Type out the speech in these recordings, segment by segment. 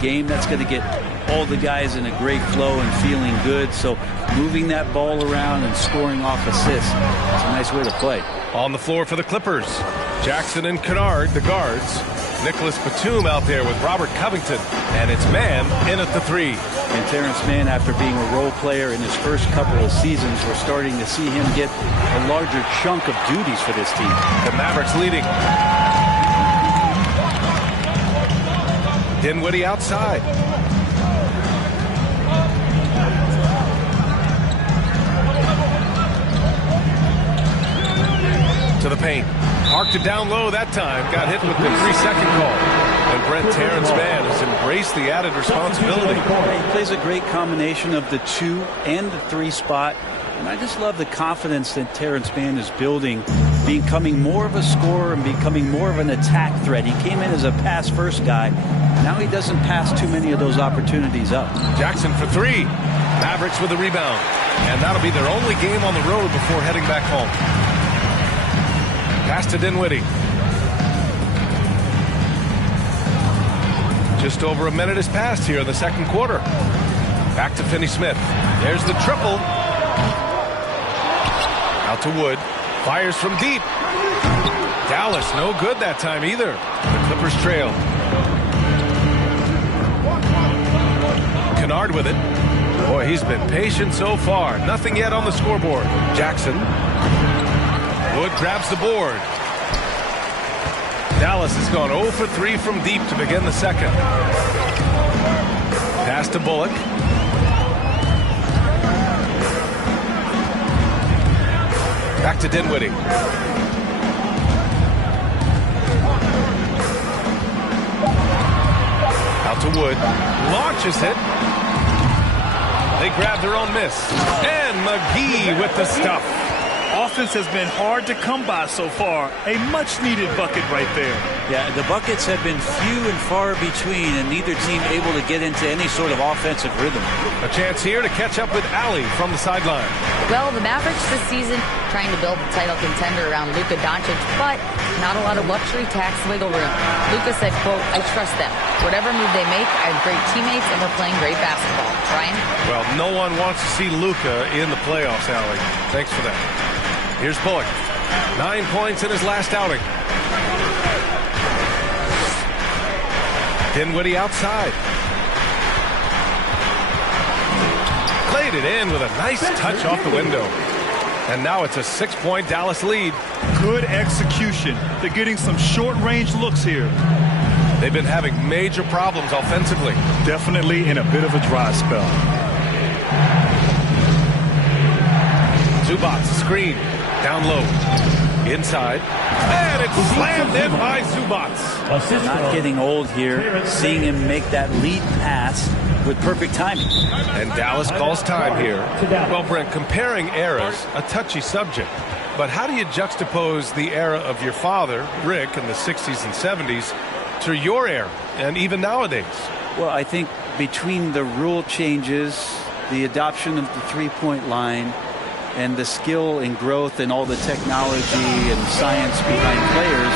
game. That's going to get all the guys in a great flow and feeling good. So moving that ball around and scoring off assists, it's a nice way to play. On the floor for the Clippers, Jackson and Kennard, the guards. Nicholas Batum out there with Robert Covington, and it's Mann in at the three. And Terrence Mann, after being a role player in his first couple of seasons, we're starting to see him get a larger chunk of duties for this team. The Mavericks leading. Dinwiddie outside. To the paint. Parked it down low that time. Got hit with the 3-second call. And Brent Terrence Mann has embraced the added responsibility. He plays a great combination of the 2 and the 3 spot. And I just love the confidence that Terrence Mann is building, becoming more of a scorer and becoming more of an attack threat. He came in as a pass-first guy. Now he doesn't pass too many of those opportunities up. Jackson for 3. Mavericks with a rebound. And that'll be their only game on the road before heading back home. Pass to Dinwiddie. Just over a minute has passed here in the second quarter. Back to Finney-Smith. There's the triple. Out to Wood. Fires from deep. Dallas no good that time either. The Clippers trail. Kennard with it. Boy, he's been patient so far. Nothing yet on the scoreboard. Jackson. Wood grabs the board. Dallas has gone 0 for 3 from deep to begin the second. Pass to Bullock. Back to Dinwiddie. Out to Wood. Launches it. They grab their own miss. And McGee with the stuff. Offense has been hard to come by so far. A much-needed bucket right there. Yeah, the buckets have been few and far between, and neither team able to get into any sort of offensive rhythm. A chance here to catch up with Allie from the sideline. Well, the Mavericks this season trying to build a title contender around Luka Doncic, but not a lot of luxury tax wiggle room. Luka said, quote, "I trust them. Whatever move they make, I have great teammates, and we're playing great basketball." Ryan? Well, no one wants to see Luka in the playoffs, Allie. Thanks for that. Here's Bullock. 9 points in his last outing. Dinwiddie outside. Played it in with a nice touch off the window. And now it's a 6-point Dallas lead. Good execution. They're getting some short-range looks here. They've been having major problems offensively. Definitely in a bit of a dry spell. Zubac screen. Down low. Inside. And it's slammed in by Zubac. Not getting old here. Seeing him make that lead pass with perfect timing. And Dallas calls time here. Well, Brent, comparing eras, a touchy subject. But how do you juxtapose the era of your father, Rick, in the 60s and 70s, to your era, and even nowadays? Well, I think between the rule changes, the adoption of the three-point line, and the skill and growth and all the technology and science behind players,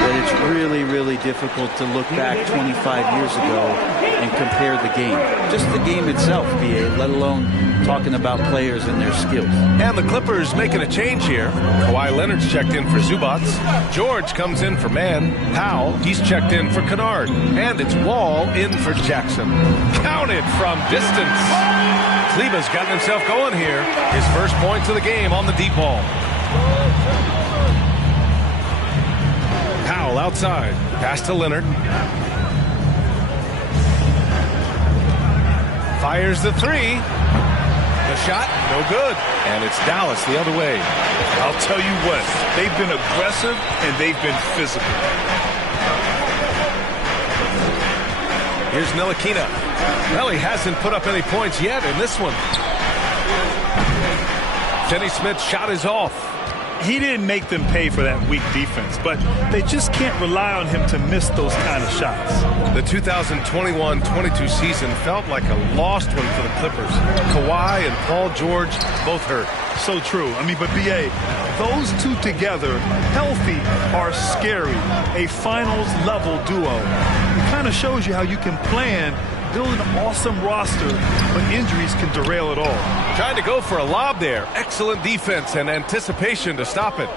that it's really, really difficult to look back 25 years ago and compare the game. Just the game itself, BA, let alone talking about players and their skills. And the Clippers making a change here. Kawhi Leonard's checked in for Zubac. George comes in for Mann. Powell, he's checked in for Kennard. And it's Wall in for Jackson. Counted from distance. Kleba's gotten himself going here. His first points of the game on the deep ball. Powell outside. Pass to Leonard. Fires the three. The shot, no good. And it's Dallas the other way. I'll tell you what, they've been aggressive and they've been physical. Here's Ntilikina. Well, he hasn't put up any points yet in this one. Finney-Smith's shot is off. He didn't make them pay for that weak defense, but they just can't rely on him to miss those kind of shots. The 2021-22 season felt like a lost one for the Clippers. Kawhi and Paul George both hurt. So true. I mean, but BA, those two together, healthy, are scary. A finals-level duo. You kind kind of shows you how you can plan, build an awesome roster, but injuries can derail it all. Trying to go for a lob there. Excellent defense and anticipation to stop it.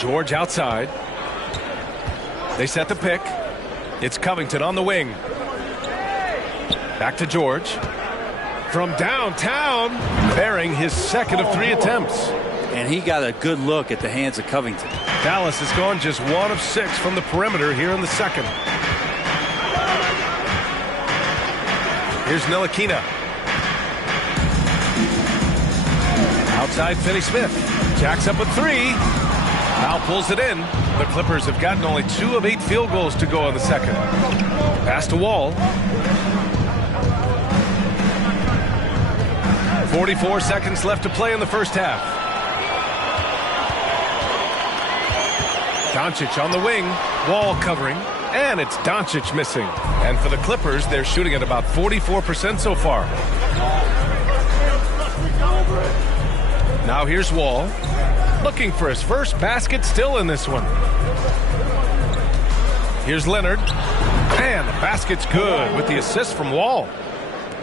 George outside. They set the pick. It's Covington on the wing. Back to George. From downtown, bearing his second of 3 attempts. And he got a good look at the hands of Covington. Dallas has gone just 1 of 6 from the perimeter here in the second. Here's Ntilikina. Outside Finney-Smith. Jacks up with 3. Now pulls it in. The Clippers have gotten only 2 of 8 field goals to go in the second. Pass to Wall. 44 seconds left to play in the first half. Doncic on the wing. Wall covering. And it's Doncic missing. And for the Clippers, they're shooting at about 44% so far. Now here's Wall. Looking for his first basket still in this one. Here's Leonard. And the basket's good with the assist from Wall.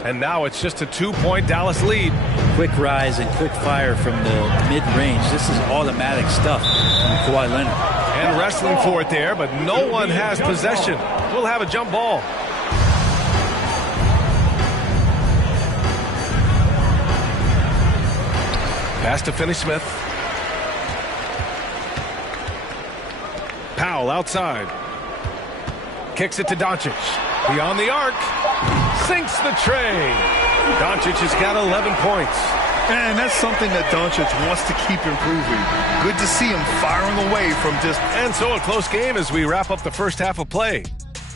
And now it's just a 2-point Dallas lead. Quick rise and quick fire from the mid-range. This is automatic stuff from Kawhi Leonard. And wrestling for it there, but no one has possession. We'll have a jump ball. Pass to Finney-Smith. Powell outside. Kicks it to Doncic. Beyond the arc. Sinks the tray. Doncic has got 11 points. And that's something that Doncic wants to keep improving. Good to see him firing away from distance. And so a close game as we wrap up the first half of play.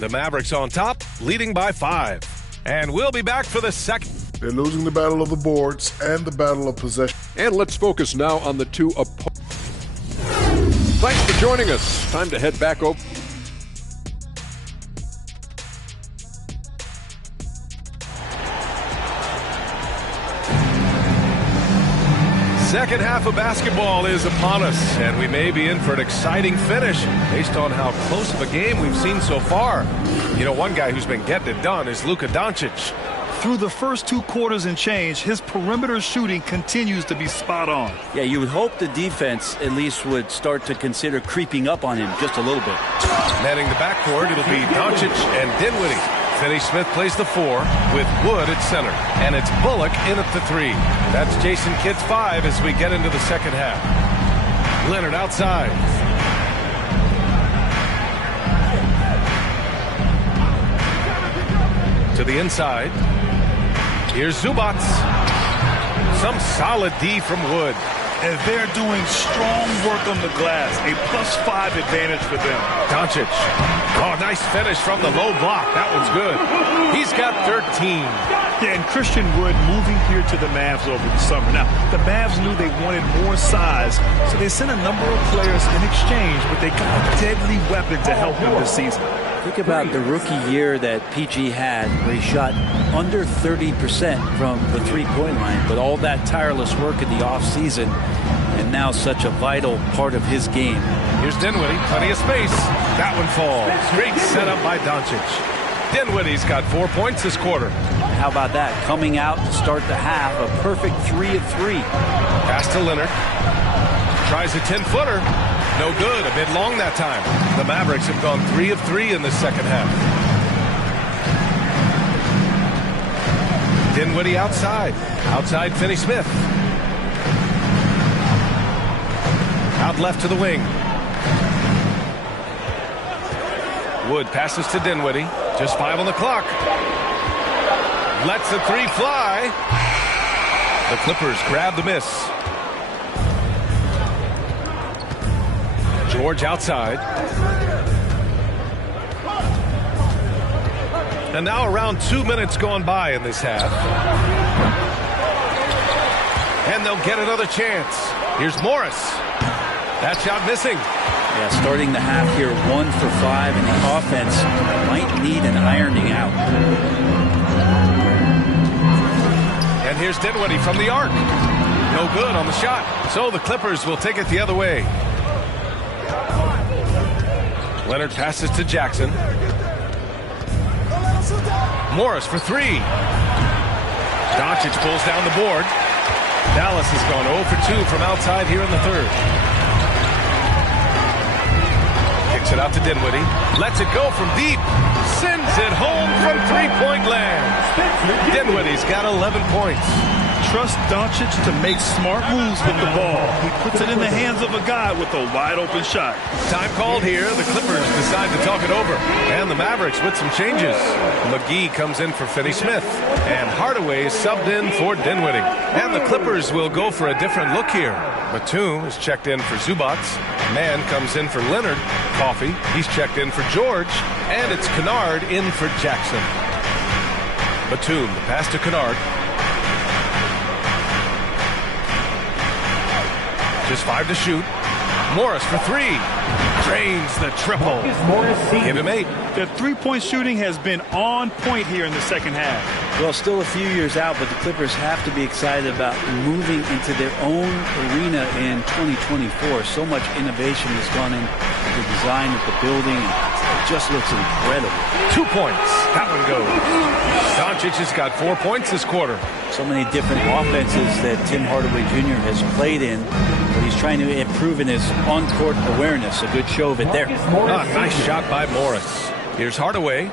The Mavericks on top, leading by 5. And we'll be back for the second. They're losing the battle of the boards and the battle of possession. And let's focus now on the 2 opponents. Thanks for joining us. Time to head back over. Second half of basketball is upon us, and we may be in for an exciting finish based on how close of a game we've seen so far. You know, one guy who's been getting it done is Luka Doncic. Through the first 2 quarters and change, his perimeter shooting continues to be spot on. Yeah, you would hope the defense at least would start to consider creeping up on him just a little bit. Manning the backcourt, it'll be Doncic and Dinwiddie. Finney-Smith plays the 4 with Wood at center. And it's Bullock in at the 3. That's Jason Kidd's 5 as we get into the second half. Leonard outside. To the inside. Here's Zubac. Some solid D from Wood. And they're doing strong work on the glass. A +5 advantage for them. Doncic. Oh, nice finish from the low block. That one's good. He's got 13. Yeah, and Christian Wood moving here to the Mavs over the summer. Now, the Mavs knew they wanted more size, so they sent a number of players in exchange, but they got a deadly weapon to help them this season. Think about the rookie year that PG had, where he shot under 30% from the three-point line, but all that tireless work in the offseason, and now such a vital part of his game. Here's Dinwiddie, plenty of space. That one falls. Great setup by Doncic. Dinwiddie's got 4 points this quarter. How about that? Coming out to start the half, a perfect 3 of 3. Pass to Leonard. Tries a 10-footer. No good, a bit long that time. The Mavericks have gone 3 of 3 in the second half. Dinwiddie outside. Outside Finney-Smith. Out left to the wing. Wood passes to Dinwiddie. Just 5 on the clock. Lets the 3 fly. The Clippers grab the miss. George outside. And now around 2 minutes gone by in this half. And they'll get another chance. Here's Morris. That shot missing. Yeah, starting the half here 1 for 5, and the offense might need an ironing out. And here's Dinwiddie from the arc. No good on the shot. So the Clippers will take it the other way. Leonard passes to Jackson. Morris for three. Doncic pulls down the board. Dallas has gone 0 for 2 from outside here in the third. Kicks it out to Dinwiddie. Lets it go from deep. Sends it home from three-point land. Dinwiddie's got 11 points. Trust Doncic to make smart moves with the ball. He puts it in the hands of a guy with a wide-open shot. Time called here. The Clippers decide to talk it over. And the Mavericks with some changes. McGee comes in for Finney Smith. And Hardaway is subbed in for Dinwiddie. And the Clippers will go for a different look here. Batum is checked in for Zubac. Mann comes in for Leonard. Coffey, he's checked in for George. And it's Kennard in for Jackson. Batum, the pass to Kennard. Just 5 to shoot. Morris for three. Drains the triple. Give him 8. Their three-point shooting has been on point here in the second half. Well, still a few years out, but the Clippers have to be excited about moving into their own arena in 2024. So much innovation has gone into the design of the building. It just looks incredible. 2 points. That one goes. Doncic has got 4 points this quarter. So many different offenses that Tim Hardaway Jr. has played in, but he's trying to improve in his on-court awareness. A good show of it there. Nice shot by Morris. Here's Hardaway.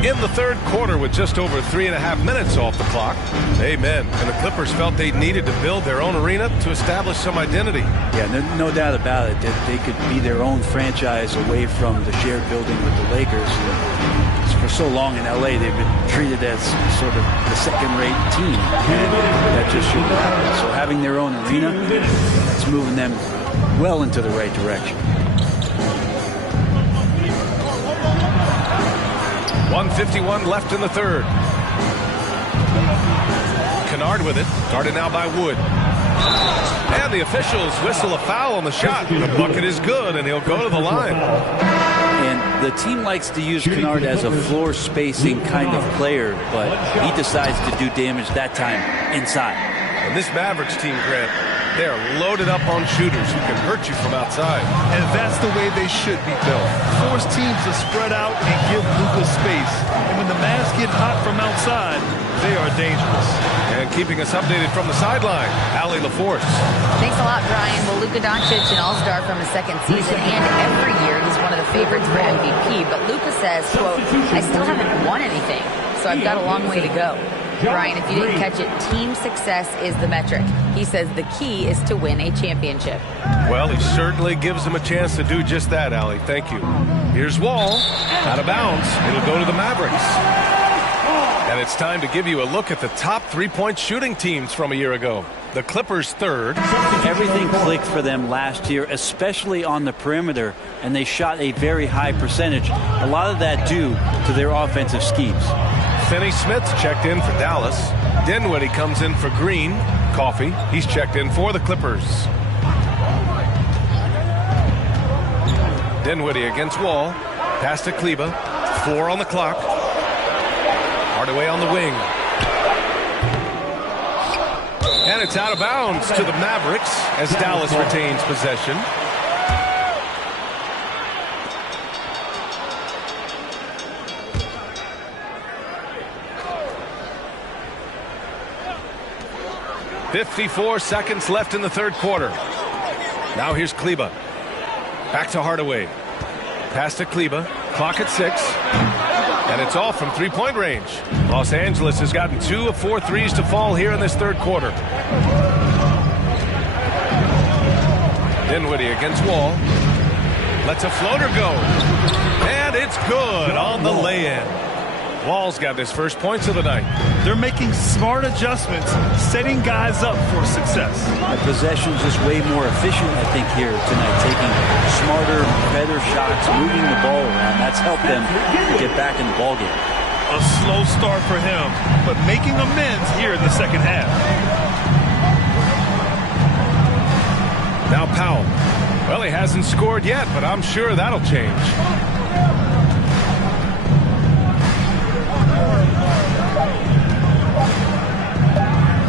In the third quarter with just over 3.5 minutes off the clock. Amen. And the Clippers felt they needed to build their own arena to establish some identity. Yeah, no doubt about it that they could be their own franchise away from the shared building with the Lakers. For so long in LA, they've been treated as sort of the second-rate team, and that just shouldn't happen. So having their own arena, it's moving them well into the right direction. 1:51 left in the third. Kennard with it, guarded now by Wood. And the officials whistle a foul on the shot. The bucket is good, and he'll go to the line. And the team likes to use Kennard as a floor spacing kind of player, but he decides to do damage that time inside. And this Mavericks team, Grant, they are loaded up on shooters who can hurt you from outside. And that's the way they should be built. Force teams to spread out and give Luka space. And when the Mavs get hot from outside, they are dangerous. And keeping us updated from the sideline, Allie LaForce. Thanks a lot, Brian. Well, Luka Doncic, an all-star from his second season, and every year he's one of the favorites for MVP. But Luka says, quote, I still haven't won anything, so I've got a long way to go. Brian, if you didn't catch it, team success is the metric. He says the key is to win a championship. Well, he certainly gives them a chance to do just that, Allie. Thank you. Here's Wall. Out of bounds. It'll go to the Mavericks. And it's time to give you a look at the top three-point shooting teams from a year ago. The Clippers third. Everything clicked for them last year, especially on the perimeter, and they shot a very high percentage. A lot of that due to their offensive schemes. Finney Smith's checked in for Dallas. Dinwiddie comes in for Green. Coffey, he's checked in for the Clippers. Dinwiddie against Wall. Pass to Kleba. 4 on the clock. Hardaway on the wing. And it's out of bounds to the Mavericks as Dallas retains possession. .54 seconds left in the third quarter. Now here's Kleba. Back to Hardaway. Pass to Kleba. Clock at 6. And it's all from three-point range. Los Angeles has gotten 2 of 4 threes to fall here in this third quarter. Dinwiddie against Wall. Lets a floater go. And it's good on the lay-in. Wall's got his first points of the night. They're making smart adjustments, setting guys up for success. The possession's just way more efficient, I think, here tonight. Taking smarter, better shots, moving the ball around. That's helped them get back in the ballgame. A slow start for him, but making amends here in the second half. Now Powell. Well, he hasn't scored yet, but I'm sure that'll change.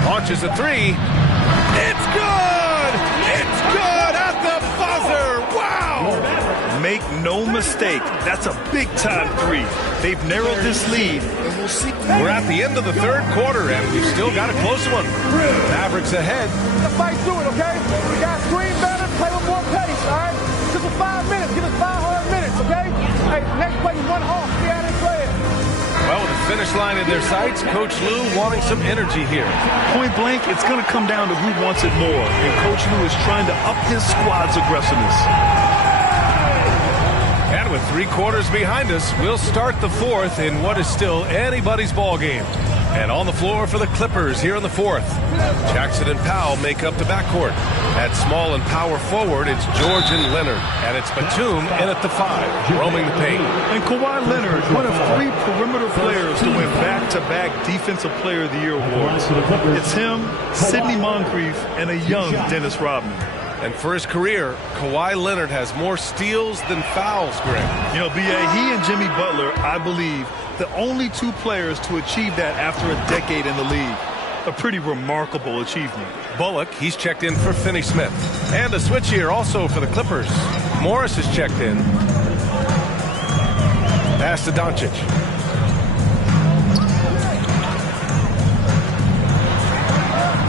Launches a three. It's good! It's good at the buzzer! Wow! Make mistake. That's a big-time three. They've narrowed this lead, and we'll see. We're at the end of the third quarter, and we've still got a close one. Mavericks ahead. Let's fight through it, okay? We got screen better, play with more pace, all right? Just for 5 minutes. Give us 5 hard minutes, okay? Hey, next play is 1 off. See how they play it. Well, with the finish line in their sights, Coach Lou wanting some energy here. Point blank, it's going to come down to who wants it more, and Coach Lou is trying to up his squad's aggressiveness. And with 3 quarters behind us, we'll start the fourth in what is still anybody's ball game. And on the floor for the Clippers here in the fourth, Jackson and Powell make up the backcourt. At small and power forward, it's George and Leonard. And it's Batum in at the 5, roaming the paint. And Kawhi Leonard, one of 3 perimeter players to win back-to-back Defensive Player of the Year awards. It's him, Sidney Moncrief, and a young Dennis Rodman. And for his career, Kawhi Leonard has more steals than fouls, Greg. You know, B.A., he and Jimmy Butler, I believe, the only 2 players to achieve that after a decade in the league. A pretty remarkable achievement. Bullock, he's checked in for Finney-Smith. And a switch here also for the Clippers. Morris is checked in. Pass to Doncic.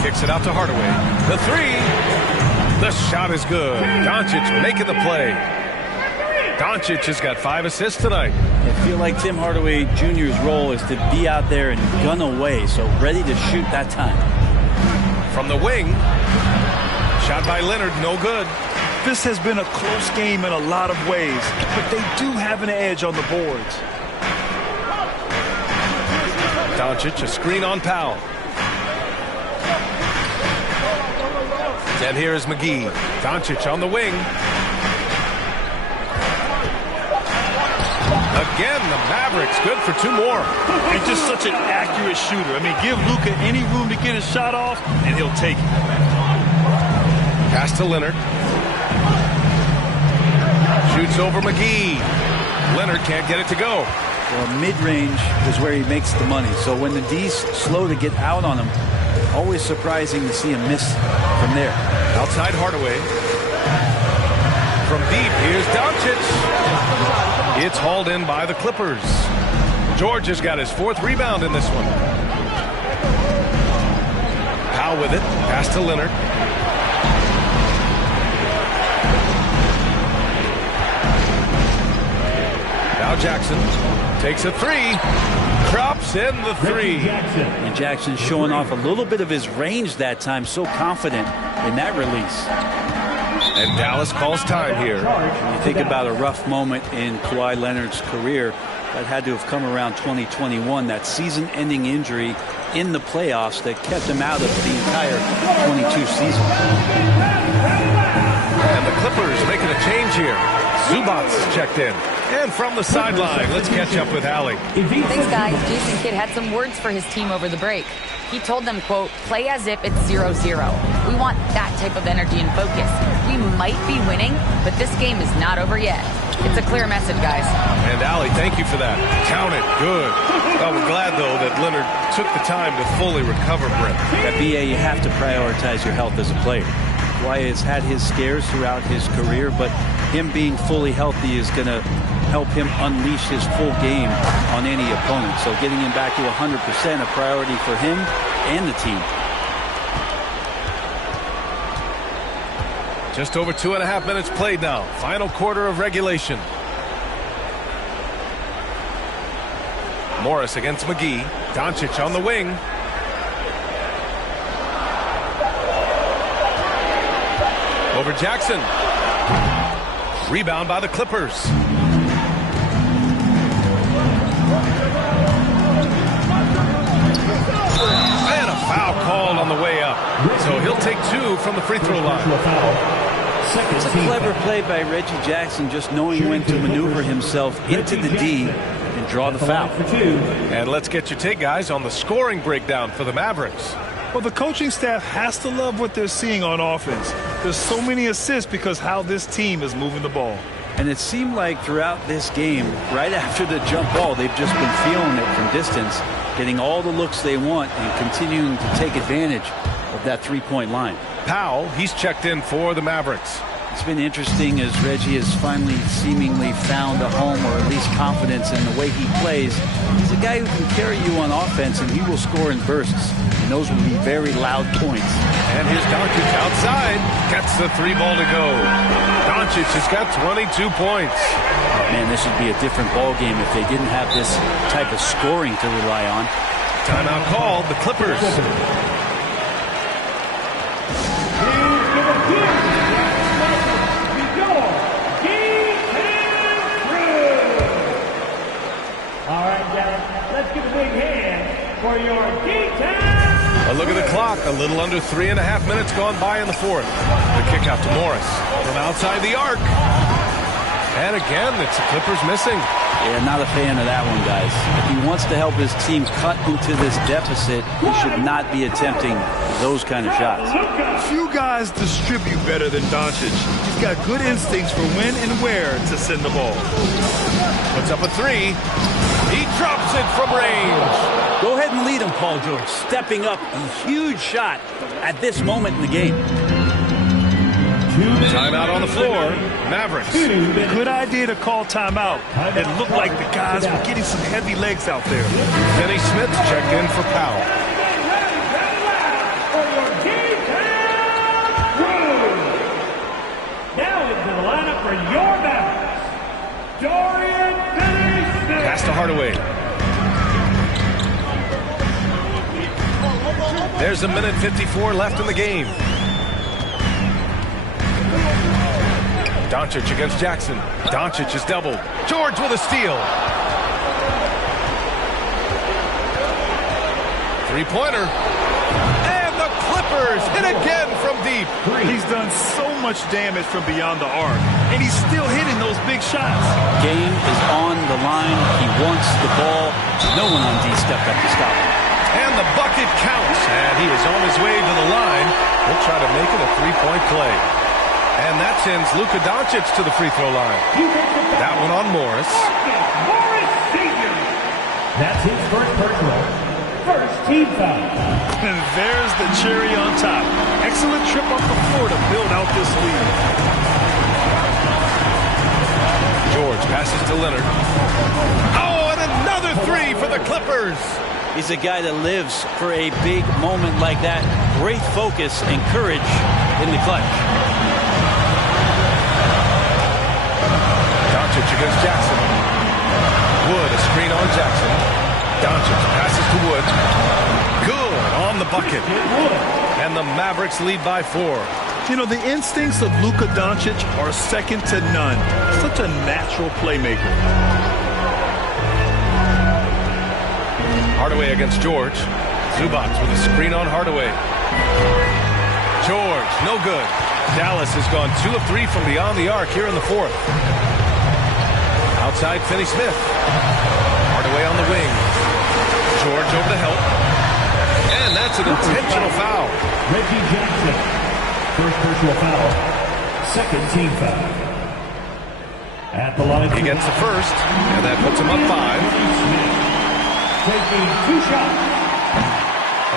Kicks it out to Hardaway. The 3. The shot is good. Doncic making the play. Doncic has got 5 assists tonight. I feel like Tim Hardaway Jr.'s role is to be out there and gun away, so ready to shoot that time. From the wing, shot by Leonard, no good. This has been a close game in a lot of ways, but they do have an edge on the boards. Doncic, a screen on Powell. And here is McGee. Doncic on the wing. Again, the Mavericks good for 2 more. And just such an accurate shooter. I mean, give Luka any room to get his shot off, and he'll take it. Pass to Leonard. Shoots over McGee. Leonard can't get it to go. Well, mid-range is where he makes the money. So when the D's slow to get out on him, always surprising to see him miss from there. Outside Hardaway. From deep, here's Doncic. It's hauled in by the Clippers. George has got his 4th rebound in this one. Powell with it. Pass to Leonard. Now Jackson takes a 3. Drops in the 3. And Jackson showing off a little bit of his range that time. So confident in that release. And Dallas calls time here. When you think about a rough moment in Kawhi Leonard's career, that had to have come around 2021. That season-ending injury in the playoffs that kept him out of the entire 22 season. And the Clippers making a change here. Zubats checked in. And from the sideline, let's catch up with Allie. Thanks, guys. Jason Kidd had some words for his team over the break. He told them, quote, play as if it's 0-0. We want that type of energy and focus. We might be winning, but this game is not over yet. It's a clear message, guys. And Allie, thank you for that. Count it. Good. Well, we're glad, though, that Leonard took the time to fully recover, Brent. At BA, you have to prioritize your health as a player. Kawhi has had his scares throughout his career, but him being fully healthy is going to help him unleash his full game on any opponent. So getting him back to 100%, a priority for him and the team. Just over 2.5 minutes played now. Final quarter of regulation. Morris against McGee. Doncic on the wing. Over Jackson. Rebound by the Clippers. And a foul called on the way up. So he'll take 2 from the free throw line. It's a clever play by Reggie Jackson, just knowing when to maneuver himself into the D and draw the foul. And let's get your take, guys, on the scoring breakdown for the Mavericks. Well, the coaching staff has to love what they're seeing on offense. There's so many assists because how this team is moving the ball. And it seemed like throughout this game, right after the jump ball, they've just been feeling it from distance, getting all the looks they want and continuing to take advantage of that three-point line. Powell, he's checked in for the Mavericks. It's been interesting as Reggie has finally seemingly found a home, or at least confidence in the way he plays. He's a guy who can carry you on offense, and he will score in bursts. And those will be very loud points. And here's Doncic outside. Gets the 3-ball to go. Doncic has got 22 points. Man, this would be a different ball game if they didn't have this type of scoring to rely on. Timeout called, the Clippers. All right, guys, let's give a big hand for your D-Town. A look at the clock. A little under 3.5 minutes gone by in the fourth. The kick out to Morris from outside the arc. And again, it's the Clippers missing. Yeah, not a fan of that one, guys. If he wants to help his team cut into this deficit, he should not be attempting those kind of shots. Few guys distribute better than Doncic. He's got good instincts for when and where to send the ball. Puts up a 3. He drops it from range. Go ahead and lead him, Paul George. Stepping up, a huge shot at this moment in the game. Timeout on the floor. Mavericks. Good idea to call timeout. It looked like the guys were getting some heavy legs out there. Finney Smith checked in for Powell. Now into the lineup for your Mavericks, Dorian Finney-Smith. Pass to Hardaway. There's a minute 54 left in the game. Doncic against Jackson. Doncic is doubled. George with a steal. Three-pointer. And the Clippers hit again from deep. He's done so much damage from beyond the arc, and he's still hitting those big shots. Game is on the line. He wants the ball. No one on D stepped up to stop him. And the bucket counts. And he is on his way to the line. He'll try to make it a three-point play. And that sends Luka Doncic to the free throw line. That one on Morris. Morris Sr. That's his first personal. First team foul. And there's the cherry on top. Excellent trip up the floor to build out this lead. George passes to Leonard. Oh, and another 3 for the Clippers. He's a guy that lives for a big moment like that. Great focus and courage in the clutch. Doncic against Jackson. Wood, a screen on Jackson. Doncic passes to Wood. Good on the bucket. And the Mavericks lead by 4. You know, the instincts of Luka Doncic are second to none. Such a natural playmaker. Hardaway against George. Zubac with a screen on Hardaway. George, no good. Dallas has gone 2 of 3 from beyond the arc here in the fourth. Outside Finney Smith. Hardaway on the wing. George over to help. And that's an intentional foul. Reggie Jackson. First personal foul. Second team foul. At the line. He gets the first, and that puts him up 5. Taking 2 shots.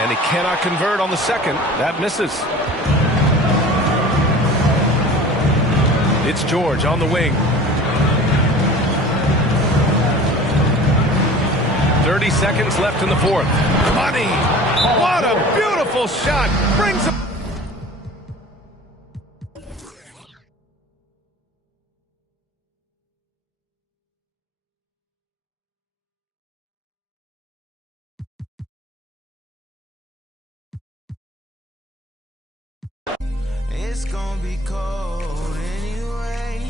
And he cannot convert on the second. That misses. It's George on the wing. 30 seconds left in the fourth. Money! What a beautiful shot! Brings him. It's gonna be cold anyway.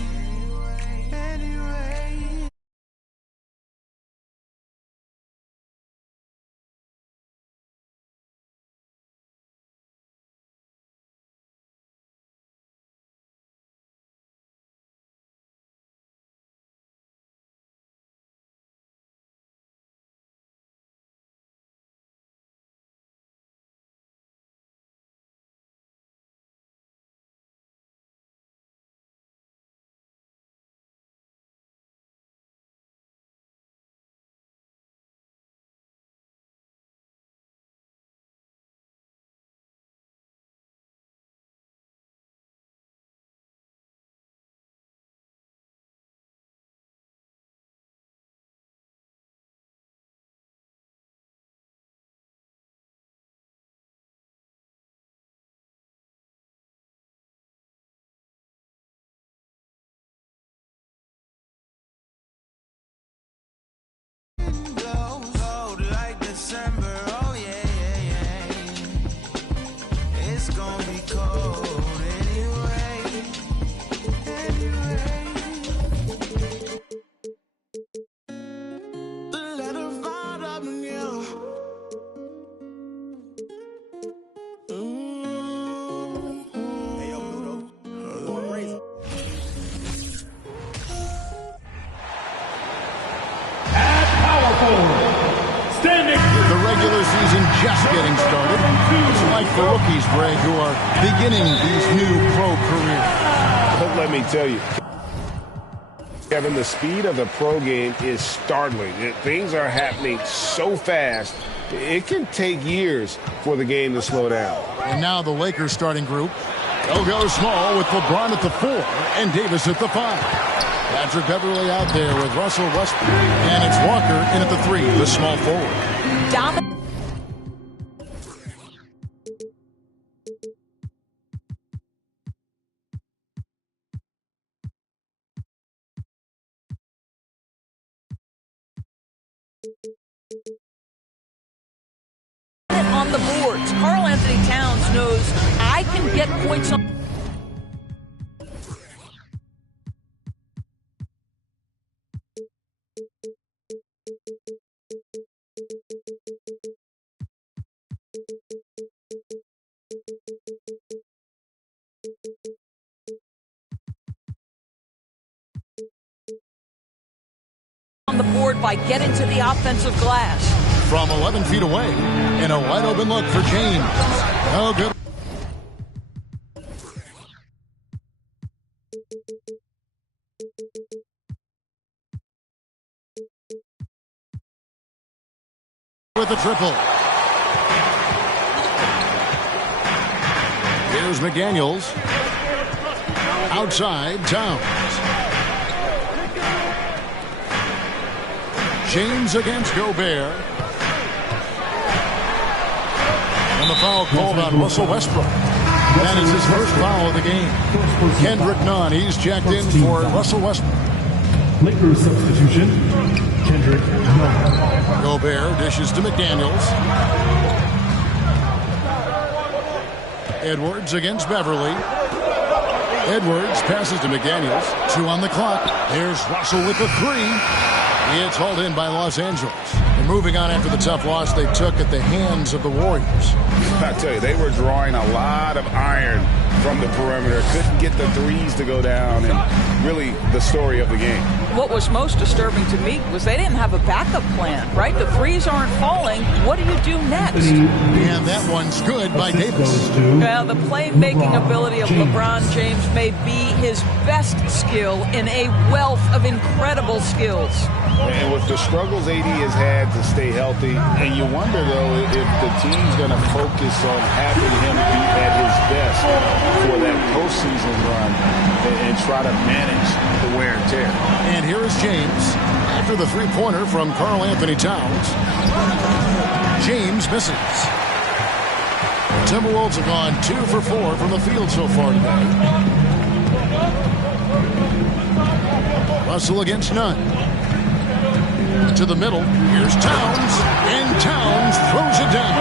regular season just getting started. It's like the rookies, Greg, who are beginning these new pro careers. But let me tell you, Kevin, the speed of the pro game is startling. Things are happening so fast, it can take years for the game to slow down. And now the Lakers starting group. They'll go small with LeBron at the 4 and Davis at the 5. Patrick Beverly out there with Russell Westbrook. And it's Walker in at the 3, the small forward. On the boards, Karl Anthony Towns knows I can get points on the board by getting to the offensive glass. From 11 feet away, and a wide open look for James. Oh, good. With a triple. Here's McDaniels. Outside, Towns. James against Gobert. And the foul called on Russell Westbrook. That is his first foul of the game. Kendrick Nunn, he's checked in for Russell Westbrook. Lakers substitution, Kendrick Nunn. Gobert dishes to McDaniels. Edwards against Beverly. Edwards passes to McDaniels. 2 on the clock. Here's Russell with the 3. It's hauled in by Los Angeles. And moving on after the tough loss they took at the hands of the Warriors. I tell you, they were drawing a lot of iron from the perimeter. Couldn't get the threes to go down, and really the story of the game. What was most disturbing to me was they didn't have a backup plan, right? The threes aren't falling. What do you do next? And that one's good by Davis. Well, the playmaking ability of LeBron James may be his best skill in a wealth of incredible skills. And with the struggles AD has had to stay healthy, and you wonder, though, if the team's going to focus on having him be at his best for that postseason run and try to manage the wear and tear. And here is James after the three-pointer from Karl Anthony Towns. James misses. Timberwolves have gone 2 for 4 from the field so far today. Russell against Nunn. To the middle. Here's Towns. And Towns throws it down.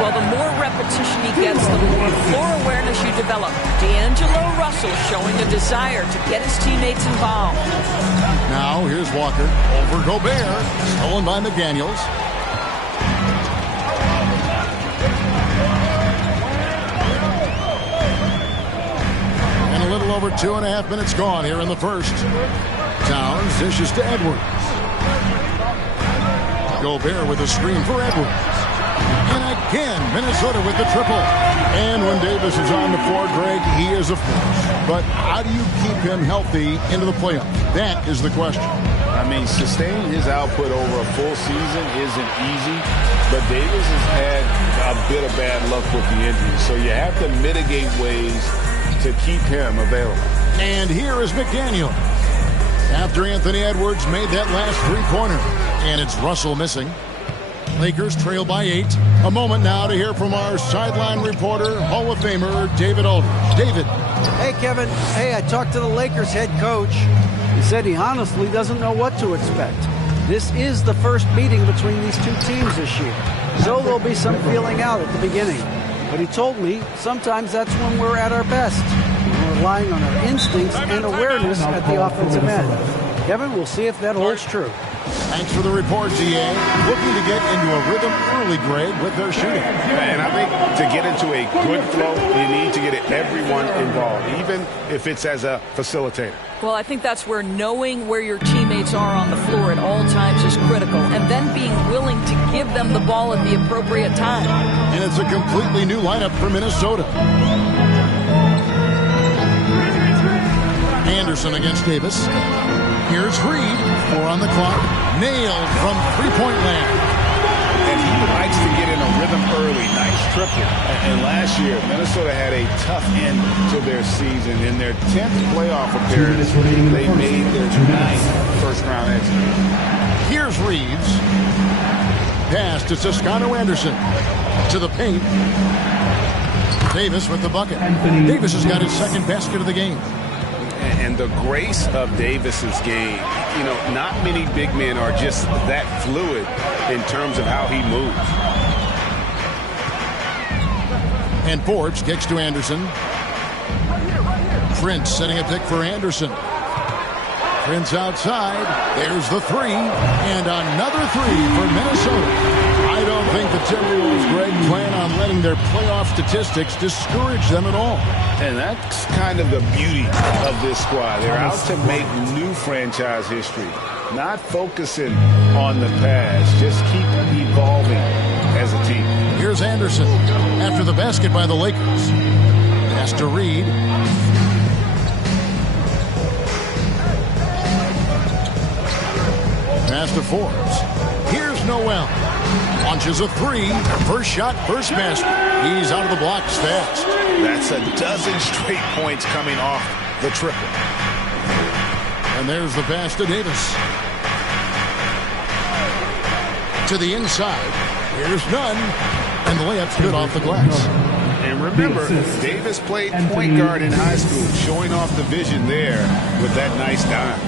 Well, the more repetition he gets, the more floor awareness you develop. D'Angelo Russell showing a desire to get his teammates involved. Now, here's Walker over Gobert. Stolen by McDaniels. And a little over 2.5 minutes gone here in the first. Towns dishes to Edwards. Gobert with a screen for Edwards. And again, Minnesota with the triple. And when Davis is on the floor, Greg, he is a force. But how do you keep him healthy into the playoffs? That is the question. I mean, sustaining his output over a full season isn't easy, but Davis has had a bit of bad luck with the injuries. So you have to mitigate ways to keep him available. And here is McDaniel. After Anthony Edwards made that last three-pointer. And it's Russell missing. Lakers trail by 8. A moment now to hear from our sideline reporter, Hall of Famer David Aldridge. David. Hey, Kevin. Hey, I talked to the Lakers head coach. He said he honestly doesn't know what to expect. This is the first meeting between these two teams this year. So there'll be some feeling out at the beginning. But he told me sometimes that's when we're at our best. We're relying on our instincts and awareness at the offensive end. Kevin, we'll see if that holds true. Thanks for the report, DA. Looking to get into a rhythm early, Greg, with their shooting. And I think to get into a good flow, you need to get everyone involved, even if it's as a facilitator. Well, I think that's where knowing where your teammates are on the floor at all times is critical, and then being willing to give give them the ball at the appropriate time. And it's a completely new lineup for Minnesota. Anderson against Davis. Here's Reed. 4 on the clock. Nailed from three-point land. And he likes to get in a rhythm early. Nice triple. And last year, Minnesota had a tough end to their season. In their 10th playoff appearance, they made their 9th first-round exit. Here's Reeves. Pass to Toscano Anderson. To the paint. Davis with the bucket. Davis has got his second basket of the game. And the grace of Davis's game, you know, not many big men are just that fluid in terms of how he moves. And Forbes kicks to Anderson. Prince setting a pick for Anderson. Prince outside. There's the three. And another three for Minnesota. I don't think the Timberwolves, Greg, plan on letting their playoff statistics discourage them at all. And that's kind of the beauty of this squad. They're out to make new franchise history, not focusing on the past. Just keep evolving as a team. Here's Anderson after the basket by the Lakers. Pass to Reed. Pass to Forbes. Here's Noel. Launches a three. First shot, first basket. He's out of the blocks fast. That's a dozen straight points coming off the triple. And there's the pass to Davis. To the inside. Here's none. And the layup's good off the glass. And remember, Davis played point guard in high school, showing off the vision there with that nice dime.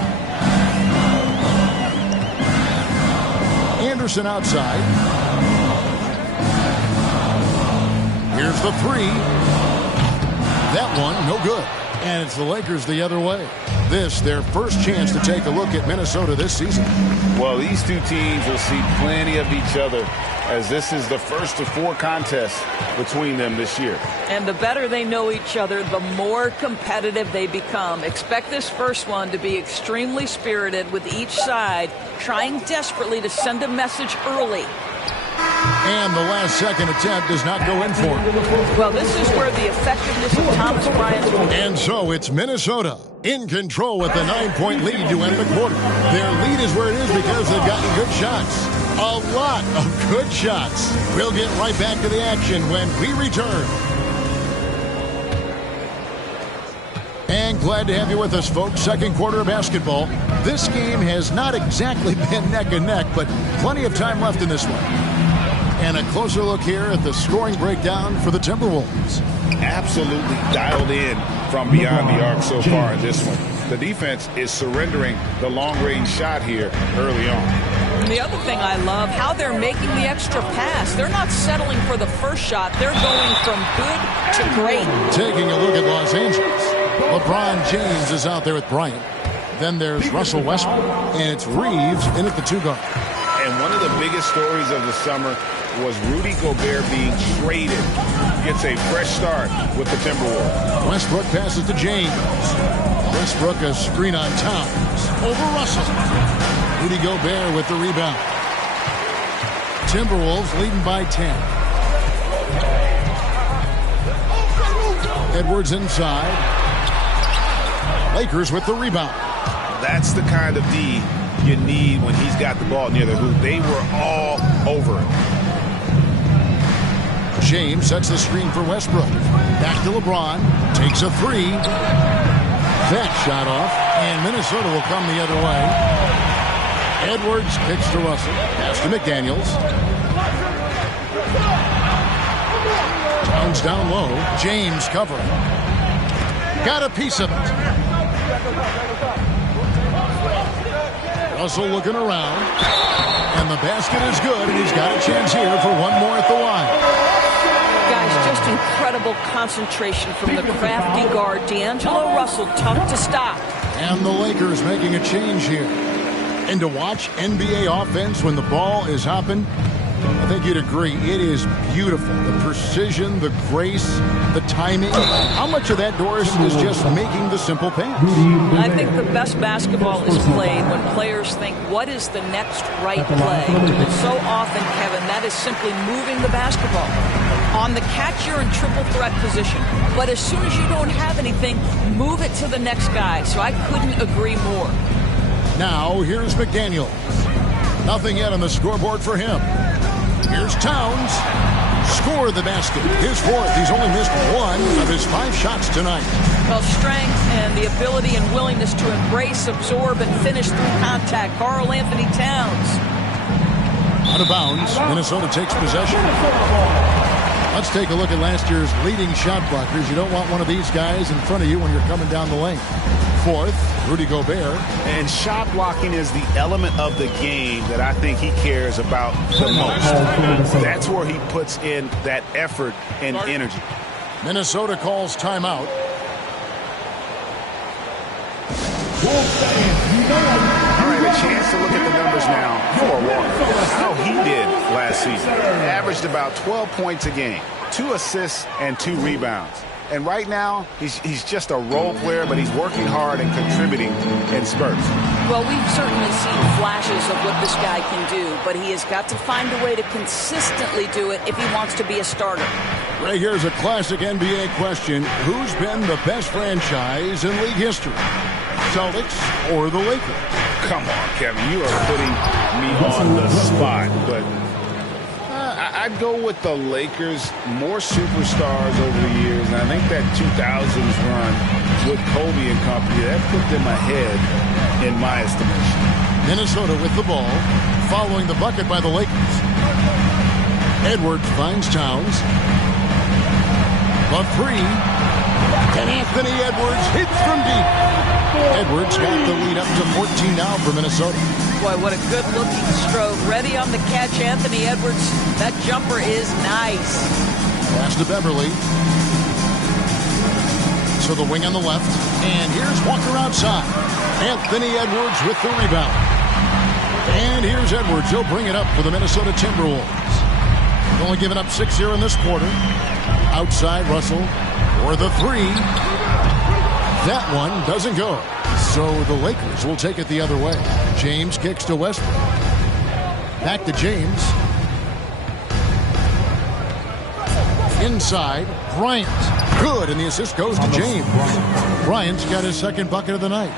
Anderson outside. Here's the three. That one, no good. And it's the Lakers the other way. This, their first chance to take a look at Minnesota this season. Well, these two teams will see plenty of each other, as this is the first of 4 contests between them this year. And the better they know each other, the more competitive they become. Expect this first one to be extremely spirited, with each side trying desperately to send a message early. And the last second attempt does not go in for him. Well, this is where the effectiveness of Thomas Bryant's... And so it's Minnesota in control with the 9-point lead to end the quarter. Their lead is where it is because they've gotten good shots. A lot of good shots. We'll get right back to the action when we return. And glad to have you with us, folks. Second quarter of basketball. This game has not exactly been neck and neck, but plenty of time left in this one. And a closer look here at the scoring breakdown for the Timberwolves. Absolutely dialed in from beyond the arc so far in this one. The defense is surrendering the long-range shot here early on. And the other thing I love, how they're making the extra pass. They're not settling for the first shot. They're going from good to great. Taking a look at Los Angeles. LeBron James is out there with Bryant. Then there's Russell Westbrook. And it's Reeves in at the 2-guard. And one of the biggest stories of the summer was Rudy Gobert being traded. Gets a fresh start with the Timberwolves. Westbrook passes to James. Westbrook a screen on Towns. Over Russell. Rudy Gobert with the rebound. Timberwolves leading by 10. Edwards inside. Lakers with the rebound. That's the kind of D you need when he's got the ball near the hoop. They were all over it. James sets the screen for Westbrook. Back to LeBron. Takes a three. That shot off. And Minnesota will come the other way. Edwards kicks to Russell. Pass to McDaniels. Towns down low. James covering. Got a piece of it. Russell looking around. And the basket is good. And he's got a chance here for one more at the line. Guys, just incredible concentration from the crafty guard. D'Angelo Russell, tough to stop. And the Lakers making a change here. And to watch NBA offense when the ball is hopping, I think you'd agree. It is beautiful. The precision, the grace, the timing. How much of that, Doris, is just making the simple pass? I think the best basketball is played when players think, what is the next right play? And so often, Kevin, that is simply moving the basketball. On the catch, you're in triple threat position. But as soon as you don't have anything, move it to the next guy. So I couldn't agree more. Now, here's McDaniel. Nothing yet on the scoreboard for him. Here's Towns. Score the basket. His fourth. He's only missed one of his 5 shots tonight. Well, strength and the ability and willingness to embrace, absorb, and finish through contact. Karl Anthony Towns. Out of bounds. Minnesota takes possession. Let's take a look at last year's leading shot blockers. You don't want one of these guys in front of you when you're coming down the lane. Fourth, Rudy Gobert. And shot blocking is the element of the game that I think he cares about the most. That's where he puts in that effort and energy. Minnesota calls timeout. All right, a chance to look at the numbers now for Walker. How he did last season. Averaged about 12 points a game, 2 assists and 2 rebounds. And right now, he's just a role player, but he's working hard and contributing in spurts. Well, we've certainly seen flashes of what this guy can do, but he has got to find a way to consistently do it if he wants to be a starter. Right here's a classic NBA question. Who's been the best franchise in league history? Celtics or the Lakers? Come on, Kevin. You are putting me on the spot, but I'd go with the Lakers. More superstars over the years, and I think that 2000s run with Kobe and company, that put them ahead in my estimation. Minnesota with the ball, following the bucket by the Lakers. Edwards finds Towns. Love 3. And Anthony Edwards hits from deep. Edwards got the lead up to 14 now for Minnesota. Boy, what a good-looking stroke. Ready on the catch, Anthony Edwards. That jumper is nice. Pass to Beverly. So the wing on the left. And here's Walker outside. Anthony Edwards with the rebound. And here's Edwards. He'll bring it up for the Minnesota Timberwolves. Only giving up 6 here in this quarter. Outside Russell for the 3. That one doesn't go. So the Lakers will take it the other way. James kicks to Westbrook. Back to James. Inside, Bryant. Good, and the assist goes to James. Bryant's got his second bucket of the night.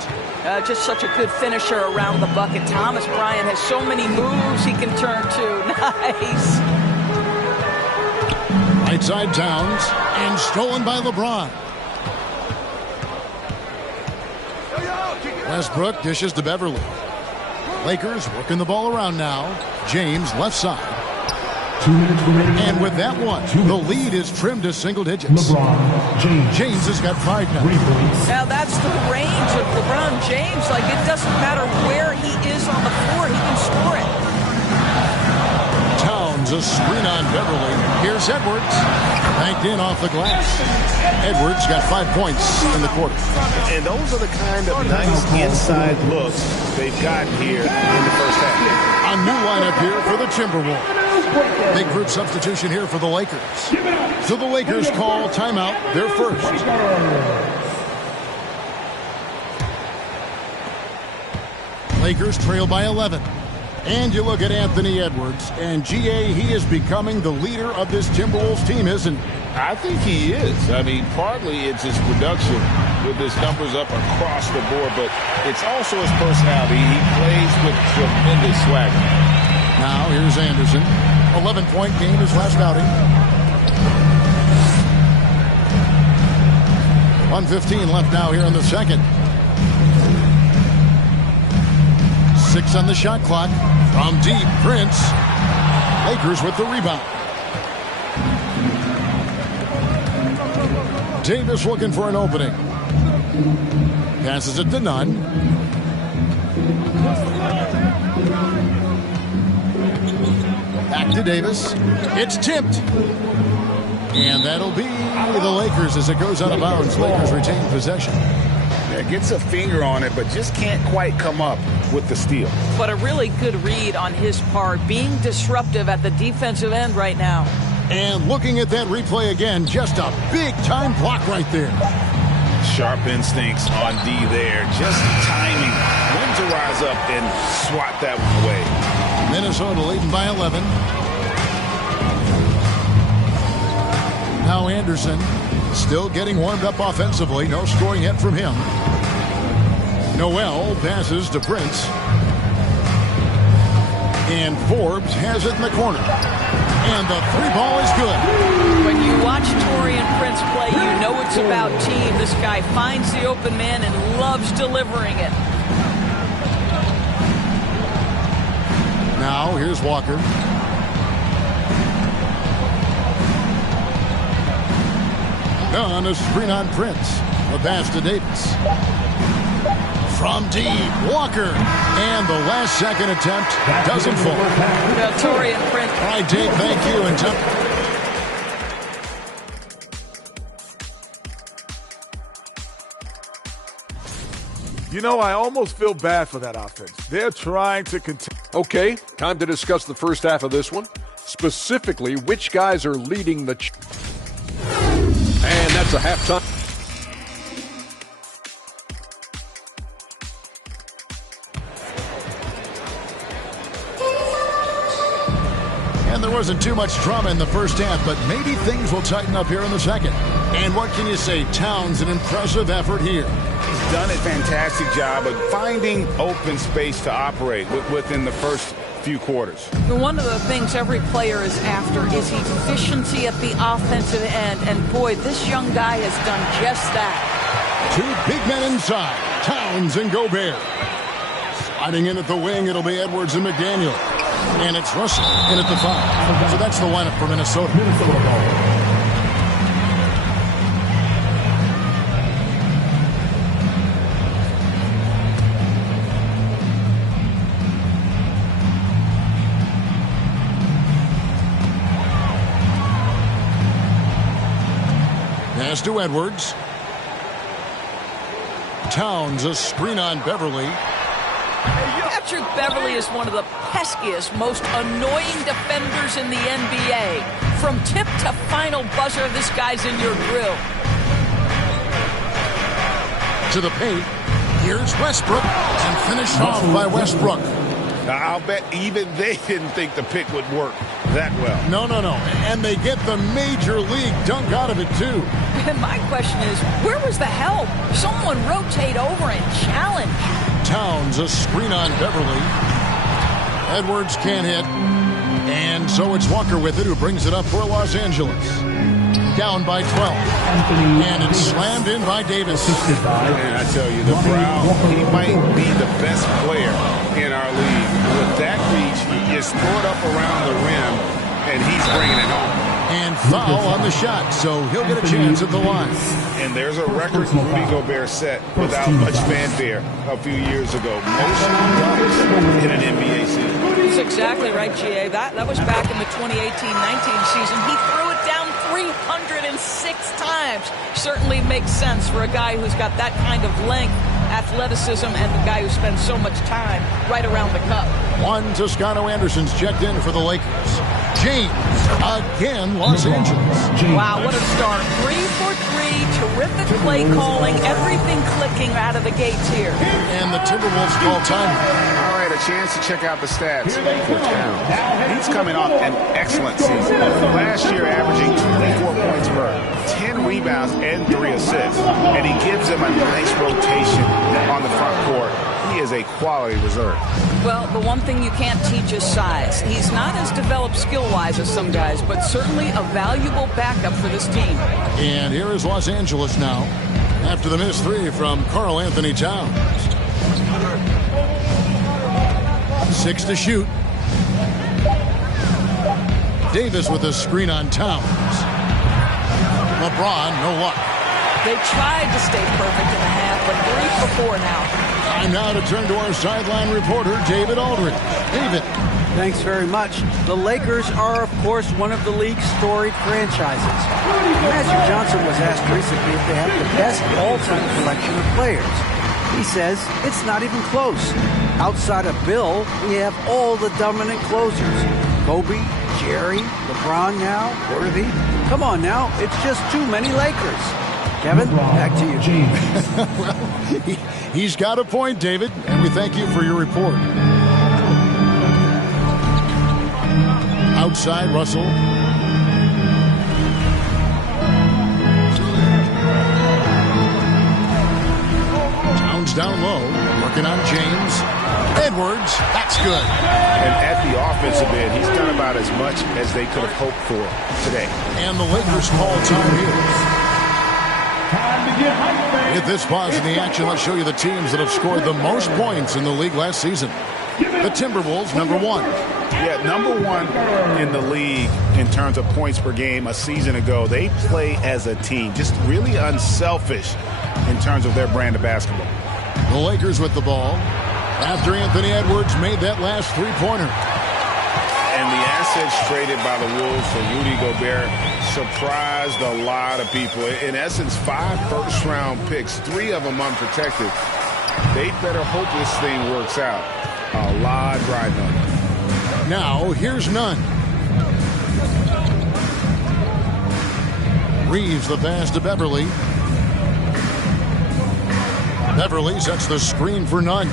Just such a good finisher around the bucket. Thomas Bryant has so many moves he can turn to. Nice. Right side Towns, and stolen by LeBron. Westbrook dishes to Beverly. Lakers working the ball around now. James left side. 2 minutes remaining. And with that one, the lead is trimmed to single digits. LeBron James has got 5 now. Now that's the range of LeBron James. Like, it doesn't matter where he is on the floor, he can score it. Towns a screen on Beverly. Here's Edwards. Banked in off the glass. Edwards got 5 points in the quarter. And those are the kind of nice inside looks they've gotten here in the first half. A new lineup here for the Timberwolves. Big group substitution here for the Lakers. So the Lakers call timeout, their first. Lakers trail by 11. And you look at Anthony Edwards, and GA, he is becoming the leader of this Timberwolves team, isn't he? I think he is. I mean, partly it's his production with his numbers up across the board, but it's also his personality. He plays with tremendous swagger. Now here's Anderson. 11-point game his last outing. 1:15 left now here in the second. 6 on the shot clock. From deep, Prince. Lakers with the rebound. Davis looking for an opening. Passes it to Nunn. Back to Davis. It's tipped. And that'll be the Lakers as it goes out of bounds. Lakers retain possession. Yeah, there. Gets a finger on it, but just can't quite come up with the steal. But a really good read on his part, being disruptive at the defensive end right now. And looking at that replay again, just a big-time block right there. Sharp instincts on D there. Just timing when to rise up and swat that one away. Minnesota leading by 11. Now Anderson still getting warmed up offensively. No scoring yet from him. Noel passes to Prince. And Forbes has it in the corner. And the three ball is good. When you watch Taurean Prince play, you know it's about team. This guy finds the open man and loves delivering it. Now here's Walker. On a screen on Prince. The pass to Davis. From deep, Walker. And the last second attempt doesn't fall. Taurean Prince. All right, Dave, thank you. And You know, I almost feel bad for that offense. They're trying to continue. Okay, time to discuss the first half of this one. Specifically, which guys are leading the... And that's a halftime. And there wasn't too much drama in the first half, but maybe things will tighten up here in the second. And what can you say? Towns, an impressive effort here. He's done a fantastic job of finding open space to operate within the first few quarters. One of the things every player is after is efficiency at the offensive end. And boy, this young guy has done just that. Two big men inside, Towns and Gobert. Sliding in at the wing, it'll be Edwards and McDaniel. And it's Russell in at the 5. So that's the lineup for Minnesota. Pass to Edwards. Towns, a screen on Beverly. Patrick Beverly is one of the peskiest, most annoying defenders in the NBA. From tip to final buzzer, this guy's in your grill. To the paint. Here's Westbrook. And finished off by Westbrook. I'll bet even they didn't think the pick would work that well. No. And they get the major league dunk out of it, too. And my question is, where was the help? Someone rotate over and challenge. Towns, a screen on Beverly. Edwards can't hit. And so it's Walker with it, who brings it up for Los Angeles. Down by 12. And it's slammed in by Davis. Man, I tell you, the Brown, he might be the best player in our league. With that reach, he just throw it up around the rim, and he's bringing it home. And foul on the shot, so he'll get a chance at the line. And there's a record Rudy Gobert set without much fanfare a few years ago. Most dunks in an NBA season. That's exactly right, GA. That was back in the 2018-19 season. He threw it down 306 times. Certainly makes sense for a guy who's got that kind of length, athleticism, and the guy who spends so much time right around the cup. One Toscano Anderson's checked in for the Lakers. James, again, Los Angeles. Wow, what a start. 3 for 3, terrific play calling, everything clicking out of the gates here. And the Timberwolves call time. All right, a chance to check out the stats for Towns. He's coming off an excellent season. Last year averaging 24 points per, 10 rebounds, and 3 assists. And he gives them a nice rotation on the front court. He is a quality reserve. Well, the one thing you can't teach is size. He's not as developed skill-wise as some guys, but certainly a valuable backup for this team. And here is Los Angeles now, after the missed 3 from Karl Anthony Towns. 6 to shoot. Davis with a screen on Towns. LeBron, no luck. They tried to stay perfect in the half, but 3 for 4 now. Time now to turn to our sideline reporter, David Aldridge. David. Thanks very much. The Lakers are, of course, one of the league's storied franchises. Magic Johnson was asked recently if they have the best all-time collection of players. He says it's not even close. Outside of Bill, we have all the dominant closers. Kobe, Jerry, LeBron now, Worthy. Come on now, it's just too many Lakers. Kevin, back to you. Well, he's got a point, David, and we thank you for your report. Outside, Russell. Towns down low, working on James. Edwards, that's good. And at the offensive end, he's done about as much as they could have hoped for today. And the Lakers call time here. With this pause in the action, let's show you the teams that have scored the most points in the league last season. The Timberwolves, number 1. Yeah, number 1 in the league in terms of points per game a season ago. They play as a team, just really unselfish in terms of their brand of basketball. The Lakers with the ball after Anthony Edwards made that last three-pointer. And the assets traded by the Wolves for Rudy Gobert surprised a lot of people. In essence, 5 first-round picks, 3 of them unprotected. They better hope this thing works out. A lot riding on it. Now, here's Nunn. Reeves the pass to Beverly. Beverly sets the screen for Nunn.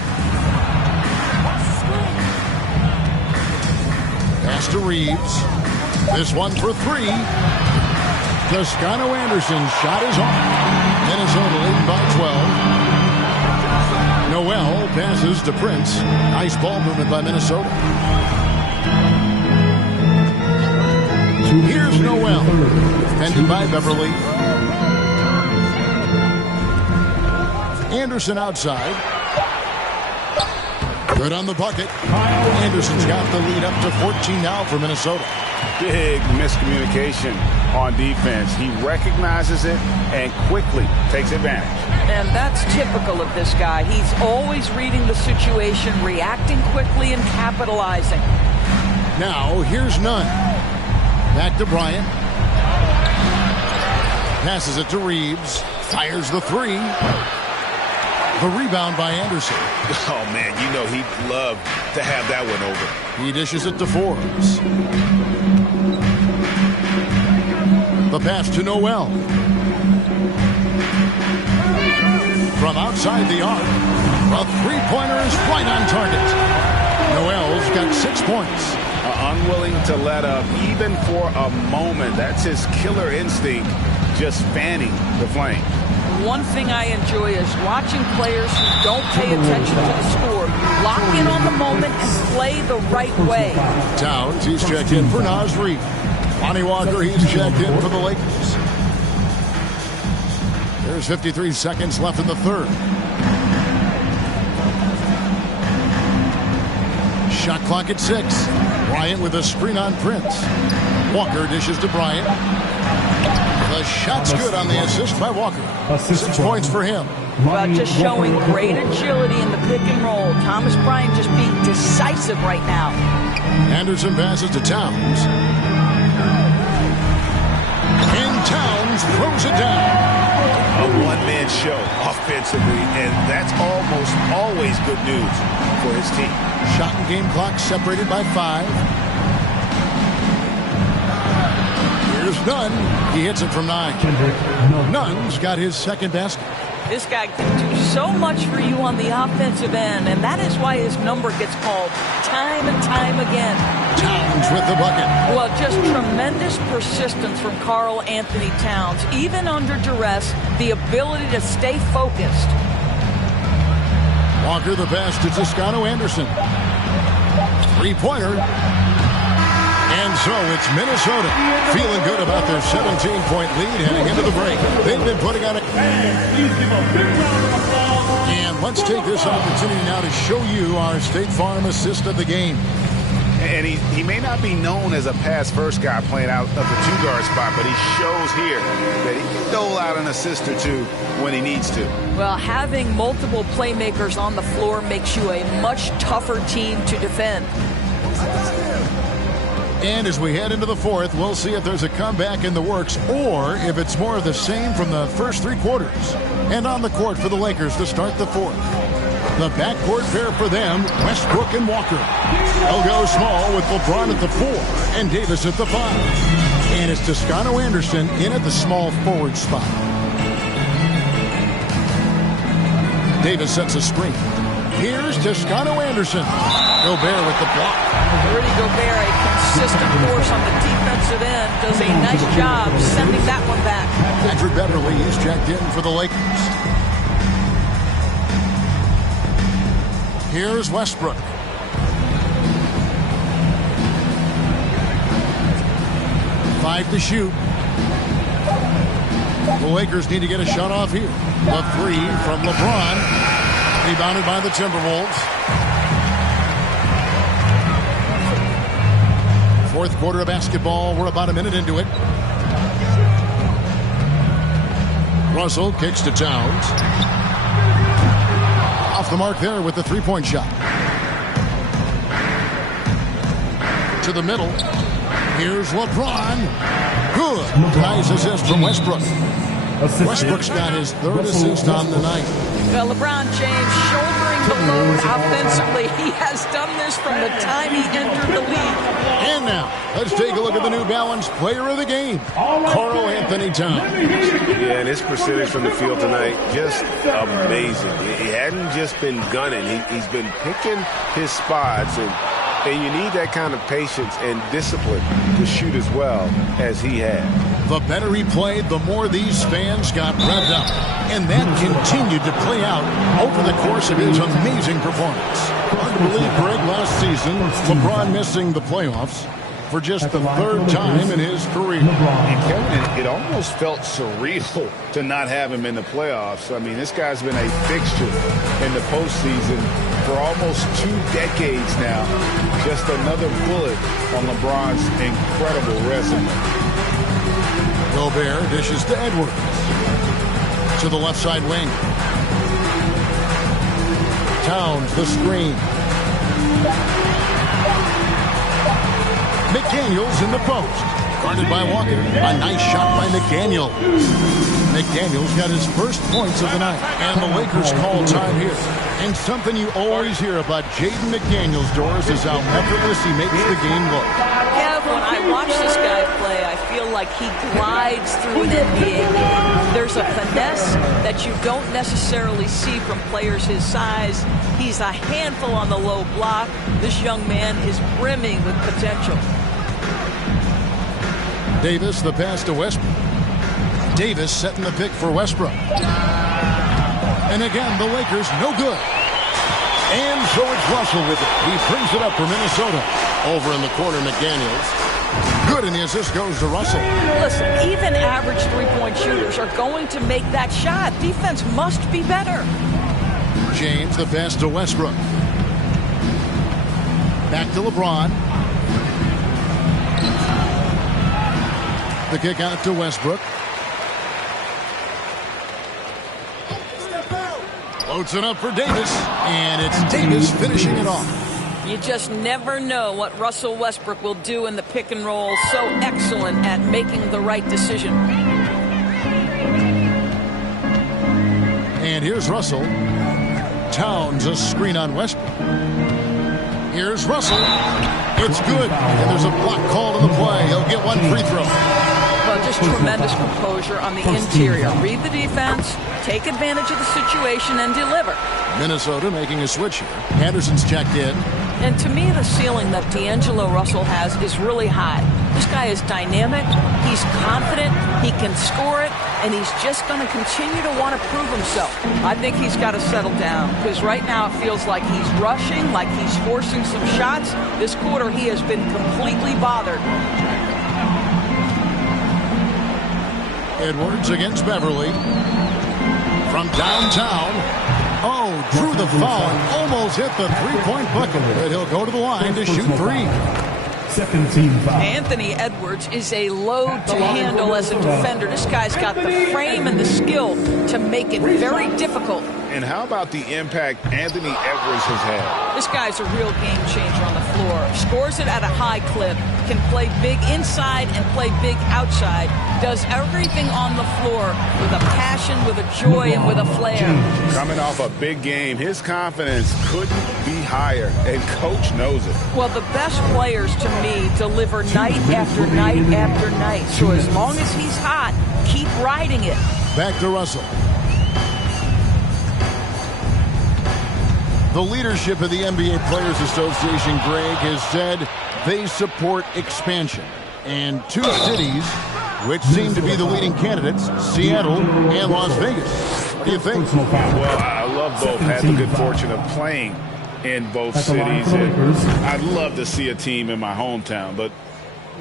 Pass to Reeves. This one for 3. Toscano Anderson's shot is off. Minnesota leading by 12. Noel passes to Prince. Nice ball movement by Minnesota. Here's Noel. Defended by Beverly. Anderson outside. Good on the bucket. Anderson's got the lead up to 14 now for Minnesota. Big miscommunication on defense. He recognizes it and quickly takes advantage. And that's typical of this guy. He's always reading the situation, reacting quickly, and capitalizing. Now, here's Nunn. Back to Bryant. Passes it to Reeves. Fires the 3. The rebound by Anderson. Oh, man, you know he'd love to have that one over. He dishes it to Forbes. The pass to Noel. From outside the arc, a three-pointer is right on target. Noel's got 6 points. Unwilling to let up even for a moment. That's his killer instinct, just fanning the flame. One thing I enjoy is watching players who don't pay attention to the score lock in on the moment and play the right way. Towns, he's checked in for Naz Reid. Lonnie Walker, he's checked in for the Lakers. There's 53 seconds left in the third. Shot clock at 6. Bryant with a screen on Prince. Walker dishes to Bryant. The shot's good on the assist by Walker. 6 points for him. Well, just showing great agility in the pick and roll. Thomas Bryant just being decisive right now. Anderson passes to Towns. And Towns throws it down. A one-man show offensively, and that's almost always good news for his team. Shot and game clock separated by 5. Here's Nunn. He hits it from 9. Nunn's got his second basket. This guy can do so much for you on the offensive end, and that is why his number gets called time and time again. Towns with the bucket. Well, just tremendous persistence from Karl Anthony Towns. Even under duress, the ability to stay focused. Walker the pass to Toscano Anderson. Three-pointer. And so it's Minnesota feeling good about their 17-point lead heading into the break. They've been putting on a... And let's take this opportunity now to show you our State Farm assist of the game. And he may not be known as a pass-first guy playing out of the two-guard spot, but he shows here that he can dole out an assist or two when he needs to. Well, having multiple playmakers on the floor makes you a much tougher team to defend. And as we head into the fourth, we'll see if there's a comeback in the works or if it's more of the same from the first three quarters. And on the court for the Lakers to start the fourth. The backcourt pair for them, Westbrook and Walker. They'll go small with LeBron at the 4 and Davis at the 5. And it's Toscano Anderson in at the small forward spot. Davis sets a screen. Here's Toscano Anderson. Gobert with the block. Rudy Gobert, a consistent force on the defensive end, does a nice job sending that one back. Patrick Beverly is checked in for the Lakers. Here's Westbrook. Five to shoot. The Lakers need to get a shot off here. A 3 from LeBron. Rebounded by the Timberwolves. Fourth quarter of basketball. We're about a minute into it. Russell kicks to Towns. Off the mark there with the three-point shot. To the middle. Here's LeBron. Good. Nice assist from Westbrook. Westbrook's got his third assist on the night. Well, LeBron James shouldering the load offensively. He has done this from the time he entered the league. And now, let's take a look at the New Balance player of the game, Karl Anthony Towns. Yeah, and his percentage from the field tonight, just amazing. He hadn't just been gunning. He's been picking his spots, and you need that kind of patience and discipline to shoot as well as he had. The better he played, the more these fans got revved up. And that continued to play out over the course of his amazing performance. Hard to believe, Greg, last season, LeBron missing the playoffs for just the third time in his career. And Kevin, it almost felt surreal to not have him in the playoffs. I mean, this guy's been a fixture in the postseason for almost 2 decades now. Just another bullet on LeBron's incredible resume. Gobert dishes to Edwards. To the left side wing. Towns, the screen. McDaniels in the post. Guarded by Walker. A nice shot by McDaniels. McDaniels got his first points of the night. And the Lakers call time here. And something you always hear about Jaden McDaniels, Doris, is how effortless he makes the game look. Yeah, when I watch this guy play, I feel like he glides through an NBA game. There's a finesse that you don't necessarily see from players his size. He's a handful on the low block. This young man is brimming with potential. Davis, the pass to Westbrook. Davis setting the pick for Westbrook. And again, the Lakers no good. And so it's Russell with it. He brings it up for Minnesota. Over in the corner, McDaniels. Good, and the assist goes to Russell. Listen, even average three-point shooters are going to make that shot. Defense must be better. James, the pass to Westbrook. Back to LeBron. The kick out to Westbrook. Floats it up for Davis, and it's Davis finishing it off. You just never know what Russell Westbrook will do in the pick and roll. So excellent at making the right decision. And here's Russell. Towns, a screen on Westbrook. Here's Russell. It's good, and there's a block called on the play. He'll get one free throw. Well, just tremendous composure on the interior. Read the defense, take advantage of the situation, and deliver. Minnesota making a switch here. Anderson's checked in. And to me, the ceiling that D'Angelo Russell has is really high. This guy is dynamic, he's confident, he can score it, and he's just going to continue to want to prove himself. I think he's got to settle down, because right now it feels like he's rushing, like he's forcing some shots. This quarter, he has been completely bothered. Edwards against Beverly. From downtown. Oh, drew the foul and almost hit the three-point bucket. But he'll go to the line to shoot three. Second team foul. Anthony Edwards is a load to handle as a defender. This guy's got the frame and the skill to make it very difficult. And how about the impact Anthony Edwards has had? This guy's a real game changer on the floor. Scores it at a high clip, can play big inside and play big outside. Does everything on the floor with a passion, with a joy, and with a flair. Coming off a big game, his confidence couldn't be higher, and Coach knows it. Well, the best players to me deliver night after night after night. So as long as he's hot, keep riding it. Back to Russell. The leadership of the NBA Players Association, Greg, has said they support expansion. And two cities which seem to be the leading candidates, Seattle and Las Vegas. What do you think? Well, I love both. Had the good fortune of playing in both cities. And I'd love to see a team in my hometown, but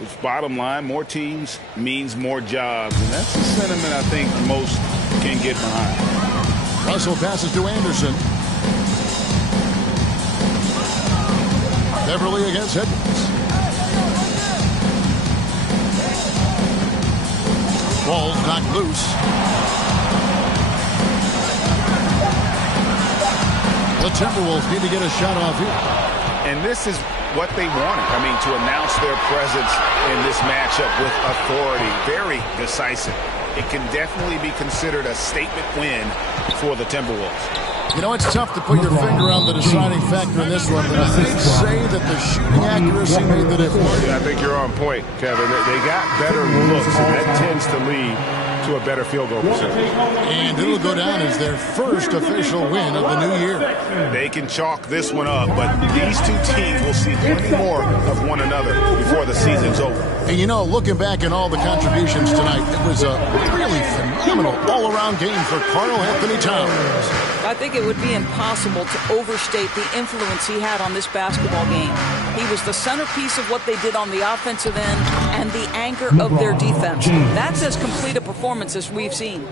it's bottom line, more teams means more jobs. And that's the sentiment I think most can get behind. Russell passes to Anderson. Beverly against Edwards. Ball's knocked loose. The Timberwolves need to get a shot off here. And this is what they wanted. I mean, to announce their presence in this matchup with authority. Very decisive. It can definitely be considered a statement win for the Timberwolves. You know, it's tough to put your finger on the deciding factor in this one, but I'd say that the shooting accuracy made the difference. Yeah, I think you're on point, Kevin. They got better looks, and that tends to lead to a better field goal percentage. And it'll go down as their first official win of the new year. They can chalk this one up, but these two teams will see plenty more of one another before the season's over. And you know, looking back at all the contributions tonight, it was a really phenomenal all-around game for Karl Anthony Towns. I think it would be impossible to overstate the influence he had on this basketball game. He was the centerpiece of what they did on the offensive end and the anchor of their defense. That's as complete a performance as we've seen.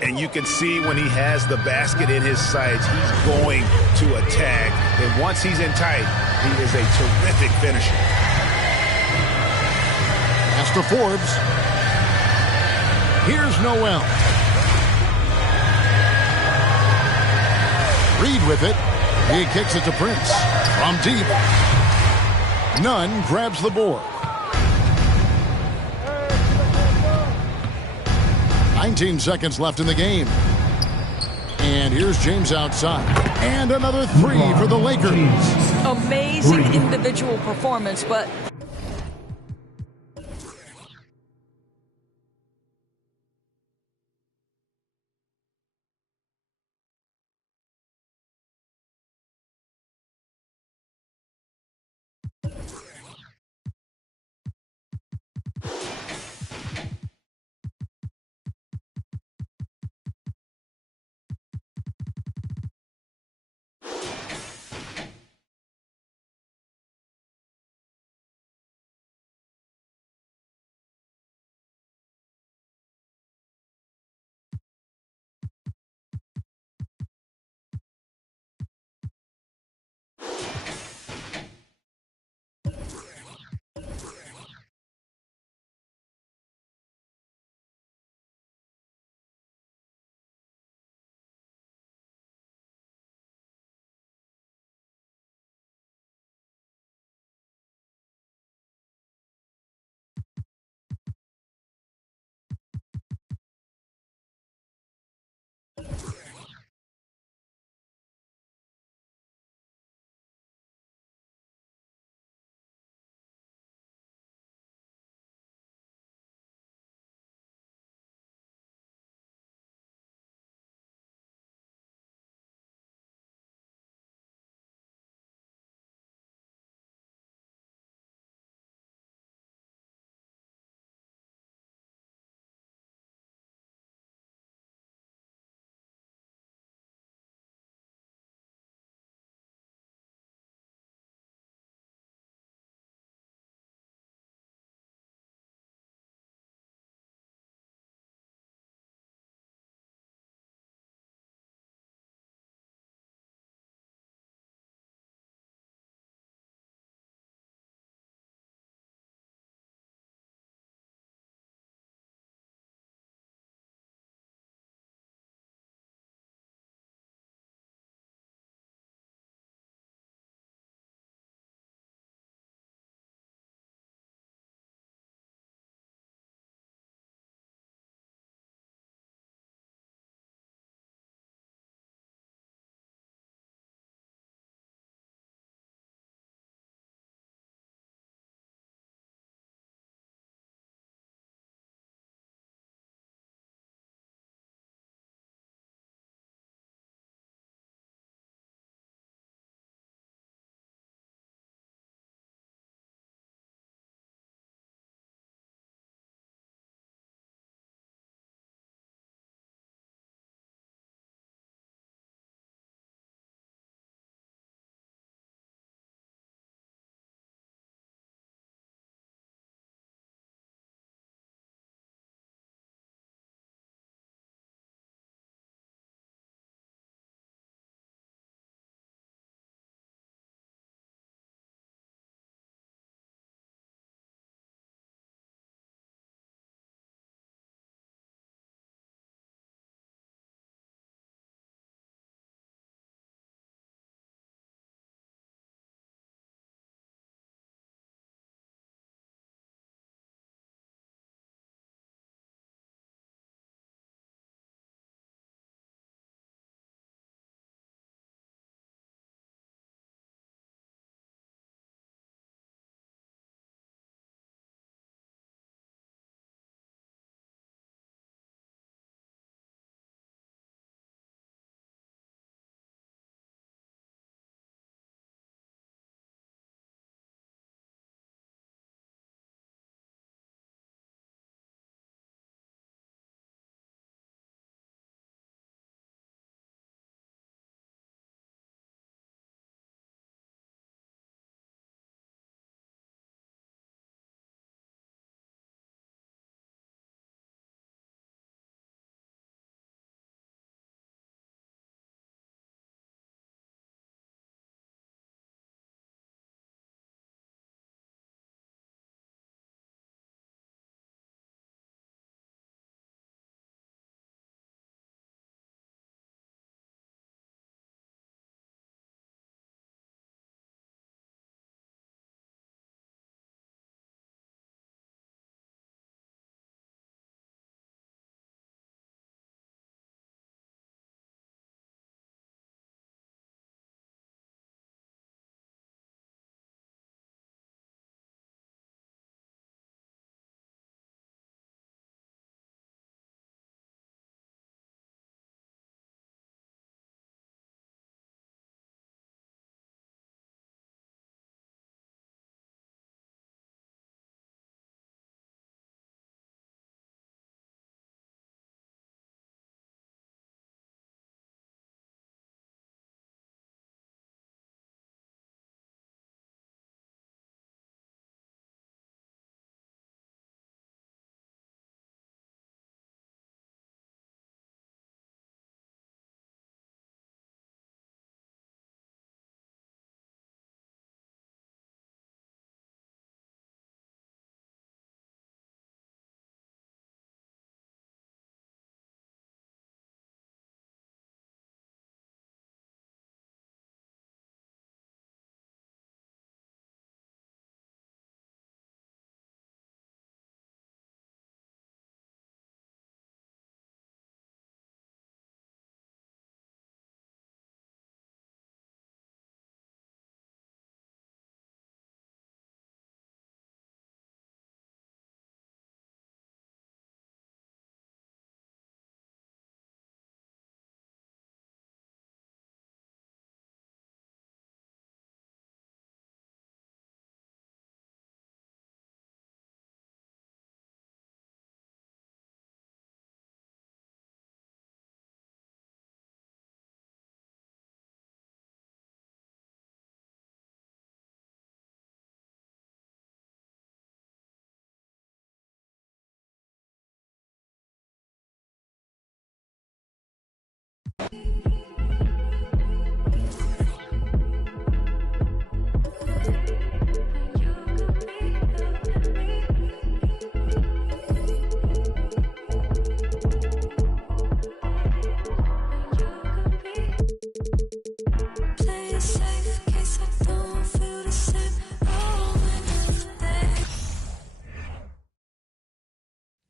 And you can see when he has the basket in his sights, he's going to attack. And once he's in tight, he is a terrific finisher. Pass to Forbes. Here's Noel. Reed with it. He kicks it to Prince. From deep. Nunn grabs the board. 19 seconds left in the game. And here's James outside. And another three for the Lakers. Amazing individual performance, but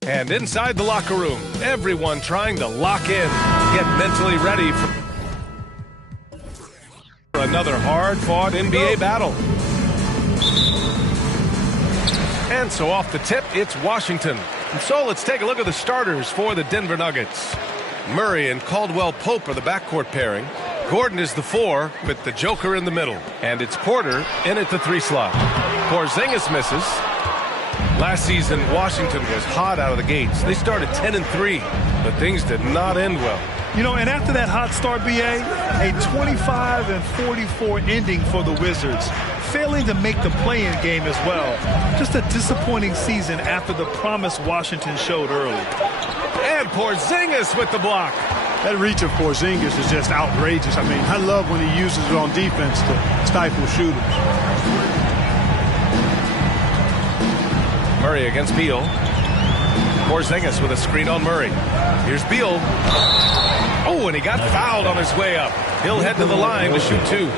And inside the locker room, everyone trying to lock in, get mentally ready for another hard-fought NBA battle. And so off the tip, it's Washington. And so let's take a look at the starters for the Denver Nuggets. Murray and Caldwell Pope are the backcourt pairing. Gordon is the 4 with the Joker in the middle. And it's Porter in at the 3 slot. Porzingis misses. Last season, Washington was hot out of the gates. They started 10-3, but things did not end well. You know, and after that hot start, BA, a 25-44 ending for the Wizards, failing to make the play-in game as well. Just a disappointing season after the promise Washington showed early. And Porzingis with the block. That reach of Porzingis is just outrageous. I mean, I love when he uses it on defense to stifle shooters. Murray against Beal. Porzingis with a screen on Murray. Here's Beal. Oh, and he got fouled on his way up. He'll head to the line to shoot 2.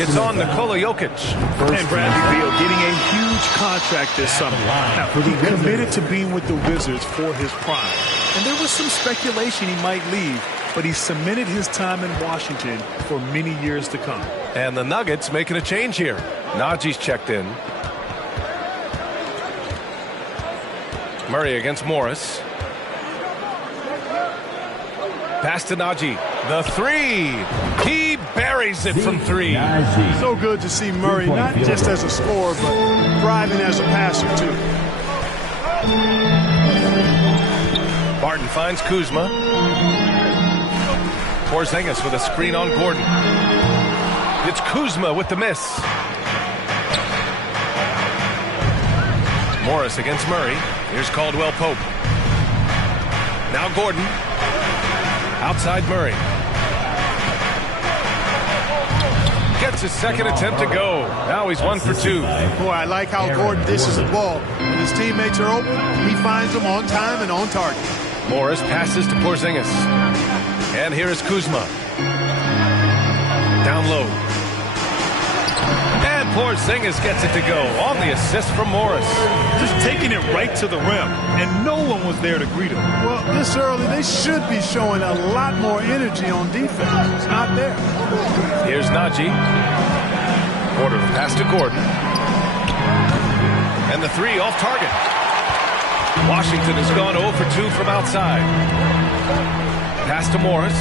It's on Nikola Jokic. And Bradley Beal getting a huge contract this summer. Now, he committed to being with the Wizards for his prime. And there was some speculation he might leave, but he cemented his time in Washington for many years to come. And the Nuggets making a change here. Najee's checked in. Murray against Morris. Pass to Najee. The 3. He buries it from 3. So good to see Murray, not just as a scorer, but thriving as a passer, too. Barton finds Kuzma. Porzingis with a screen on Gordon. It's Kuzma with the miss. Morris against Murray. Here's Caldwell Pope. Now Gordon. Outside Murray. Gets his second attempt to go. Now he's 1 for 2. Boy, I like how Gordon dishes the ball. When his teammates are open, he finds them on time and on target. Morris passes to Porzingis. And here is Kuzma. Down low. And Porzingis gets it to go on the assist from Morris. Just taking it right to the rim, and no one was there to greet him. Well, this early, they should be showing a lot more energy on defense. It's not there. Here's Najee. Porter pass to Gordon. And the 3 off target. Washington has gone 0 for 2 from outside. Pass to Morris.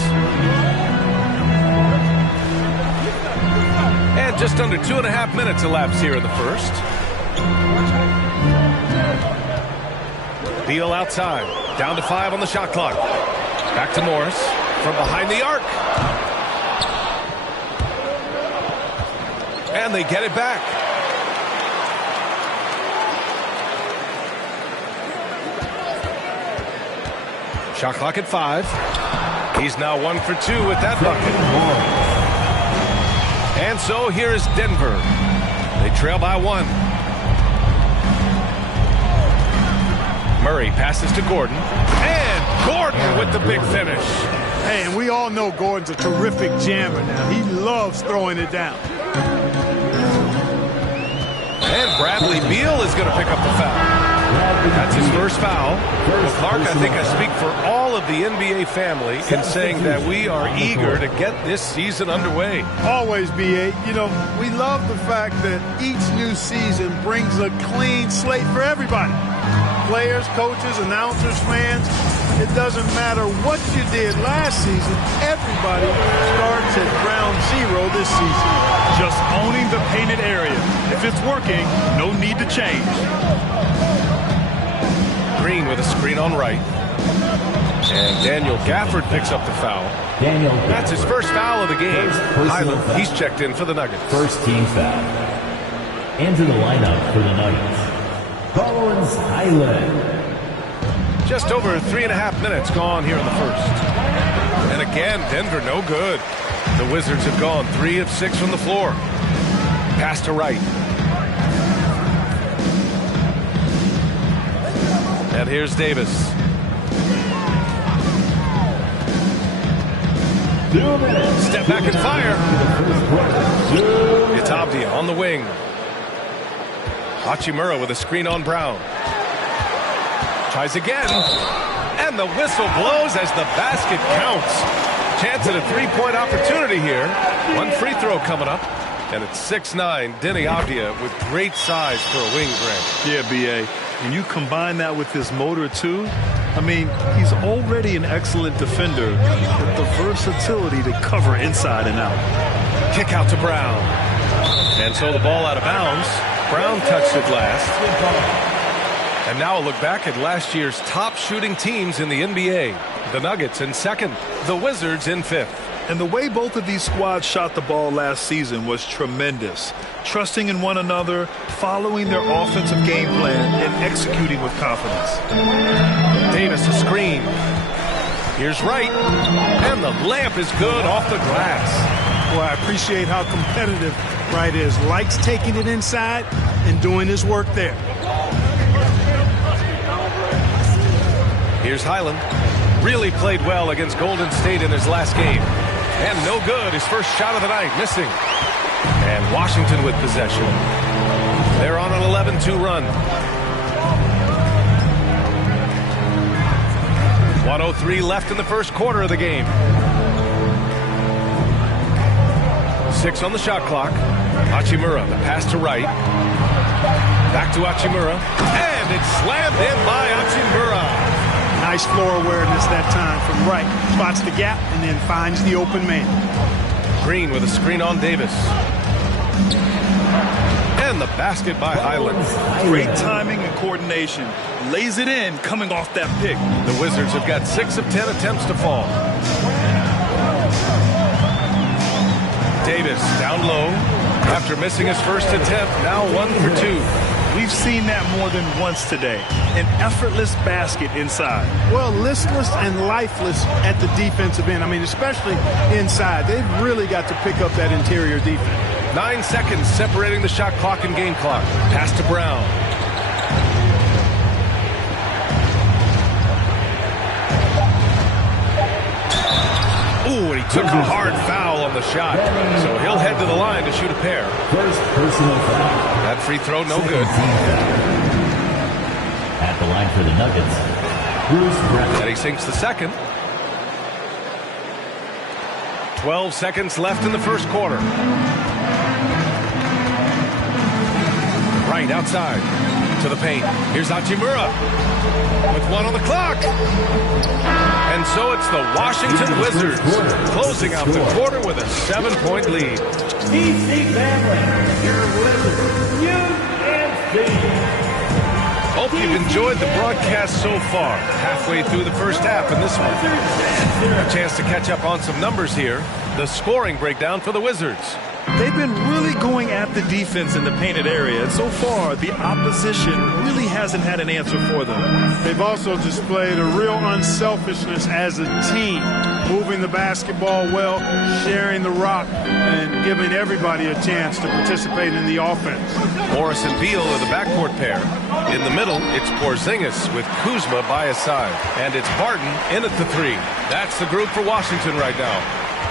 And just under 2.5 minutes elapsed here in the first. Beal outside. Down to 5 on the shot clock. Back to Morris from behind the arc. And they get it back. Shot clock at 5. He's now 1 for 2 with that bucket. And so here is Denver. They trail by 1. Murray passes to Gordon. And Gordon with the big finish. Hey, and we all know Gordon's a terrific jammer now. He loves throwing it down. And Bradley Beal is going to pick up the foul. That's his first foul. Well, Clark, I think I speak for all of the NBA family in saying that we are eager to get this season underway. Always, BA. You know, we love the fact that each new season brings a clean slate for everybody. Players, coaches, announcers, fans. It doesn't matter what you did last season. Everybody starts at ground zero this season. Just owning the painted area. If it's working, no need to change. Green with a screen on right. And Daniel Gafford picks up the foul. That's his first foul of the game. Highland, he's checked in for the Nuggets. First team foul. Into the lineup for the Nuggets, Collins Highland. Just over 3.5 minutes gone here in the first. And again, Denver no good. The Wizards have gone 3 of 6 from the floor. Pass to Wright. And here's Davis. Step back and fire. Itabdia on the wing. Hachimura with a screen on Brown. Tries again. And the whistle blows as the basket counts. Chance at a three-point opportunity here. One free throw coming up. And it's 6'9", Denny Avdia with great size for a wing, Grant. Yeah, B.A. And you combine that with his motor, too. I mean, he's already an excellent defender with the versatility to cover inside and out. Kick out to Brown. And so the ball out of bounds. Brown touched it last. And now a look back at last year's top shooting teams in the NBA. The Nuggets in second, the Wizards in fifth. And the way both of these squads shot the ball last season was tremendous. Trusting in one another, following their offensive game plan, and executing with confidence. Davis a screen. Here's Wright. And the layup is good off the glass. Well, I appreciate how competitive Wright is. Likes taking it inside and doing his work there. Here's Highland. Really played well against Golden State in his last game. And no good. His first shot of the night, missing. And Washington with possession. They're on an 11-2 run. 1:03 left in the first quarter of the game. 6 on the shot clock. Hachimura, the pass to Wright. Back to Hachimura. And it's slammed in by Hachimura. Nice floor awareness that time from Wright. Spots the gap and then finds the open man. Green with a screen on Davis. And the basket by Highland. Great timing and coordination. Lays it in coming off that pick. The Wizards have got 6 of 10 attempts to fall. Davis down low. After missing his first attempt, now 1 for 2. We've seen that more than once today. An effortless basket inside. Well, listless and lifeless at the defensive end. I mean, especially inside. They've really got to pick up that interior defense. 9 seconds separating the shot clock and game clock. Pass to Brown. Ooh, and he took a hard foul on the shot. So he'll head to the line to shoot a pair. First personal foul. That free throw, no good. At the line for the Nuggets, Bruce Brown. And he sinks the second. 12 seconds left in the first quarter. Right outside to the paint. Here's Hachimura with 1 on the clock. And so it's the Washington Wizards closing out the quarter with a 7-point lead. DC family, your Wizards, UNC. Hope you've enjoyed the broadcast so far. Halfway through the first half in this one. A chance to catch up on some numbers here. The scoring breakdown for the Wizards. They've been really going at the defense in the painted area, and so far the opposition really hasn't had an answer for them. They've also displayed a real unselfishness as a team, moving the basketball well, sharing the rock, and giving everybody a chance to participate in the offense. Morris and Beal are the backcourt pair. In the middle, it's Porzingis with Kuzma by his side. And it's Barton in at the 3. That's the group for Washington right now.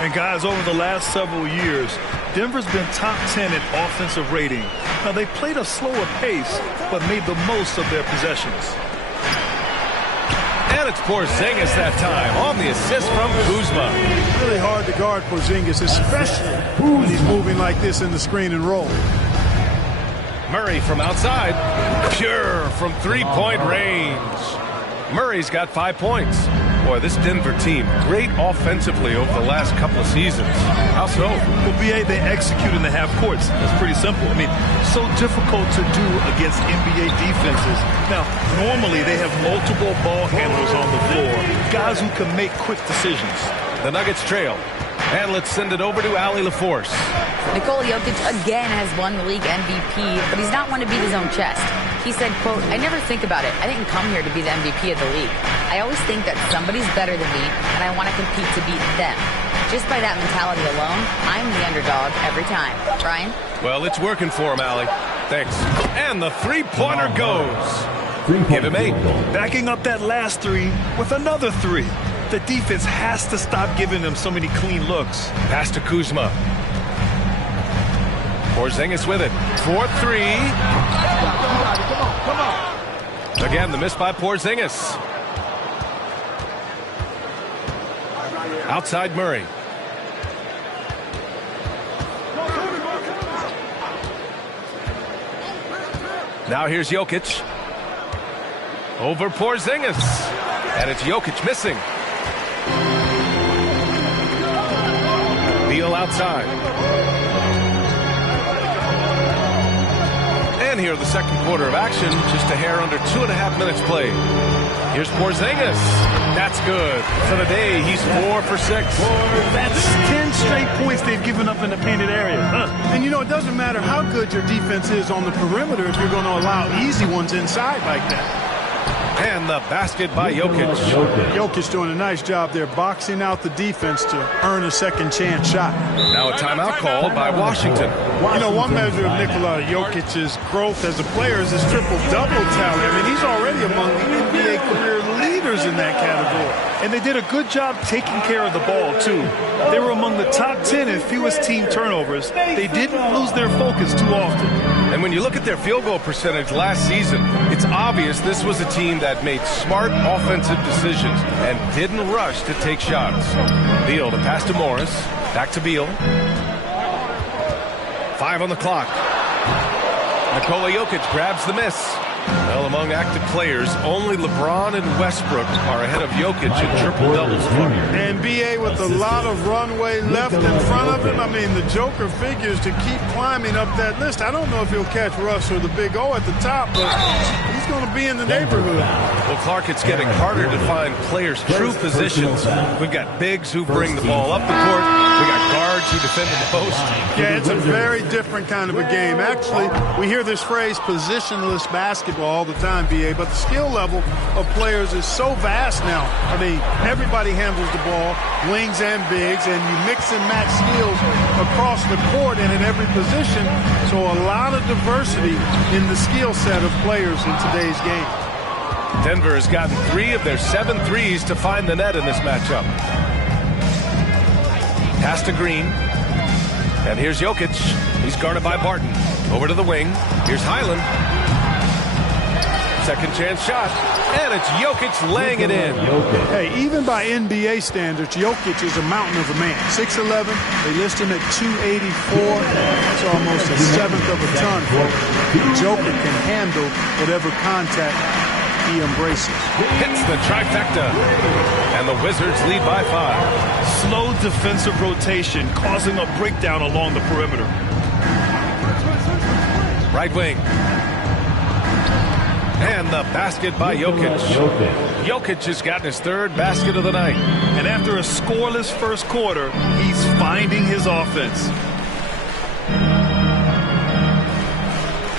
And guys, over the last several years, Denver's been top 10 in offensive rating. Now, they played a slower pace, but made the most of their possessions. And it's Porzingis that time on the assist from Kuzma. Really hard to guard Porzingis, especially when he's moving like this in the screen and roll. Murray from outside. Pure from three-point range. Murray's got 5 points. Boy, this Denver team, great offensively over the last couple of seasons. How so? Well, BA, they execute in the half courts. That's pretty simple. I mean, so difficult to do against NBA defenses. Now, normally they have multiple ball handlers on the floor, guys who can make quick decisions. The Nuggets trail. And let's send it over to Allie LaForce. Nikola Jokic again has won the league MVP, but he's not one to beat his own chest. He said, quote, "I never think about it. I didn't come here to be the MVP of the league. I always think that somebody's better than me, and I want to compete to beat them. Just by that mentality alone, I'm the underdog every time." Brian? Well, it's working for him, Allie. Thanks. And the three-pointer goes. Give him 8. Backing up that last 3 with another 3. The defense has to stop giving them so many clean looks. Pass to Kuzma. Porzingis with it. 4-3. Come on. Again, the miss by Porzingis. Outside Murray. Now here's Jokic. Over Porzingis. And it's Jokic missing. Beal outside. And here the second quarter of action. Just a hair under 2.5 minutes played. Here's Porzingis. That's good. For the day, he's 4 for 6. That's 10 straight points they've given up in the painted area. And you know, it doesn't matter how good your defense is on the perimeter if you're going to allow easy ones inside like that. And the basket by Jokic. Jokic doing a nice job there, boxing out the defense to earn a second chance shot. Now a timeout called by Washington. You know, one measure of Nikola Jokic's growth as a player is his triple-double tally. I mean, he's already among the NBA career leaders in that category. And they did a good job taking care of the ball, too. They were among the top 10 in fewest team turnovers. They didn't lose their focus too often. And when you look at their field goal percentage last season, it's obvious this was a team that made smart offensive decisions and didn't rush to take shots. Beal to pass to Morris. Back to Beal. 5 on the clock. Nikola Jokic grabs the miss. Well, among active players, only LeBron and Westbrook are ahead of Jokic in triple-doubles. And B.A. with a lot of runway left in front of him. I mean, the Joker figures to keep climbing up that list. I don't know if he'll catch Russ or the Big O at the top, but he's going to be in the neighborhood. Well, Clark, it's getting harder to find players' true positions. We've got bigs who bring the ball up the court. We got guards who defend the post. Yeah, it's a very different kind of a game. Actually, we hear this phrase, positionless basketball, all the time, B.A., but the skill level of players is so vast now. I mean, everybody handles the ball, wings and bigs, and you mix and match skills across the court and in every position. So a lot of diversity in the skill set of players in today's game. Denver has gotten 3 of their 7 threes to find the net in this matchup. Pass to Green. And here's Jokic. He's guarded by Barton. Over to the wing. Here's Highland. Second chance shot. And it's Jokic laying it in. Hey, even by NBA standards, Jokic is a mountain of a man. 6'11". They list him at 284. That's almost a seventh of a ton. Jokic can handle whatever contact he embraces. Hits the trifecta. And the Wizards lead by 5. Slow defensive rotation causing a breakdown along the perimeter. Right wing. And the basket by Jokic. Jokic has gotten his 3rd basket of the night. And after a scoreless first quarter, he's finding his offense.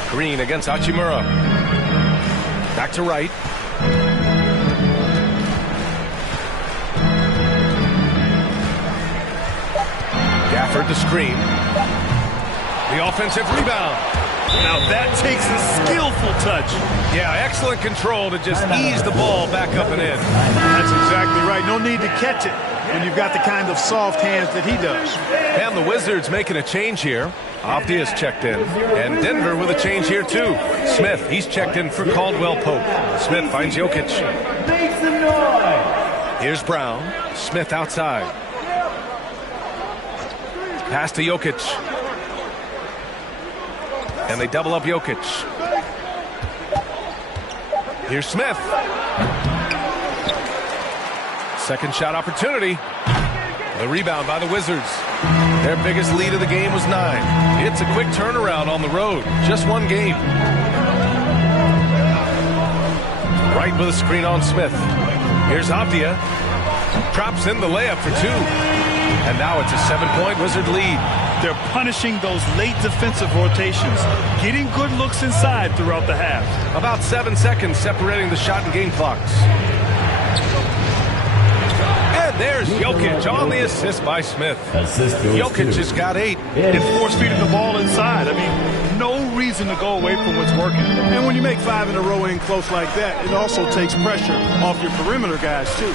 Green against Hachimura. Back to right. Gafford to screen. The offensive rebound. Now that takes a skillful touch. Yeah, excellent control to just ease the ball back up and in. That's exactly right. No need to catch it when you've got the kind of soft hands that he does. And the Wizards making a change here. Avdia's checked in. And Denver with a change here too. Smith, he's checked in for Caldwell Pope. Smith finds Jokic. Here's Brown. Smith outside. Pass to Jokic. And they double up Jokic. Here's Smith. Second shot opportunity. The rebound by the Wizards. Their biggest lead of the game was 9. It's a quick turnaround on the road. Just one game. Right with a screen on Smith. Here's Avdia. Drops in the layup for 2. And now it's a 7-point Wizard lead. They're punishing those late defensive rotations, getting good looks inside throughout the half. About 7 seconds separating the shot and game clocks. And there's Jokic on the assist by Smith. Jokic has got 8. And force-feeding the ball inside. I mean, no reason to go away from what's working. And when you make 5 in a row in close like that, it also takes pressure off your perimeter guys, too.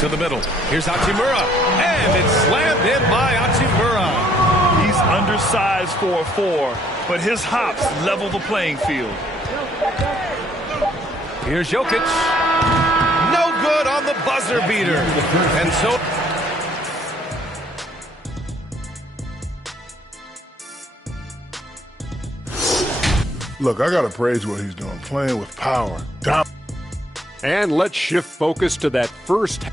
To the middle. Here's Hachimura. And it's slammed in by Hachimura. He's undersized for a 4, but his hops level the playing field. Here's Jokic. No good on the buzzer beater. And so... Look, I got to praise what he's doing, playing with power. And let's shift focus to that first.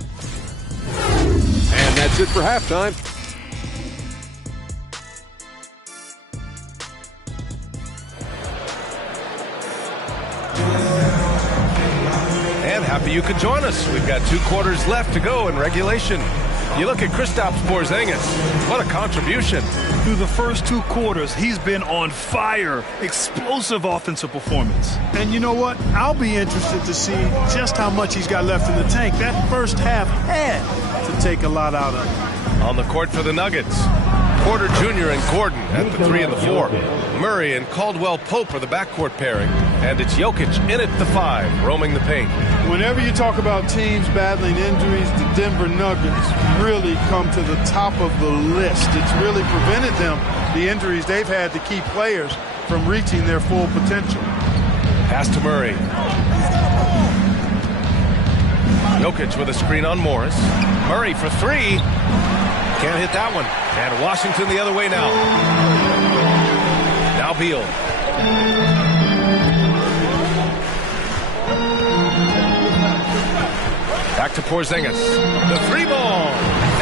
And that's it for halftime. And happy you could join us. We've got 2 quarters left to go in regulation. You look at Kristaps Porzingis. What a contribution. Through the first 2 quarters, he's been on fire. Explosive offensive performance. And you know what? I'll be interested to see just how much he's got left in the tank. That first half had to take a lot out of it. On the court for the Nuggets, Porter Jr. and Gordon at the 3 and the 4. Murray and Caldwell Pope are the backcourt pairing. And it's Jokic in at the 5, roaming the paint. Whenever you talk about teams battling injuries, the Denver Nuggets really come to the top of the list. It's really prevented them, the injuries they've had to keep players from reaching their full potential. Pass to Murray. Jokic with a screen on Morris. Murray for 3. Can't hit that one. And Washington the other way now. Now Beal. Back to Porzingis. The 3-ball.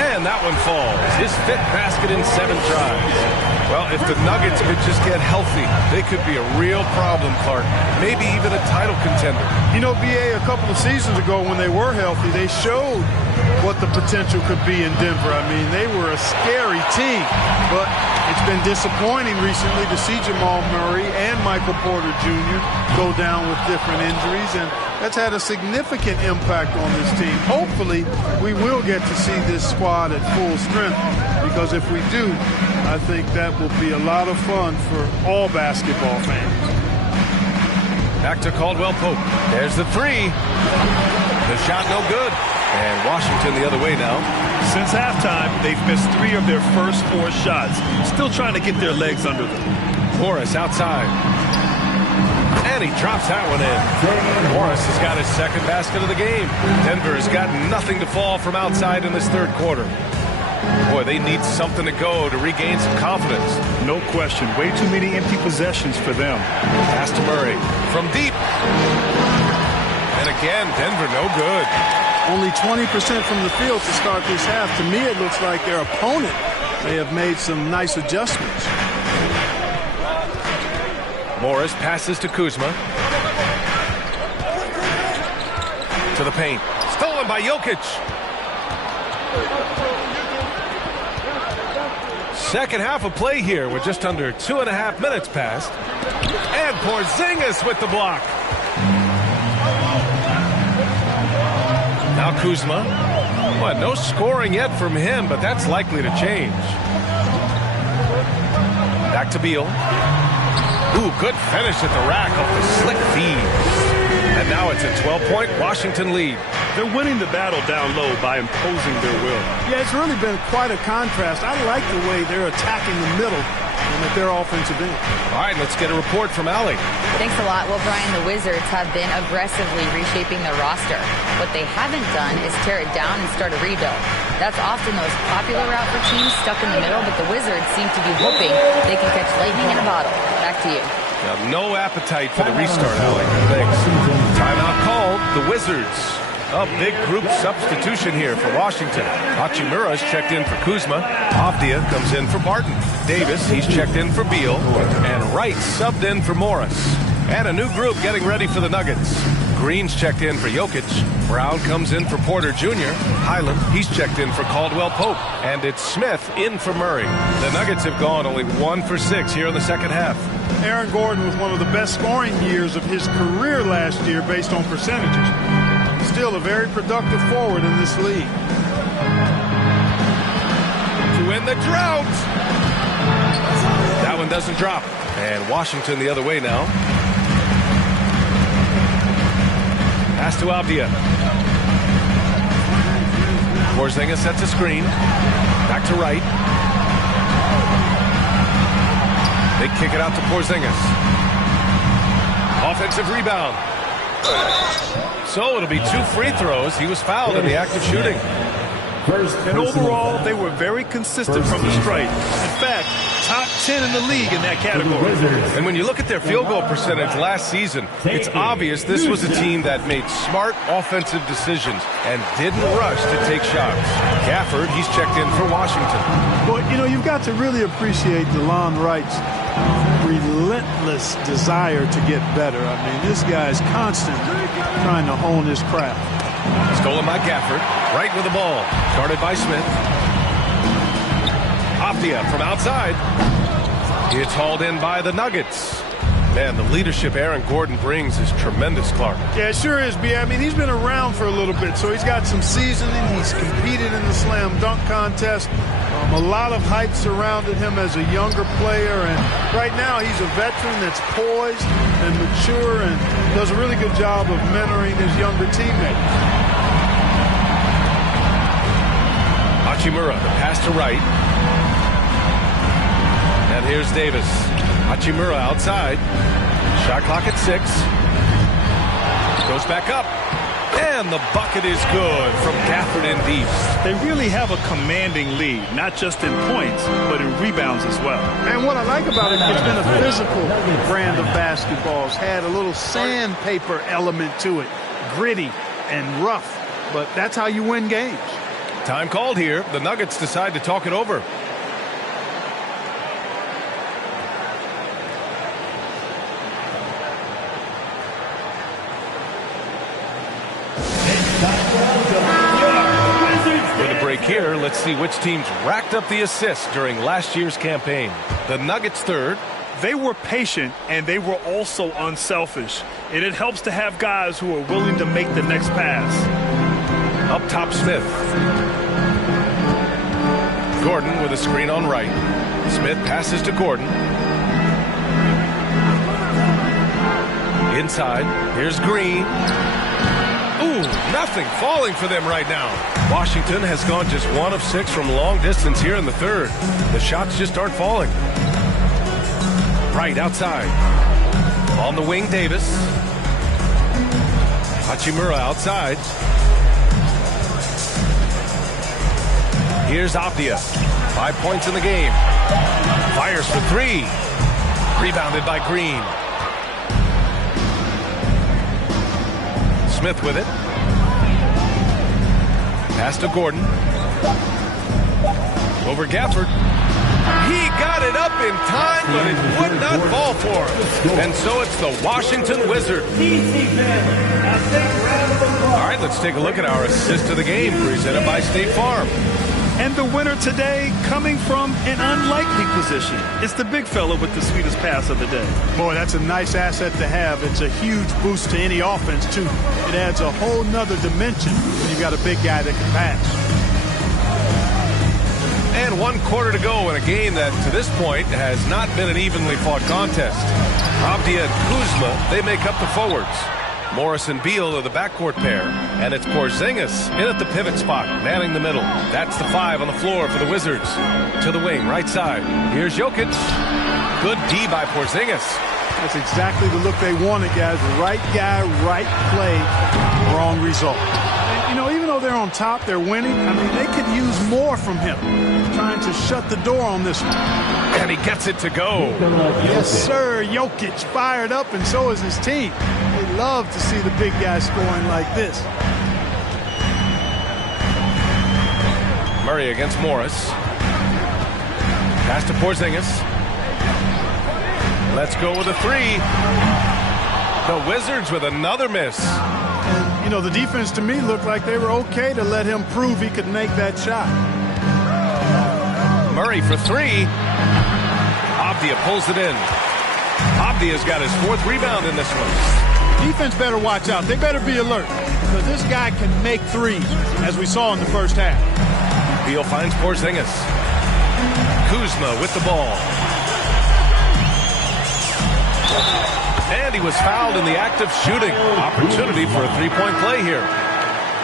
And that one falls. His 5th basket in 7 tries. Well, if the Nuggets could just get healthy, they could be a real problem, Clark. Maybe even a title contender. You know, BA, a couple of seasons ago when they were healthy, they showed what the potential could be in Denver. I mean, they were a scary team, but it's been disappointing recently to see Jamal Murray and Michael Porter Jr. go down with different injuries, and that's had a significant impact on this team. Hopefully, we will get to see this squad at full strength, because if we do, I think that will be a lot of fun for all basketball fans. Back to Caldwell Pope. There's the 3. The shot no good. And Washington the other way now. Since halftime, they've missed 3 of their first 4 shots. Still trying to get their legs under them. Morris outside. And he drops that one in. Morris has got his 2nd basket of the game. Denver has got nothing to fall from outside in this 3rd quarter. Boy, they need something to go to regain some confidence. No question. Way too many empty possessions for them. Pass to Murray from deep. And again, Denver no good. Only 20% from the field to start this half. To me, it looks like their opponent may have made some nice adjustments. Morris passes to Kuzma. To the paint. Stolen by Jokic. Second half of play here with just under 2.5 minutes passed. And Porzingis with the block. Now Kuzma. Well, no scoring yet from him, but that's likely to change. Back to Beal. Ooh, good finish at the rack off the slick feed. And now it's a 12-point Washington lead. They're winning the battle down low by imposing their will. Yeah, it's really been quite a contrast. I like the way they're attacking the middle and at their offensive end. All right, let's get a report from Allie. Thanks a lot. Well, Brian, the Wizards have been aggressively reshaping their roster. What they haven't done is tear it down and start a rebuild. That's often the most popular route for teams stuck in the middle, but the Wizards seem to be hoping they can catch lightning in a bottle. Back to you. No appetite for the restart, Allie. Thanks. Timeout called. The Wizards. A big group substitution here for Washington. Hachimura is checked in for Kuzma. Avdia comes in for Barton. Davis, he's checked in for Beal. And Wright subbed in for Morris. And a new group getting ready for the Nuggets. Green's checked in for Jokic. Brown comes in for Porter Jr. Highland, he's checked in for Caldwell Pope. And it's Smith in for Murray. The Nuggets have gone only 1 for 6 here in the second half. Aaron Gordon was one of the best scoring years of his career last year based on percentages. Still a very productive forward in this league. To win the drought. That one doesn't drop. And Washington the other way now. Pass to Avdia. Porzingis sets a screen. Back to right. They kick it out to Porzingis. Offensive rebound. So it'll be 2 free throws. He was fouled in the act of shooting. And overall, they were very consistent from the stripe. In fact, top 10 in the league in that category. And when you look at their field goal percentage last season, it's obvious this was a team that made smart offensive decisions and didn't rush to take shots. Gafford, he's checked in for Washington. But, you know, you've got to really appreciate DeLon Wright's relentless desire to get better. I mean, this guy's constantly trying to hone his craft. Stolen by Gafford. Right with the ball. Guarded by Smith. Avdia from outside. It's hauled in by the Nuggets. Man, the leadership Aaron Gordon brings is tremendous, Clark. Yeah, it sure is, B. I mean, he's been around for a little bit, so he's got some seasoning. He's competed in the slam dunk contest. A lot of hype surrounded him as a younger player, and right now he's a veteran that's poised and mature and does a really good job of mentoring his younger teammates. Hachimura, the pass to right. And here's Davis. Hachimura outside. Shot clock at 6. Goes back up. And the bucket is good from Gafford and deep. They really have a commanding lead, not just in points, but in rebounds as well. And what I like about it, it's been a physical brand of basketball. It's had a little sandpaper element to it, gritty and rough, but that's how you win games. Time called here. The Nuggets decide to talk it over. With a break here, let's see which teams racked up the assists during last year's campaign. The Nuggets third. They were patient, and they were also unselfish. And it helps to have guys who are willing to make the next pass. Up top, Smith. Gordon with a screen on right. Smith passes to Gordon. Inside, here's Green. Ooh, nothing falling for them right now. Washington has gone just 1 of 6 from long distance here in the third. The shots just aren't falling. Right outside. On the wing, Davis. Hachimura outside. Here's Avdia. 5 points in the game. Fires for 3. Rebounded by Green. Smith with it. Pass to Gordon. Over Gafford. He got it up in time, but it would not fall for him. And so it's the Washington Wizards. All right, let's take a look at our assist of the game, presented by State Farm. And the winner today coming from an unlikely position. It's the big fella with the sweetest pass of the day. Boy, that's a nice asset to have. It's a huge boost to any offense, too. It adds a whole nother dimension when you've got a big guy that can pass. And 1 quarter to go in a game that, to this point, has not been an evenly fought contest. Avdia and Kuzma, they make up the forwards. Morris and Beal are the backcourt pair. And it's Porzingis in at the pivot spot, manning the middle. That's the 5 on the floor for the Wizards. To the wing, right side. Here's Jokic. Good D by Porzingis. That's exactly the look they wanted, guys. Right guy, right play, wrong result. And, you know, even though they're on top, they're winning. I mean, they could use more from him. Trying to shut the door on this one. And he gets it to go. Yes, sir. Jokic fired up, and so is his team. They love to see the big guy scoring like this. Murray against Morris. Pass to Porzingis. Let's go with a 3. The Wizards with another miss. And, you know, the defense to me looked like they were okay to let him prove he could make that shot. Murray for three. Avdija pulls it in. Avdija's got his 4th rebound in this one. Defense better watch out. They better be alert because this guy can make threes, as we saw in the first half. Beal finds Porzingis. Kuzma with the ball. And he was fouled in the act of shooting. Opportunity for a 3-point play here.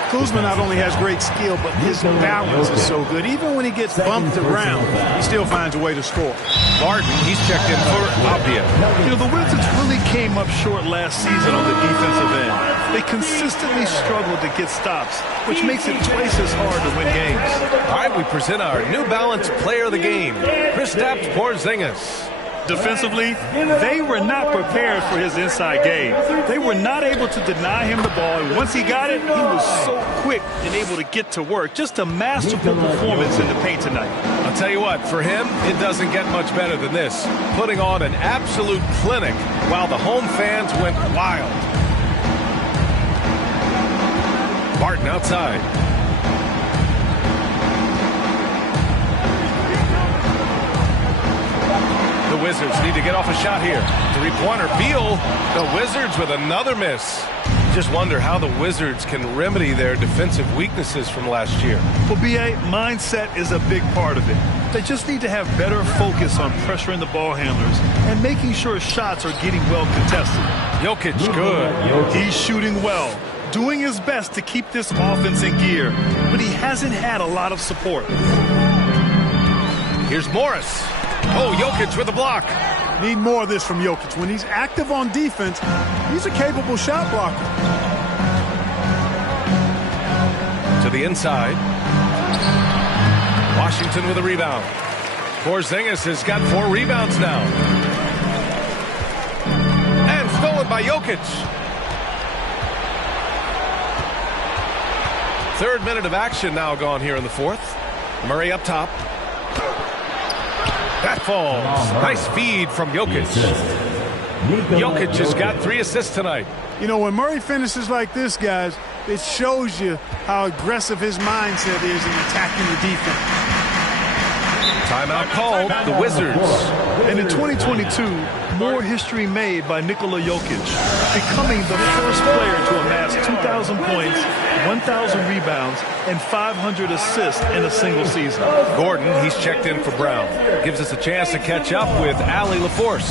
Kuzma not only has great skill, but his balance is so good. Even when he gets bumped around, he still finds a way to score. Barton, he's checked in for Avdija. You know, the Wizards really came up short last season on the defensive end. They consistently struggled to get stops, which makes it twice as hard to win games. All right, we present our New Balance Player of the Game, Kristaps Porzingis. Defensively, they were not prepared for his inside game. They were not able to deny him the ball, and once he got it, he was so quick and able to get to work. Just a masterful performance in the paint tonight. I'll tell you what, for him, it doesn't get much better than this. Putting on an absolute clinic while the home fans went wild. Barton outside. The Wizards need to get off a shot here. 3-pointer. Beal. The Wizards with another miss. Just wonder how the Wizards can remedy their defensive weaknesses from last year. Well, B.A., mindset is a big part of it. They just need to have better focus on pressuring the ball handlers and making sure shots are getting well contested. Jokic, good. He's shooting well, doing his best to keep this offense in gear, but he hasn't had a lot of support. Here's Morris. Oh, Jokic with a block. Need more of this from Jokic. When he's active on defense, he's a capable shot blocker. To the inside. Washington with a rebound. Porzingis has got 4 rebounds now. And stolen by Jokic. 3rd minute of action now gone here in the 4th. Murray up top. That falls. Nice feed from Jokic. Jokic has got 3 assists tonight. You know, when Murray finishes like this, guys, it shows you how aggressive his mindset is in attacking the defense. Timeout called, the Wizards. And in 2022, more history made by Nikola Jokic, becoming the first player to amass 2,000 points, 1,000 rebounds, and 500 assists in a single season. Gordon, he's checked in for Brown. Gives us a chance to catch up with Allie LaForce.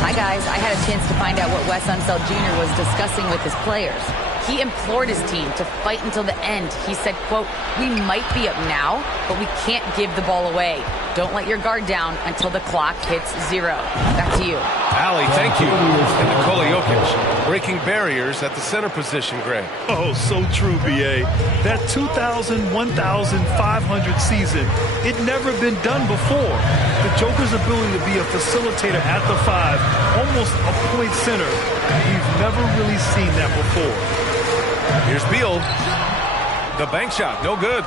Hi, guys. I had a chance to find out what Wes Unseld Jr. was discussing with his players. He implored his team to fight until the end. He said, quote, "We might be up now, but we can't give the ball away. Don't let your guard down until the clock hits 0. Back to you. Allie, thank you. And Nikola Jokic breaking barriers at the center position, Greg. Oh, so true, B.A. That 2,000, 1,500 season, it never been done before. The Joker's ability to be a facilitator at the 5, almost a point center, we've never really seen that before. Here's Beal. The bank shot, no good.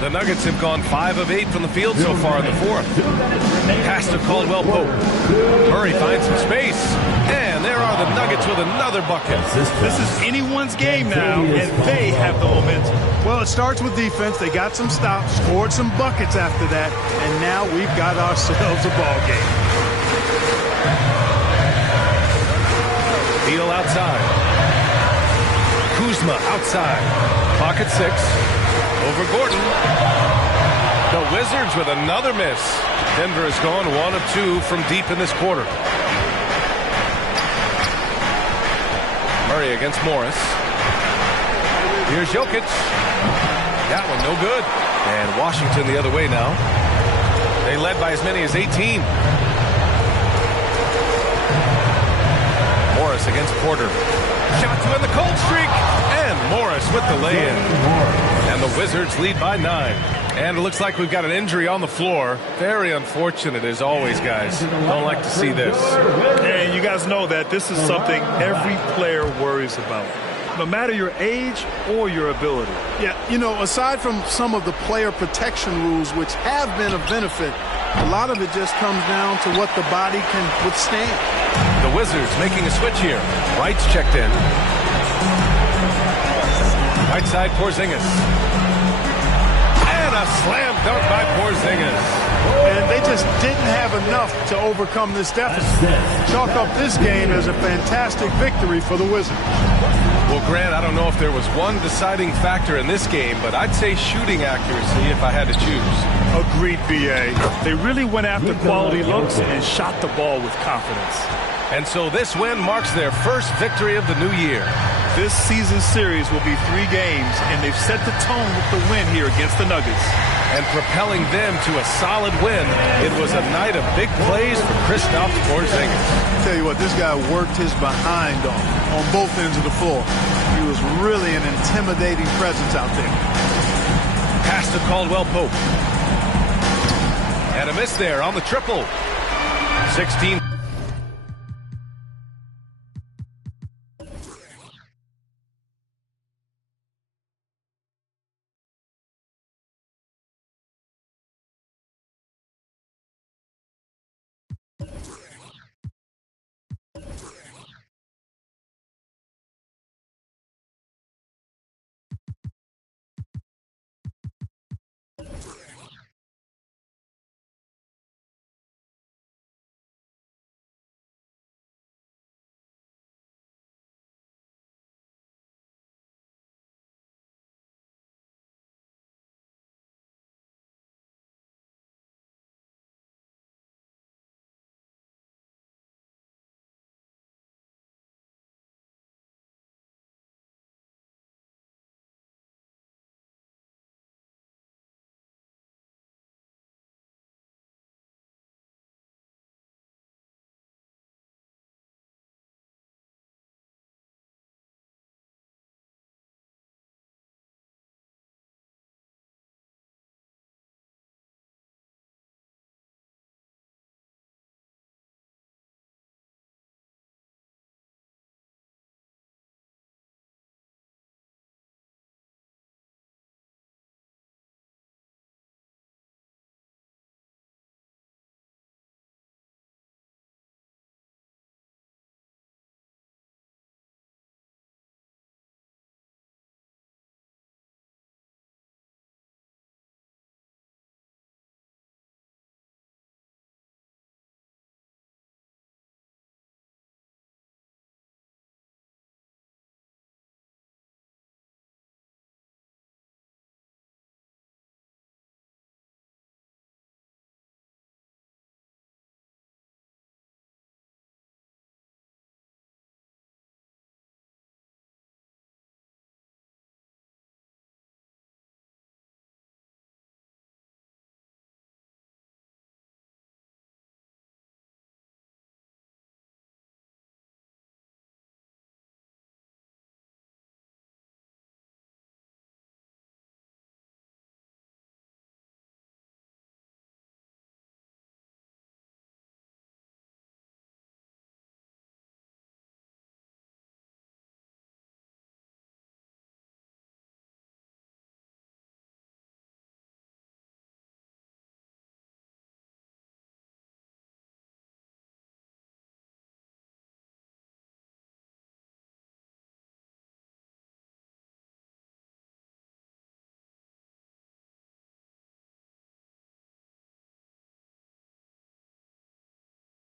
The Nuggets have gone 5 of 8 from the field so far in the 4th. Pass to Caldwell Pope. Murray finds some space. And there are the Nuggets with another bucket. This is anyone's game now, and they have the momentum. Well, it starts with defense. They got some stops, scored some buckets after that, and now we've got ourselves a ball game. Beal outside. Kuzma outside. Clock at 6. Over Gordon. The Wizards with another miss. Denver has gone 1 of 2 from deep in this quarter. Murray against Morris. Here's Jokic. That one no good. And Washington the other way now. They led by as many as 18. Morris against Porter. Shot to end the cold streak. And Morris with the lay-in. And the Wizards lead by 9. And it looks like we've got an injury on the floor. Very unfortunate as always, guys. Don't like to see this. And you guys know that this is something every player worries about, no matter your age or your ability. Yeah, you know, aside from some of the player protection rules, which have been of benefit, a lot of it just comes down to what the body can withstand. The The Wizards making a switch here. Wright's checked in. Right side, Porzingis. And a slam dunk by Porzingis. And they just didn't have enough to overcome this deficit. Chalk up this game as a fantastic victory for the Wizards. Well, Grant, I don't know if there was one deciding factor in this game, but I'd say shooting accuracy if I had to choose. Agreed, B.A. They really went after quality looks and shot the ball with confidence. And so this win marks their first victory of the new year. This season series will be 3 games, and they've set the tone with the win here against the Nuggets. And propelling them to a solid win, it was a night of big plays for Kristaps Porzingis. I tell you what, this guy worked his behind off on both ends of the floor. He was really an intimidating presence out there. Pass to Caldwell Pope. And a miss there on the triple. 16.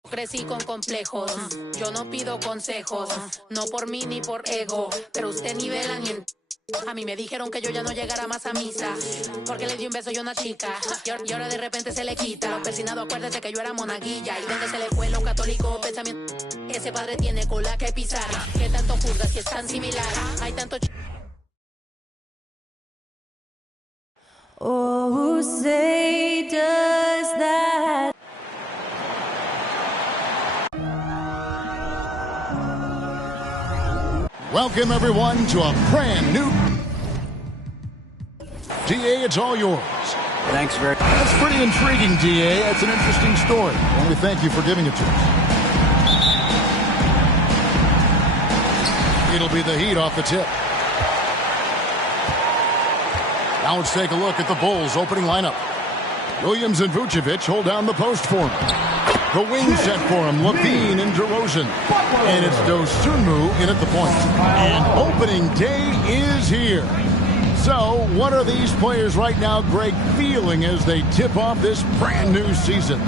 Crecí con complejos, yo no pido consejos, no por mí ni por ego, pero usted nivelan y a mí me dijeron que yo ya no llegara más a misa, porque le di un beso y una chica, y ahora de repente se le quita. Lo persinado, acuérdese que yo era monaguilla, y donde se le fue lo católico pensamiento. Ese padre tiene cola que pisar, que tanto juzga si es tan similar, hay tanto Oh, say does that. Welcome, everyone, to a brand new... DA, it's all yours. Thanks very much. That's pretty intriguing, DA. That's an interesting story, and we thank you for giving it to us. It'll be the Heat off the tip. Now let's take a look at the Bulls' opening lineup. Williams and Vucevic hold down the post for him. The wing set for him, Levine and DeRozan. And it's Dosunmu in at the point. And opening day is here. So, what are these players right now, Greg, feeling as they tip off this brand new season?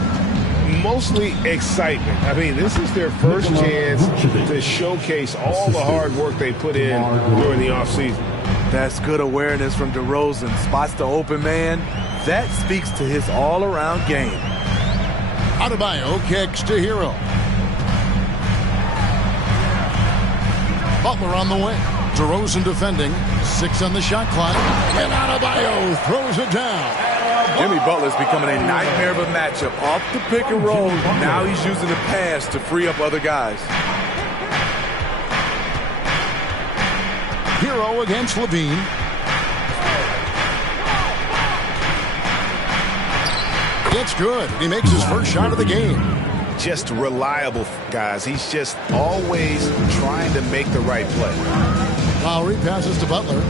Mostly excitement. I mean, this is their first chance to showcase all the hard work they put in during the offseason. That's good awareness from DeRozan. Spots the open man. That speaks to his all-around game. Adebayo kicks to Hero. Butler on the wing. DeRozan defending. 6 on the shot clock. And Adebayo throws it down. Jimmy Butler's becoming a nightmare of a matchup. Off the pick and roll. Now he's using the pass to free up other guys. Hero against Levine. It's good. He makes his first shot of the game. Just reliable, guys. He's just always trying to make the right play. Lowry passes to Butler.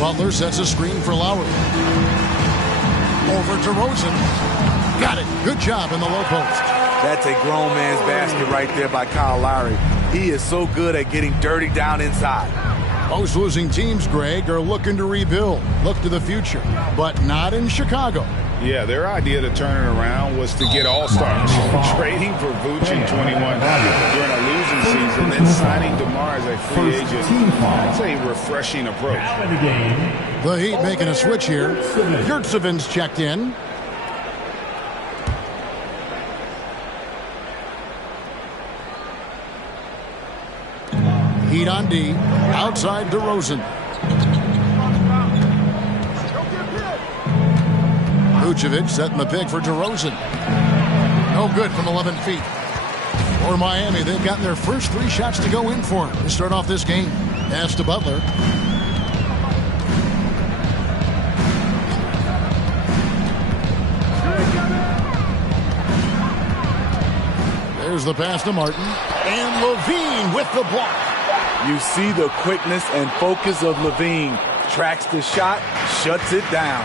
Butler sets a screen for Lowry. Over to DeRozan. Got it. Good job in the low post. That's a grown man's basket right there by Kyle Lowry. He is so good at getting dirty down inside. Most losing teams, Greg, are looking to rebuild. Look to the future. But not in Chicago. Yeah, their idea to turn it around was to get all-stars. Trading for Vooch in 21 during a losing season, then signing DeMar as a free agent. That's a refreshing approach. The Heat making a switch here. Yurtsevic's checked in. Heat on D. Outside DeRozan. Vucevic setting the pick for DeRozan. No good from 11 feet. For Miami, they've gotten their first 3 shots to go in for him to start off this game. Pass to Butler. There's the pass to Martin. And Levine with the block. You see the quickness and focus of Levine. Tracks the shot, shuts it down.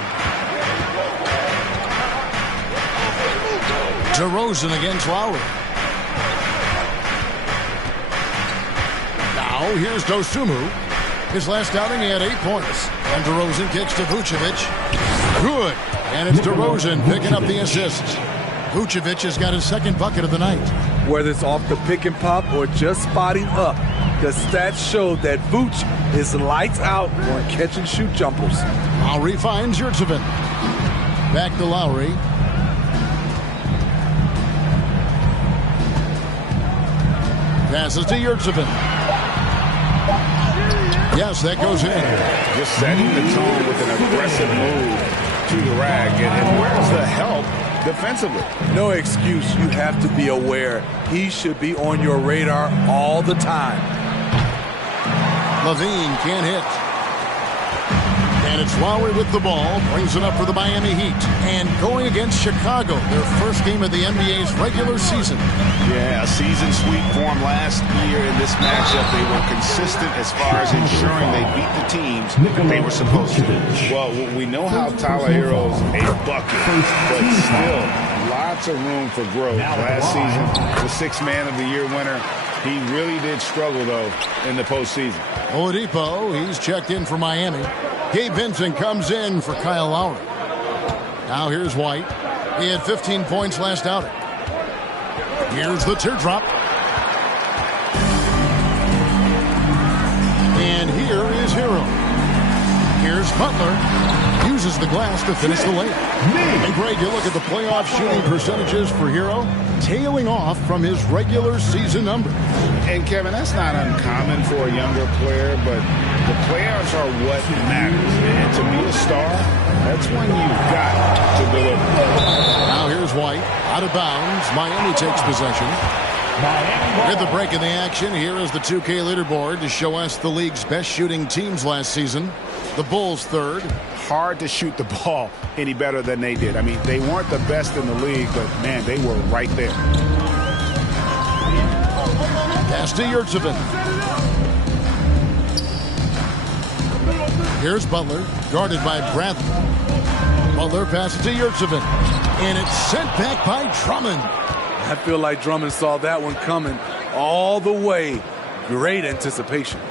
DeRozan against Lowry. Now here's Dosunmu. His last outing, he had 8 points. And DeRozan kicks to Vucevic. Good. And it's DeRozan picking up the assist. Vucevic has got his second bucket of the night. Whether it's off the pick and pop or just spotting up, the stats show that Vooch is lights out on catch and shoot jumpers. Lowry finds Yurtseven. Back to Lowry. Passes to Yurtseven. Yes, that goes in. Just setting the tone with an aggressive move to the rack. And where's the help defensively? No excuse. You have to be aware. He should be on your radar all the time. Levine can't hit. And it's Lowry with the ball. Brings it up for the Miami Heat. And going against Chicago, their first game of the NBA's regular season. Yeah, a season sweep for them last year in this matchup. They were consistent as far as ensuring they beat the teams they were supposed to. Well, we know how Tyler Hero's a bucket, but still lots of room for growth. Last season, the 6th Man of the Year winner. He really did struggle, though, in the postseason. Oladipo, he's checked in for Miami. Gabe Vincent comes in for Kyle Lowry. Now here's White. He had 15 points last outing. Here's the teardrop. And here is Hero. Here's Butler. Uses the glass to finish the layup. And Greg, you look at the playoff shooting percentages for Hero, tailing off from his regular season number. And Kevin, that's not uncommon for a younger player, but the playoffs are what matters. And to be a star, that's when you've got to deliver. Now here's White. Out of bounds. Miami takes possession. With the break in the action, here is the 2K leaderboard to show us the league's best shooting teams last season. The Bulls third. Hard to shoot the ball any better than they did. I mean, they weren't the best in the league, but, man, they were right there. Pass to Yurtseven. Here's Butler, guarded by Bradley. Butler passes to Yurtsevin, and it's sent back by Drummond. I feel like Drummond saw that one coming all the way. Great anticipation.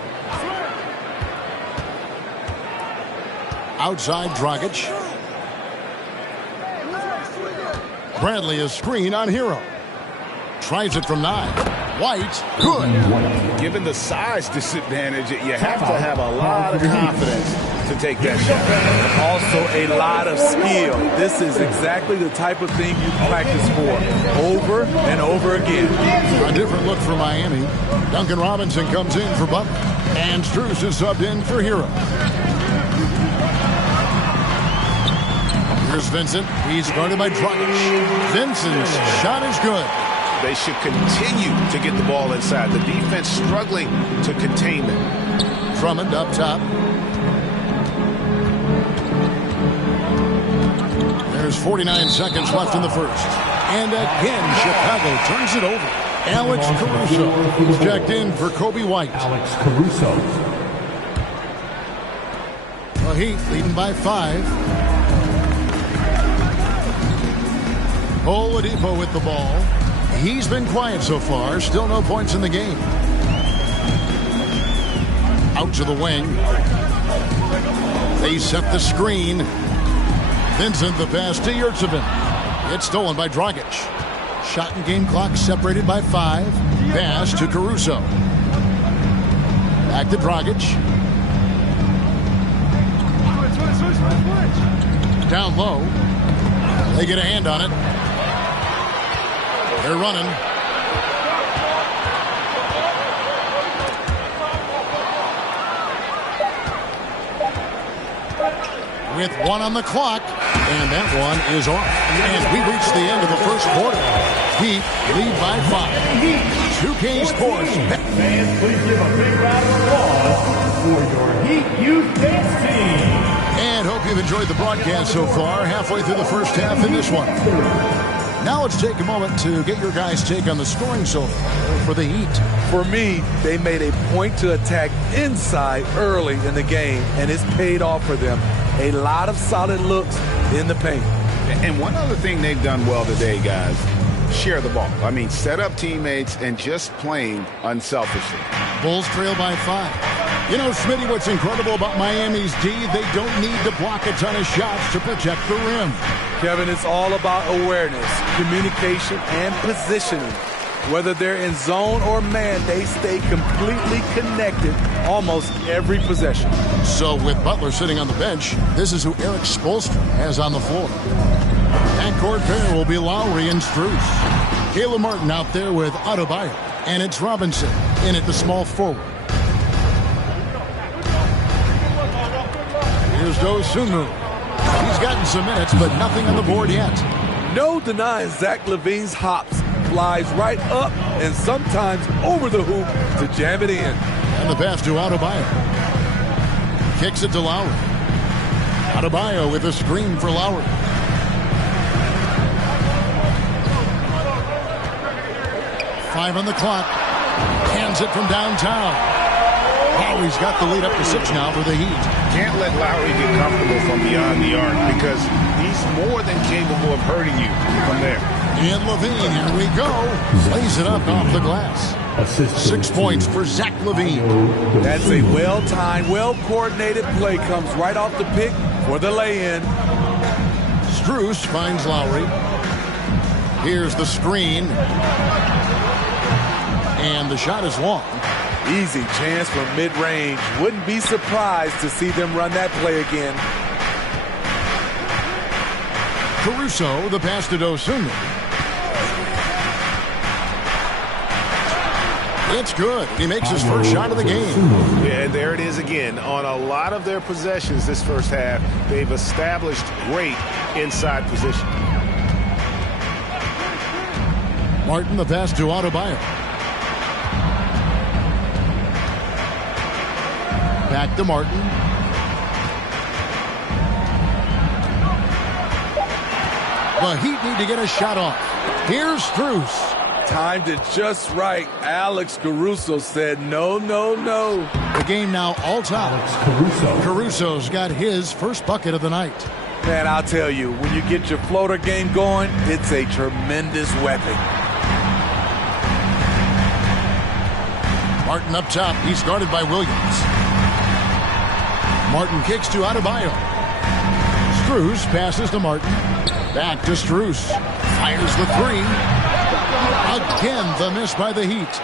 Outside Dragic. Bradley a screen on Hero. Tries it from 9. White, good. Given the size disadvantage, you have to have a lot of confidence to take that shot. Also a lot of skill. This is exactly the type of thing you practice for over and over again. A different look for Miami. Duncan Robinson comes in for Butler. And Strus is subbed in for Hero. Here's Vincent. He's guarded by Dragic. Vincent's shot is good. They should continue to get the ball inside. The defense struggling to contain them. Drummond up top. There's 49 seconds left in the first. And again, Chicago turns it over. Alex Caruso checked in for Kobe White. Alex Caruso. The Heat leading by 5. Oladipo with the ball. He's been quiet so far. Still no points in the game. Out to the wing. They set the screen. Vincent the pass to Yurtsevin. It's stolen by Dragic. Shot and game clock separated by 5. Pass to Caruso. Back to Dragic. Down low. They get a hand on it. They're running. With 1 on the clock, and that one is off. And we reach the end of the first quarter. Heat lead by 5. 2K Sports. Fans, please give a big round of applause for your Heat Youth Dance Team. And hope you've enjoyed the broadcast so far. Halfway through the first half in this one. Now let's take a moment to get your guys' take on the scoring so far for the Heat. For me, they made a point to attack inside early in the game, and it's paid off for them. A lot of solid looks in the paint. And one other thing they've done well today, guys, share the ball. I mean, set up teammates and just playing unselfishly. Bulls trail by 5. You know, Smitty, what's incredible about Miami's D, they don't need to block a ton of shots to protect the rim. Kevin, it's all about awareness, communication, and positioning. Whether they're in zone or man, they stay completely connected almost every possession. So with Butler sitting on the bench, this is who Eric Spoelstra has on the floor. Backcourt pair will be Lowry and Strus. Caleb Martin out there with Adebayo. And it's Robinson in at the small forward. Here's Dosunmu. He's gotten some minutes, but nothing on the board yet. No denying Zach LaVine's hops. Flies right up and sometimes over the hoop to jam it in. And the pass to Adebayo. Kicks it to Lowry. Adebayo with a screen for Lowry. Five on the clock. Hands it from downtown. Lowry's got the lead up to 6 now for the Heat. Can't let Lowry get comfortable from beyond the arc because he's more than capable of hurting you from there. And LaVine, here we go. Lays it up off the glass. 6 points for Zach LaVine. That's a well-timed, well-coordinated play. Comes right off the pick for the lay-in. Strus finds Lowry. Here's the screen. And the shot is long. Easy chance from mid-range. Wouldn't be surprised to see them run that play again. Caruso, the pass to Dosunmu. It's good. He makes his first shot of the game. Yeah, and there it is again. On a lot of their possessions this first half, they've established great inside position. Martin, the pass to Adebayo. Back to Martin. The Heat need to get a shot off. Here's Strus. Timed it just right. Alex Caruso said no, no, no. The game now all tied. Caruso. Caruso's got his first bucket of the night. Man, I'll tell you, when you get your floater game going, it's a tremendous weapon. Martin up top. He's guarded by Williams. Martin kicks to Adebayo. Strus passes to Martin. Back to Strus. Fires the three. Again, the miss by the Heat.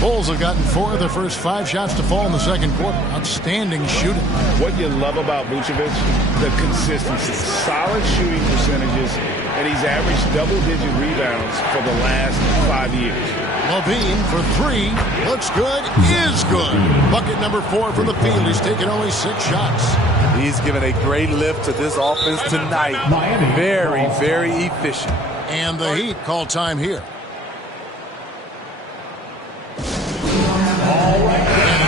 Bulls have gotten 4 of their first 5 shots to fall in the second quarter. Outstanding shooting. What you love about Vucevic, the consistency. Solid shooting percentages, and he's averaged double-digit rebounds for the last 5 years. Levine for 3. Looks good. Is good. Bucket number 4 from the field. He's taken only 6 shots. He's given a great lift to this offense tonight. Very, very efficient. And the Heat call time here.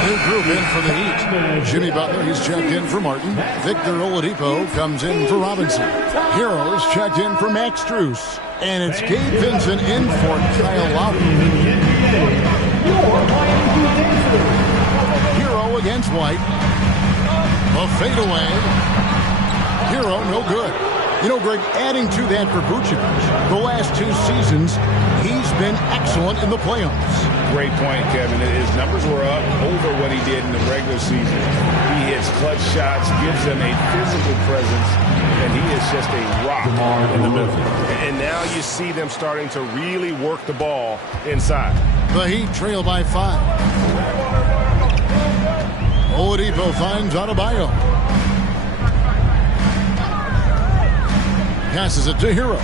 New group in for the Heat. Jimmy Butler, he's checked in for Martin. Victor Oladipo comes in for Robinson. Hero is checked in for Max Strus. And it's Gabe Vincent in for Kyle Lowry. Hero against White. A fadeaway. Hero, no good. You know, Greg, adding to that for Vucevic, the last 2 seasons, he's been excellent in the playoffs. Great point, Kevin. His numbers were up over what he did in the regular season. He hits clutch shots, gives them a physical presence, and he is just a rock in the middle. And now you see them starting to really work the ball inside. The Heat trail by 5. Oladipo finds Adebayo. Passes it to Hero.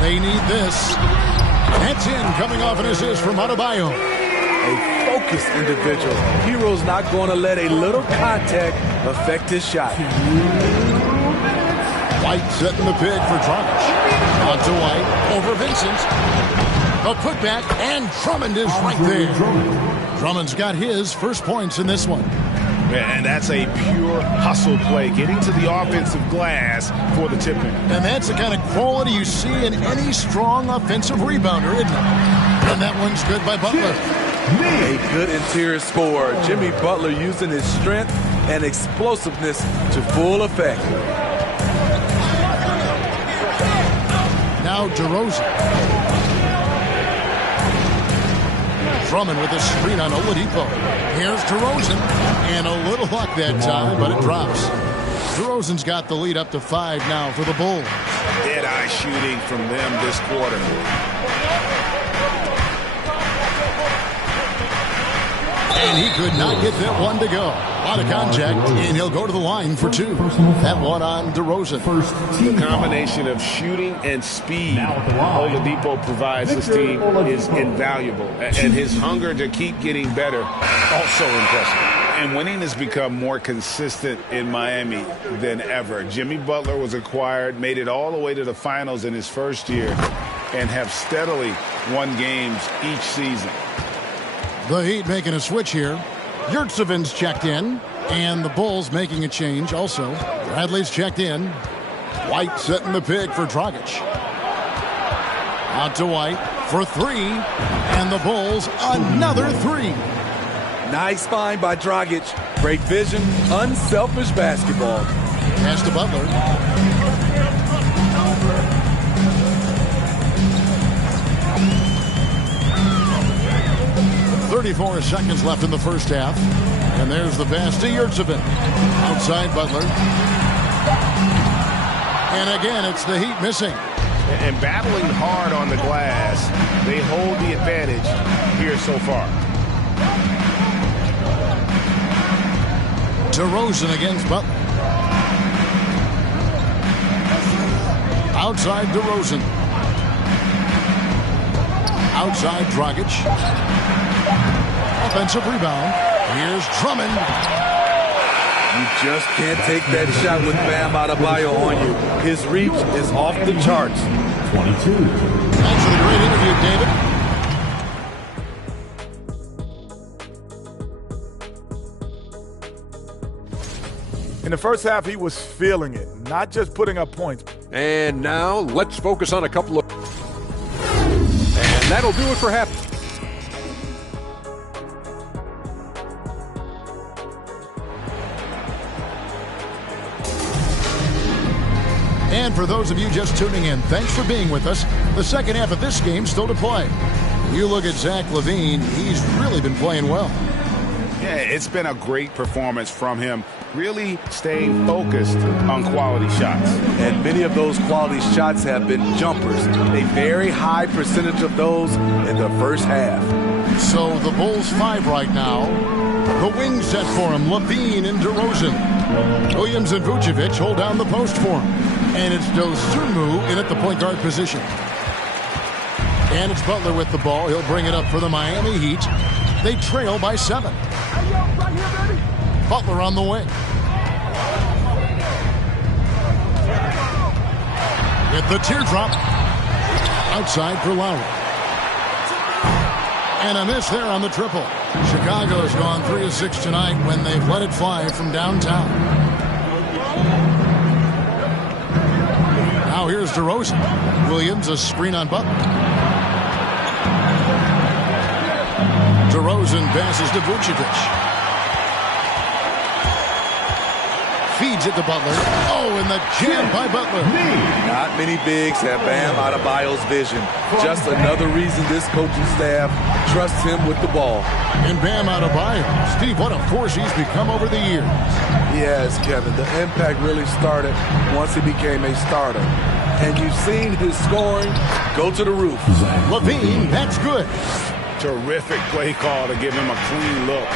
They need this. That's in, coming off an assist from Adebayo. A focused individual. Hero's not going to let a little contact affect his shot. White setting the pick for Dragic. On to White, over Vincent. A putback, and Drummond is right there. Drummond's got his first points in this one. And that's a pure hustle play, getting to the offensive glass for the tip-in. And that's the kind of quality you see in any strong offensive rebounder, isn't it? And that one's good by Butler. A good interior scorer. Jimmy Butler using his strength and explosiveness to full effect. Now DeRozan. Drummond with a screen on Oladipo. Here's DeRozan. And a little luck that time, but it drops. DeRozan's got the lead up to 5 now for the Bulls. Dead-eye shooting from them this quarter. And he could not get that one to go. A lot of contact, and he'll go to the line for 2. That one on DeRozan. The combination of shooting and speed Oladipo provides this team is invaluable. And his hunger to keep getting better, also impressive. And winning has become more consistent in Miami than ever. Jimmy Butler was acquired, made it all the way to the finals in his first year, and have steadily won games each season. The Heat making a switch here. Yurtseven's checked in, and the Bulls making a change also. Bradley's checked in. White setting the pick for Dragic. Out to White for 3, and the Bulls another 3. Nice find by Dragic. Great vision, unselfish basketball. Pass to Butler. 34 seconds left in the first half. And there's the pass to Yurtseven. Outside Butler. And again, it's the Heat missing. And battling hard on the glass, they hold the advantage here so far. DeRozan against Butler. Outside DeRozan. Outside Dragic. Offensive rebound. Here's Drummond. You just can't take that shot with Bam Adebayo on you. His reach is off the charts. 22. Thanks for the great interview, David. In the first half, he was feeling it, not just putting up points. And now let's focus on a couple of... And that'll do it for half. And for those of you just tuning in, thanks for being with us. The second half of this game still to play. You look at Zach LaVine, he's really been playing well. Yeah, it's been a great performance from him, really staying focused on quality shots. And many of those quality shots have been jumpers. A very high percentage of those in the first half. So the Bulls 5 right now. The wing set for him, LaVine and DeRozan. Williams and Vucevic hold down the post for him. And it's Dosunmu in at the point guard position. And it's Butler with the ball. He'll bring it up for the Miami Heat. They trail by 7. Butler on the wing. With the teardrop. Outside for Lowry. And a miss there on the triple. Chicago's gone 3 of 6 tonight when they've let it fly from downtown. Now here's DeRozan. Williams a screen on Butler. DeRozan passes to Vucevic. Feeds it to Butler. Oh, and the jam by Butler. Not many bigs have Bam Adebayo's vision. Just another reason this coaching staff trusts him with the ball. And Bam Adebayo, Steve, what a force he's become over the years. He has, Kevin. The impact really started once he became a starter. And you've seen his scoring go to the roof. LaVine, that's good. Terrific play call to give him a clean look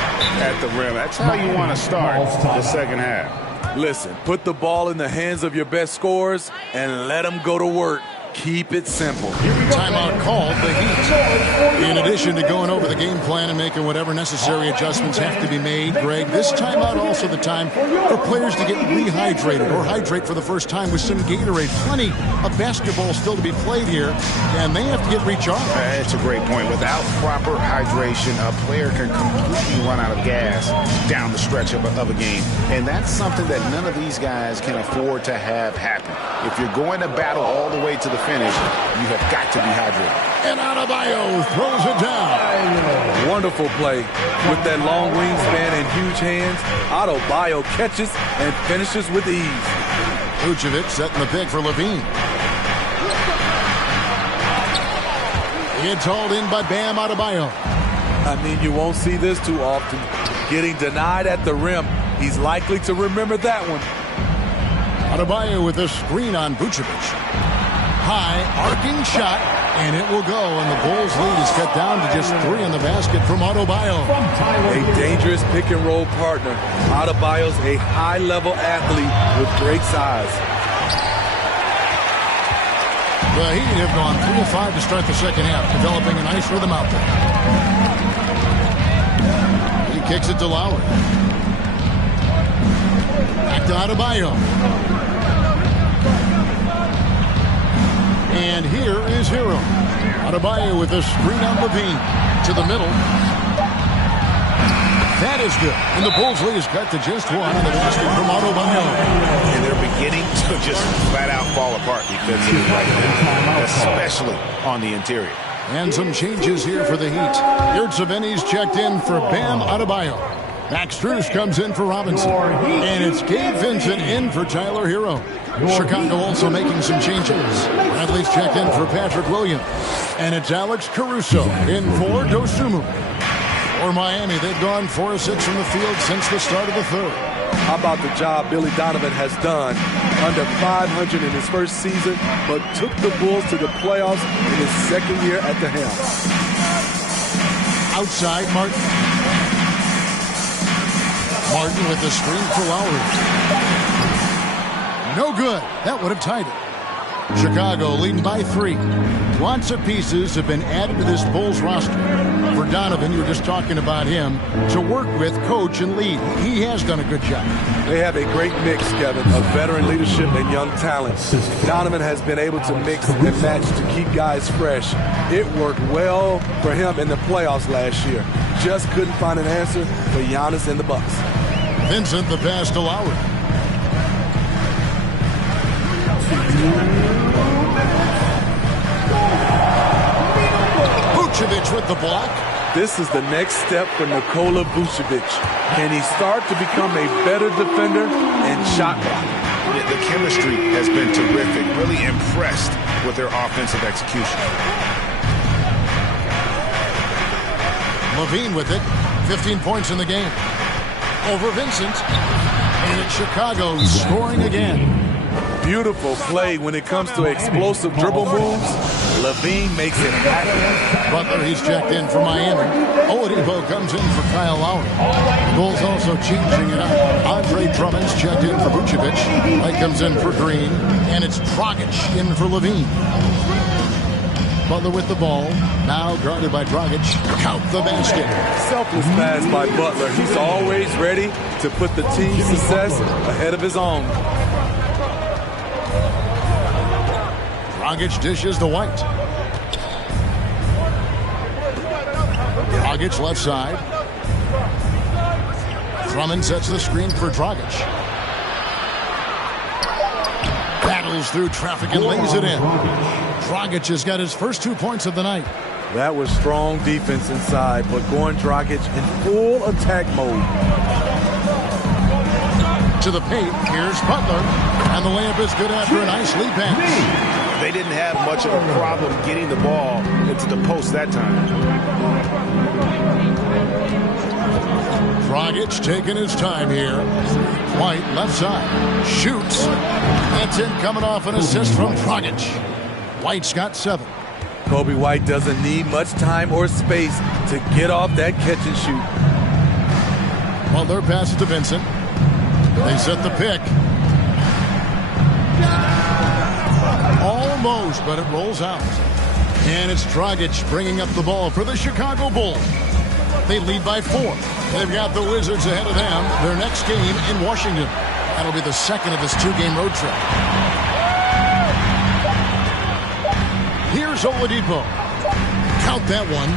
at the rim. That's how you want to start the second half. Listen, put the ball in the hands of your best scorers and let them go to work. Keep it simple. Timeout called the Heat. In addition to going over the game plan and making whatever necessary adjustments have to be made, Greg, this timeout also the time for players to get rehydrated or hydrate for the first time with some Gatorade. Plenty of basketball still to be played here, and they have to get recharged. It's a great point. Without proper hydration, a player can completely run out of gas down the stretch of a game, and that's something that none of these guys can afford to have happen. If you're going to battle all the way to the finish, you have got to be hydrated. And Adebayo throws it down. Wonderful play. With that long wingspan and huge hands, Adebayo catches and finishes with ease. Vucevic setting the pick for LaVine. It's hauled in by Bam Adebayo. I mean, you won't see this too often. Getting denied at the rim. He's likely to remember that one. Adebayo with a screen on Vucevic. High, arcing shot, and it will go, and the Bulls' lead is cut down to just 3 in the basket from Adebayo. A dangerous pick-and-roll partner. Adebayo's a high-level athlete with great size. The Heat have gone 3 of 5 to start the second half, developing a nice rhythm out there. He kicks it to Lowry. Back to Adebayo. And here is Hero. Adebayo with a screen on LaVine. To the middle. That is good. And the Bulls' lead is cut to just 1 on the basket from Adebayo. And they're beginning to just flat out fall apart defensively right now, especially on the interior. And some changes here for the Heat. Yurtseveni's checked in for Bam Adebayo. Max Strus comes in for Robinson. And it's Gabe Vincent in for Tyler Hero. Chicago also making some changes. Bradley's checked in for Patrick Williams. And it's Alex Caruso in for Dosunmu. For Miami, they've gone 4 of 6 from the field since the start of the third. How about the job Billy Donovan has done? Under 500 in his first season, but took the Bulls to the playoffs in his second year at the helm. Outside, Martin. Martin with the screen for Lowry. No good. That would have tied it. Chicago leading by 3. Lots of pieces have been added to this Bulls roster. For Donovan, you were just talking about him, to work with, coach, and lead. He has done a good job. They have a great mix, Kevin, of veteran leadership and young talent. Donovan has been able to mix and match to keep guys fresh. It worked well for him in the playoffs last year. Just couldn't find an answer for Giannis and the Bucks. Vincent the pass to Lowry. Vucevic with the block. This is the next step for Nikola Vucevic. Can he start to become a better defender and shot blocker? The the chemistry has been terrific. Really impressed with their offensive execution. Levine with it. 15 points in the game. Over Vincent. And it's Chicago scoring again. Beautiful play when it comes to explosive dribble moves. Levine makes it happen. Butler, he's checked in for Miami. Oladipo comes in for Kyle Lowry. Bulls also changing it up. Andre Drummond's checked in for Vucevic. White comes in for Green. And it's Dragic in for Levine. Butler with the ball. Now guarded by Dragic. Count the basket. Selfless pass by Butler. He's always ready to put the team's success ahead of his own. Dragic dishes to White. Dragic left side. Drummond sets the screen for Dragic. Battles through traffic and lays it in. Dragic has got his first 2 points of the night. That was strong defense inside, but going Dragic in full attack mode. To the paint, here's Butler. And the layup is good after a nice lead pass. They didn't have much of a problem getting the ball into the post that time. Dragic taking his time here. White left side. Shoots. That's in coming off an assist from Dragic. White's got 7. Kobe White doesn't need much time or space to get off that catch and shoot. Butler passes to Vincent. They set the pick. Almost, but it rolls out. And it's Dragic bringing up the ball for the Chicago Bulls. They lead by 4. They've got the Wizards ahead of them. Their next game in Washington. That'll be the second of this 2-game road trip. Here's Oladipo. Count that one.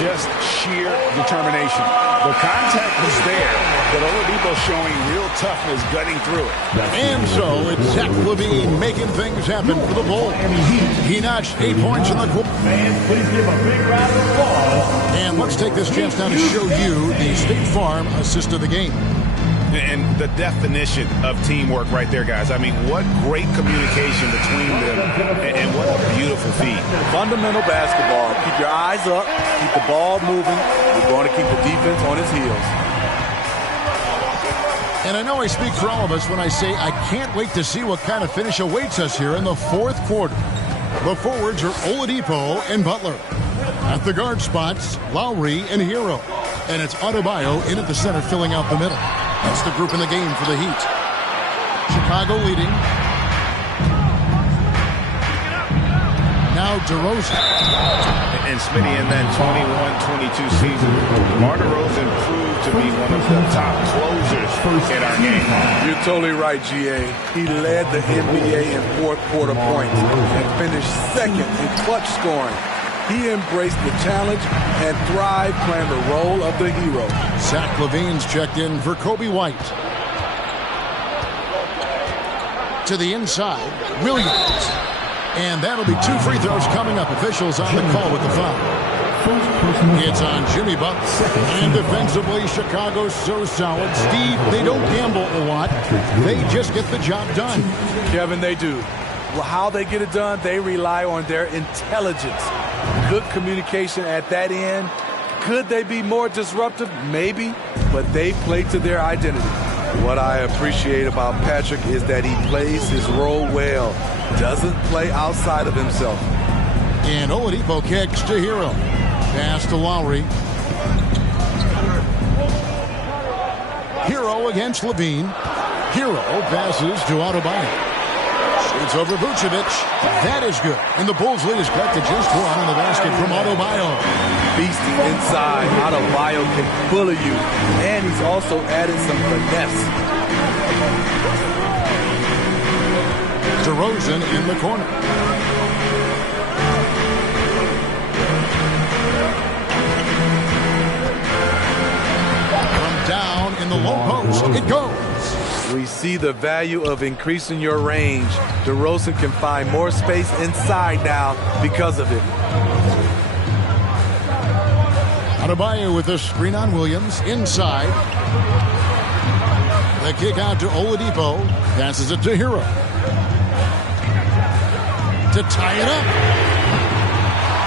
Just sheer determination. The contact was there, but Oladipo showing real toughness gutting through it. And so it's Zach LaVine making things happen for the Bulls. He notched 8 points in the quarter. Fans, please give a big round of applause. And let's take this chance now to show you the State Farm assist of the game. And the definition of teamwork right there, guys. I mean, what great communication between them, and what a beautiful feed. Fundamental basketball. Keep your eyes up, keep the ball moving. We're going to keep the defense on his heels. And I know I speak for all of us when I say I can't wait to see what kind of finish awaits us here in the fourth quarter. The forwards are Oladipo and Butler. At the guard spots, Lowry and Hero. And it's Adebayo in at the center filling out the middle. That's the group in the game for the Heat. Chicago leading. Now DeRozan. And Smitty, in that 21-22 season, DeMar DeRozan proved to be one of the top closers in our game. You're totally right, GA. He led the NBA in fourth quarter points and finished second in clutch scoring. He embraced the challenge and thrived playing the role of the hero. Zach LaVine's checked in for Kobe White. To the inside, Williams. And that'll be 2 free throws coming up. Officials on the call with the foul. It's on Jimmy Butler. And defensively, Chicago's so solid. Steve, they don't gamble a lot. They just get the job done. Kevin, they do. Well, how they get it done, they rely on their intelligence. Good communication at that end. Could they be more disruptive? Maybe, but they play to their identity. What I appreciate about Patrick is that he plays his role well. Doesn't play outside of himself. And Oladipo kicks to Hero. Pass to Lowry. Hero against Levine. Hero passes to Adebayo. It's over Vucevic. That is good. And the Bulls lead is cut to just 1 in the basket from Adebayo. Beastie inside. Adebayo can bully you. And he's also added some finesse. DeRozan in the corner. From down in the low post, it goes. We see the value of increasing your range. DeRozan can find more space inside now because of it. Adebayo with a screen on Williams. Inside. The kick out to Oladipo. Passes it to Hero. To tie it up.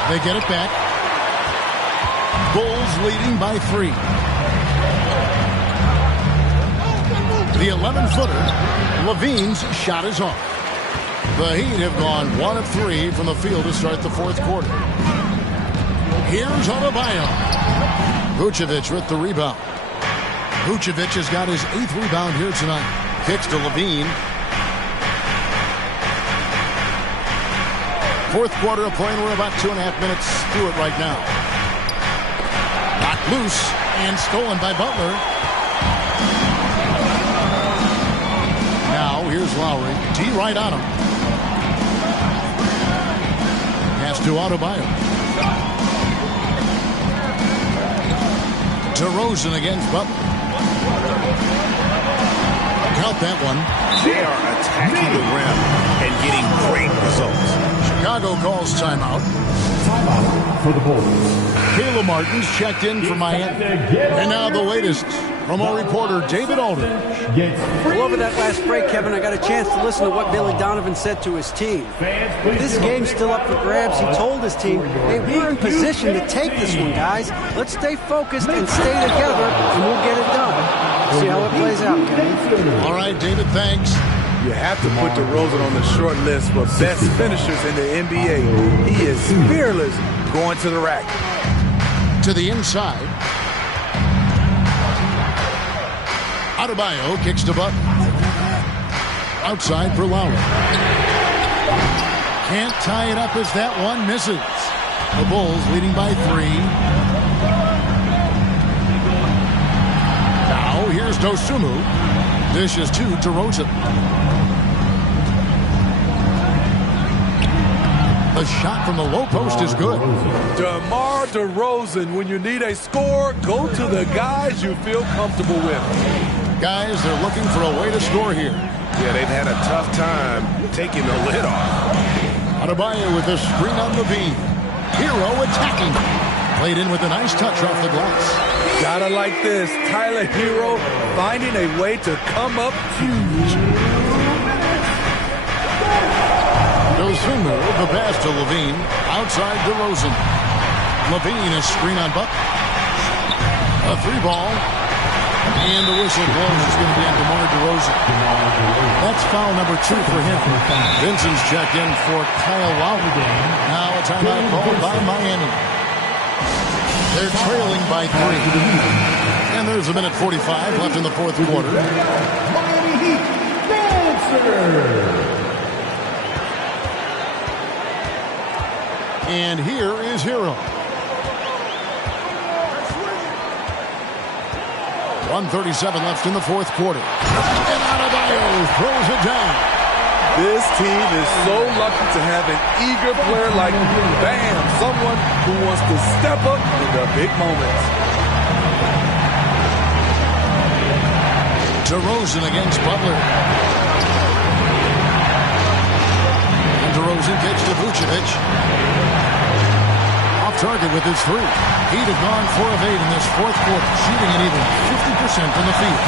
They get it back. Bulls leading by 3. The 11-footer, Levine's shot is off. The Heat have gone 1 of 3 from the field to start the fourth quarter. Here's Adebayo. Vucevic with the rebound. Vucevic has got his 8th rebound here tonight. Kicks to Levine. Fourth quarter of play, and we're about 2.5 minutes through it right now. Knocked loose and stolen by Butler. Now here's Lowry. D right on him. Pass to Adebayo. DeRozan against Butler. Count that one. They are attacking the rim and getting great results. Chicago calls timeout. Timeout for the Bulls. Caleb Martin's checked in for Miami. And now the latest from our reporter, David Aldridge. Well, over that last break, Kevin, I got a chance to listen to what Billy Donovan said to his team. With this game still up for grabs, he told his team, hey, we're in position to take this one, guys. Let's stay focused and stay together, and we'll get it done. See how it plays out, Kevin. All right, David, thanks. You have to put DeRozan on the short list for best finishers in the NBA. He is fearless going to the rack. To the inside. Adebayo kicks to Butler. Outside for Lowry. Can't tie it up as that one misses. The Bulls leading by 3. Now here's Dosunmu. Dishes to DeRozan. The shot from the low post is good. DeMar DeRozan, when you need a score, go to the guys you feel comfortable with. Guys, they're looking for a way to score here. Yeah, they've had a tough time taking the lid off. Adebayo with a screen on the beam. Hero attacking. Played in with a nice touch off the glass. Gotta like this. Tyler Hero finding a way to come up huge. Dosunmu, the pass to Levine. Outside DeRozan. Levine is screen on Buck. A 3-ball. And the whistle blows. It's going to be on DeMar DeRozan. That's foul number 2 for him. Vincent's checked in for Kyle Lowry. Now a timeout called by Miami. They're trailing by 3. And there's a minute 45 left in the fourth quarter. Miami Heat dancer. And here is Hero. 1:37 left in the fourth quarter. And Adebayo throws it down. This team is so lucky to have an eager player like Bam, someone who wants to step up in the big moments. DeRozan against Butler. And DeRozan kicks to Vucevic. Off target with his 3. Heat have gone 4 of 8 in this fourth quarter, shooting at even 50% from the field.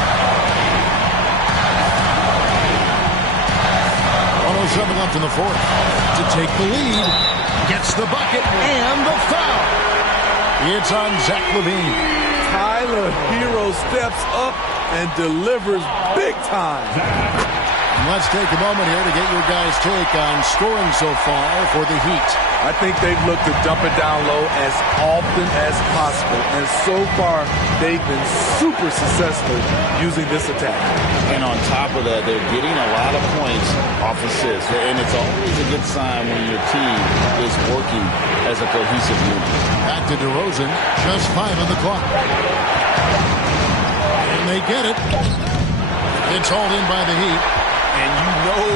1:07 left in the fourth. To take the lead, gets the bucket and the foul. It's on Zach LaVine. Tyler Hero steps up and delivers big time. And let's take a moment here to get your guys' take on scoring so far for the Heat. I think they've looked to dump it down low as often as possible. And so far, they've been super successful using this attack. And on top of that, they're getting a lot of points off assists. And it's always a good sign when your team is working as a cohesive unit. Back to DeRozan. Just 5 on the clock. And they get it. It's hauled in by the Heat. And you know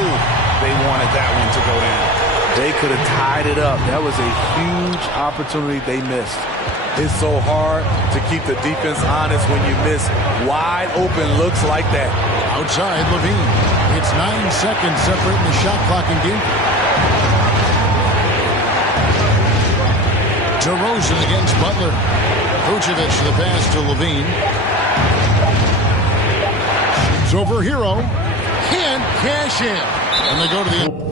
they wanted that one to go down. They could have tied it up. That was a huge opportunity they missed. It's so hard to keep the defense honest when you miss wide open looks like that. Outside LaVine. It's 9 seconds separating the shot clock and game. DeRozan against Butler. Vucevic the pass to LaVine. It's over Hero. Can't cash in. And they go to the...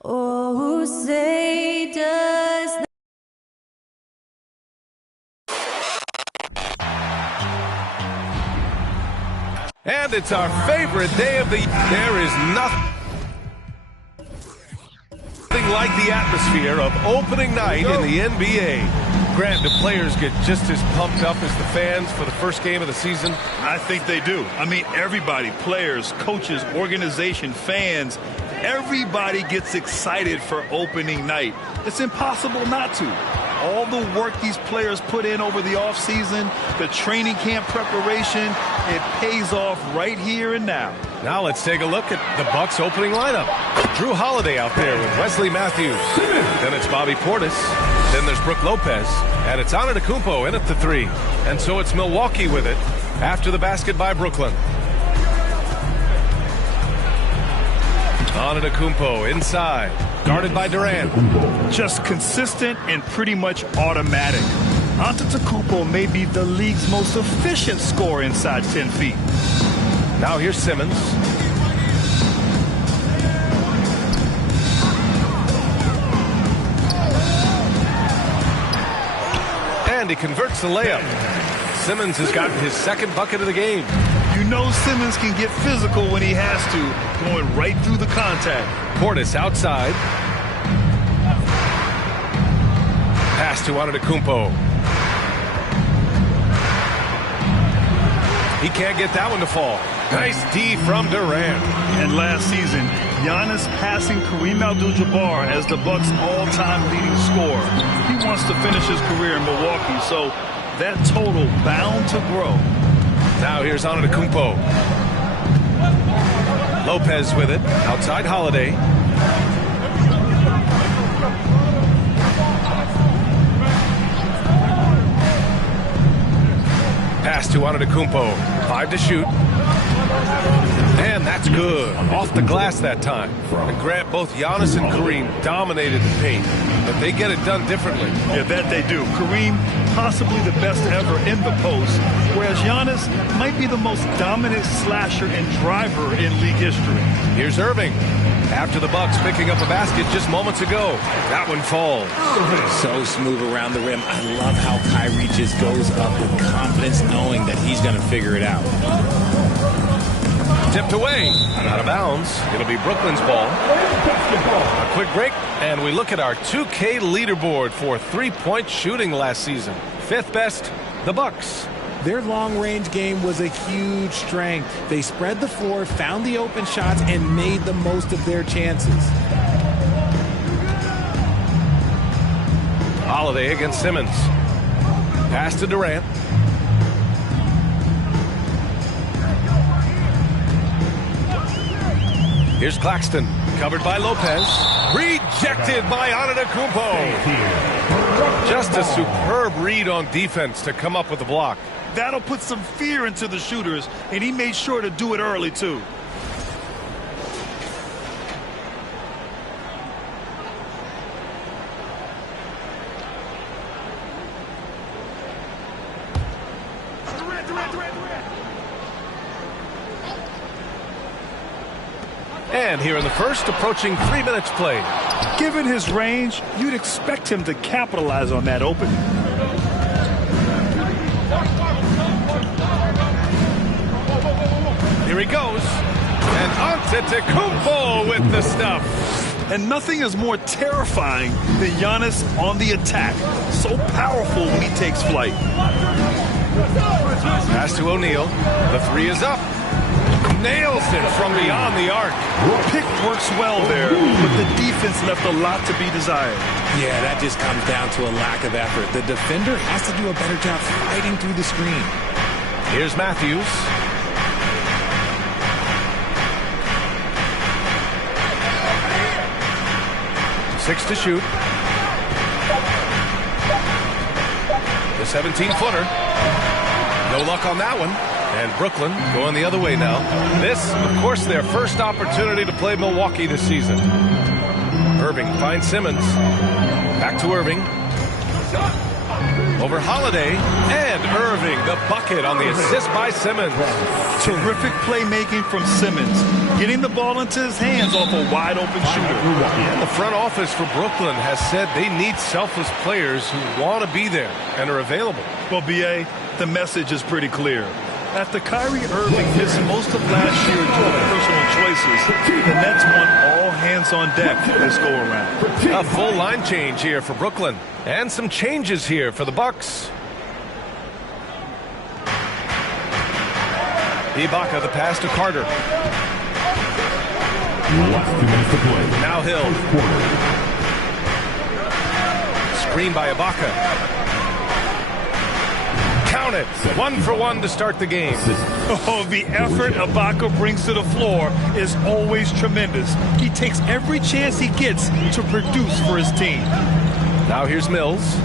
Oh, say does And it's our favorite day of the year. There is nothing like the atmosphere of opening night in the NBA. Grant, do players get just as pumped up as the fans for the first game of the season? I think they do. I mean, everybody, players, coaches, organization, fans, everybody gets excited for opening night. It's impossible not to. All the work these players put in over the offseason, the training camp preparation, it pays off right here and now. Now let's take a look at the Bucks opening lineup. Drew Holiday out there with Wesley Matthews. Then it's Bobby Portis. Then there's Brook Lopez. And it's Antetokounmpo in at the 3. And so it's Milwaukee with it after the basket by Brooklyn. Antetokounmpo inside, guarded by Durant. Just consistent and pretty much automatic. Antetokounmpo may be the league's most efficient scorer inside 10 feet. Now here's Simmons. And he converts the layup. Simmons has gotten his second bucket of the game. You know Simmons can get physical when he has to, going right through the contact. Portis outside. Pass to Antetokounmpo. He can't get that one to fall. Nice D from Durant. And last season, Giannis passing Kareem Abdul-Jabbar as the Bucks' all-time leading scorer. He wants to finish his career in Milwaukee, so that total bound to grow. Now here's Antetokounmpo. Lopez with it. Outside Holiday. Pass to Antetokounmpo. 5 to shoot. And that's good. Off the glass that time. And Grant, both Giannis and Kareem dominated the paint, but they get it done differently. Yeah, that they do. Kareem, possibly the best ever in the post, whereas Giannis might be the most dominant slasher and driver in league history. Here's Irving. After the Bucks picking up a basket just moments ago. That one falls. So smooth around the rim. I love how Kyrie just goes up with confidence, knowing that he's going to figure it out. Tipped away, out of bounds. It'll be Brooklyn's ball. A quick break, and we look at our 2K leaderboard for three-point shooting last season. Fifth best, the Bucks. Their long-range game was a huge strength. They spread the floor, found the open shots, and made the most of their chances. Holiday against Simmons. Pass to Durant. Here's Claxton, covered by Lopez. Rejected by Antetokounmpo. Just a superb read on defense to come up with the block. That'll put some fear into the shooters, and he made sure to do it early, too. And here in the first, approaching 3 minutes played. Given his range, you'd expect him to capitalize on that opening. Here he goes. And Antetokounmpo with the stuff. And nothing is more terrifying than Giannis on the attack. So powerful when he takes flight. Pass to O'Neal. The three is up. Nails it from beyond the arc. Pick works well there, but the defense left a lot to be desired. Yeah, that just comes down to a lack of effort. The defender has to do a better job fighting through the screen. Here's Matthews. Six to shoot. The 17-footer. No luck on that one. And Brooklyn going the other way now. This, of course, their first opportunity to play Milwaukee this season. Irving finds Simmons. Back to Irving. Over Holiday. And Irving, the bucket on the assist by Simmons. Terrific playmaking from Simmons. Getting the ball into his hands off a wide-open shooter. And the front office for Brooklyn has said they need selfless players who want to be there and are available. Well, B.A., the message is pretty clear. After Kyrie Irving missed most of last year due to personal choices, the Nets want all hands on deck this go-around. A full line change here for Brooklyn. And some changes here for the Bucks. Ibaka, the pass to Carter. Now Hill. Screen by Ibaka. Count it. 1 for 1 to start the game. Oh, the effort Ibaka brings to the floor is always tremendous. He takes every chance he gets to produce for his team. Now here's Mills.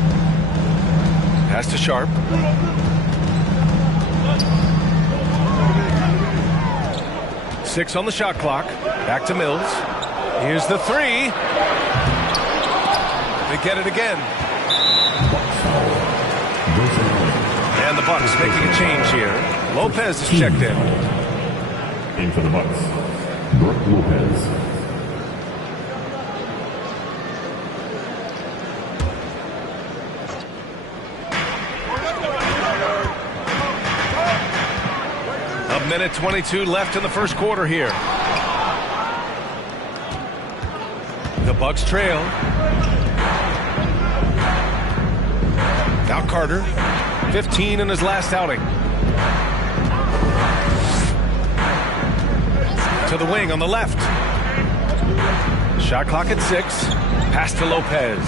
Pass to Sharp. Six on the shot clock. Back to Mills. Here's the three. They get it again. And the Bucks making a change here. Lopez is checked in. In for the Bucks, Brook Lopez. A minute 22 left in the first quarter here. The Bucks trail. Now Carter. 15 in his last outing. To the wing on the left. Shot clock at 6. Pass to Lopez.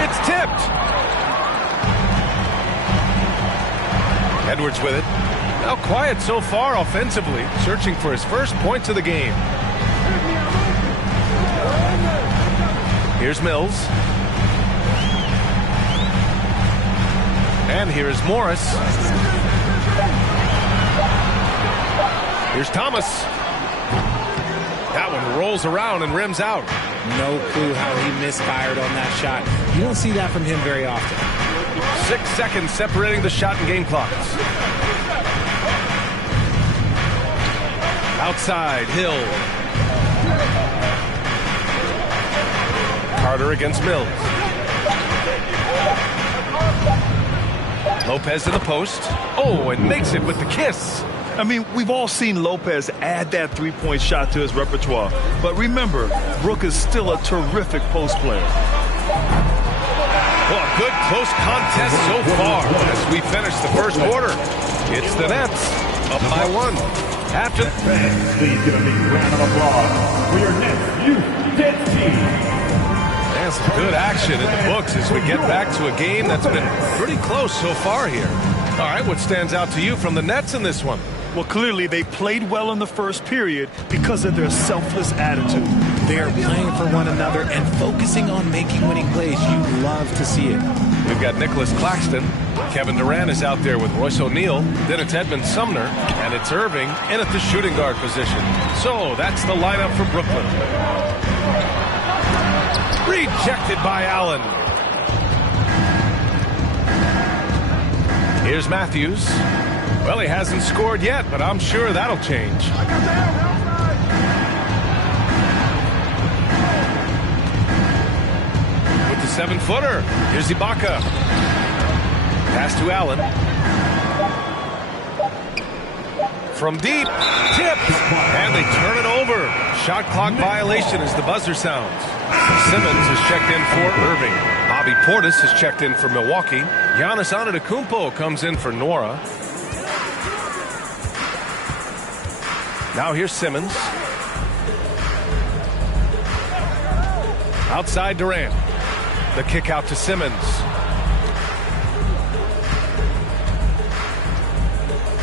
It's tipped. Edwards with it. Now quiet so far offensively, searching for his first points of the game. Here's Mills. And here's Morris. Here's Thomas. That one rolls around and rims out. No clue how he misfired on that shot. You don't see that from him very often. 6 seconds separating the shot and game clocks. Outside, Hill. Carter against Mills. Lopez in the post. Oh, and makes it with the kiss. I mean, we've all seen Lopez add that three-point shot to his repertoire. But remember, Brook is still a terrific post player. Well, a good close contest so far as we finish the first quarter. It's the Nets up by 1. After Please give a big round of applause for your Nets Youth Nets team. And some good action in the books as we get back to a game that's been pretty close so far here. All right, what stands out to you from the Nets in this one? Well, clearly they played well in the first period because of their selfless attitude. They are playing for one another and focusing on making winning plays. You love to see it. We've got Nicholas Claxton. Kevin Durant is out there with Royce O'Neal. Then it's Edmund Sumner. And it's Irving in at the shooting guard position. So that's the lineup for Brooklyn. Rejected by Allen. Here's Matthews. Well, he hasn't scored yet, but I'm sure that'll change. With the 7-footer, here's Ibaka. Pass to Allen. From deep, tipped, and they turn it over. Shot clock violation as the buzzer sounds. Simmons has checked in for Irving. Bobby Portis has checked in for Milwaukee. Giannis Antetokounmpo comes in for Nora. Now here's Simmons. Outside Durant. The kick out to Simmons.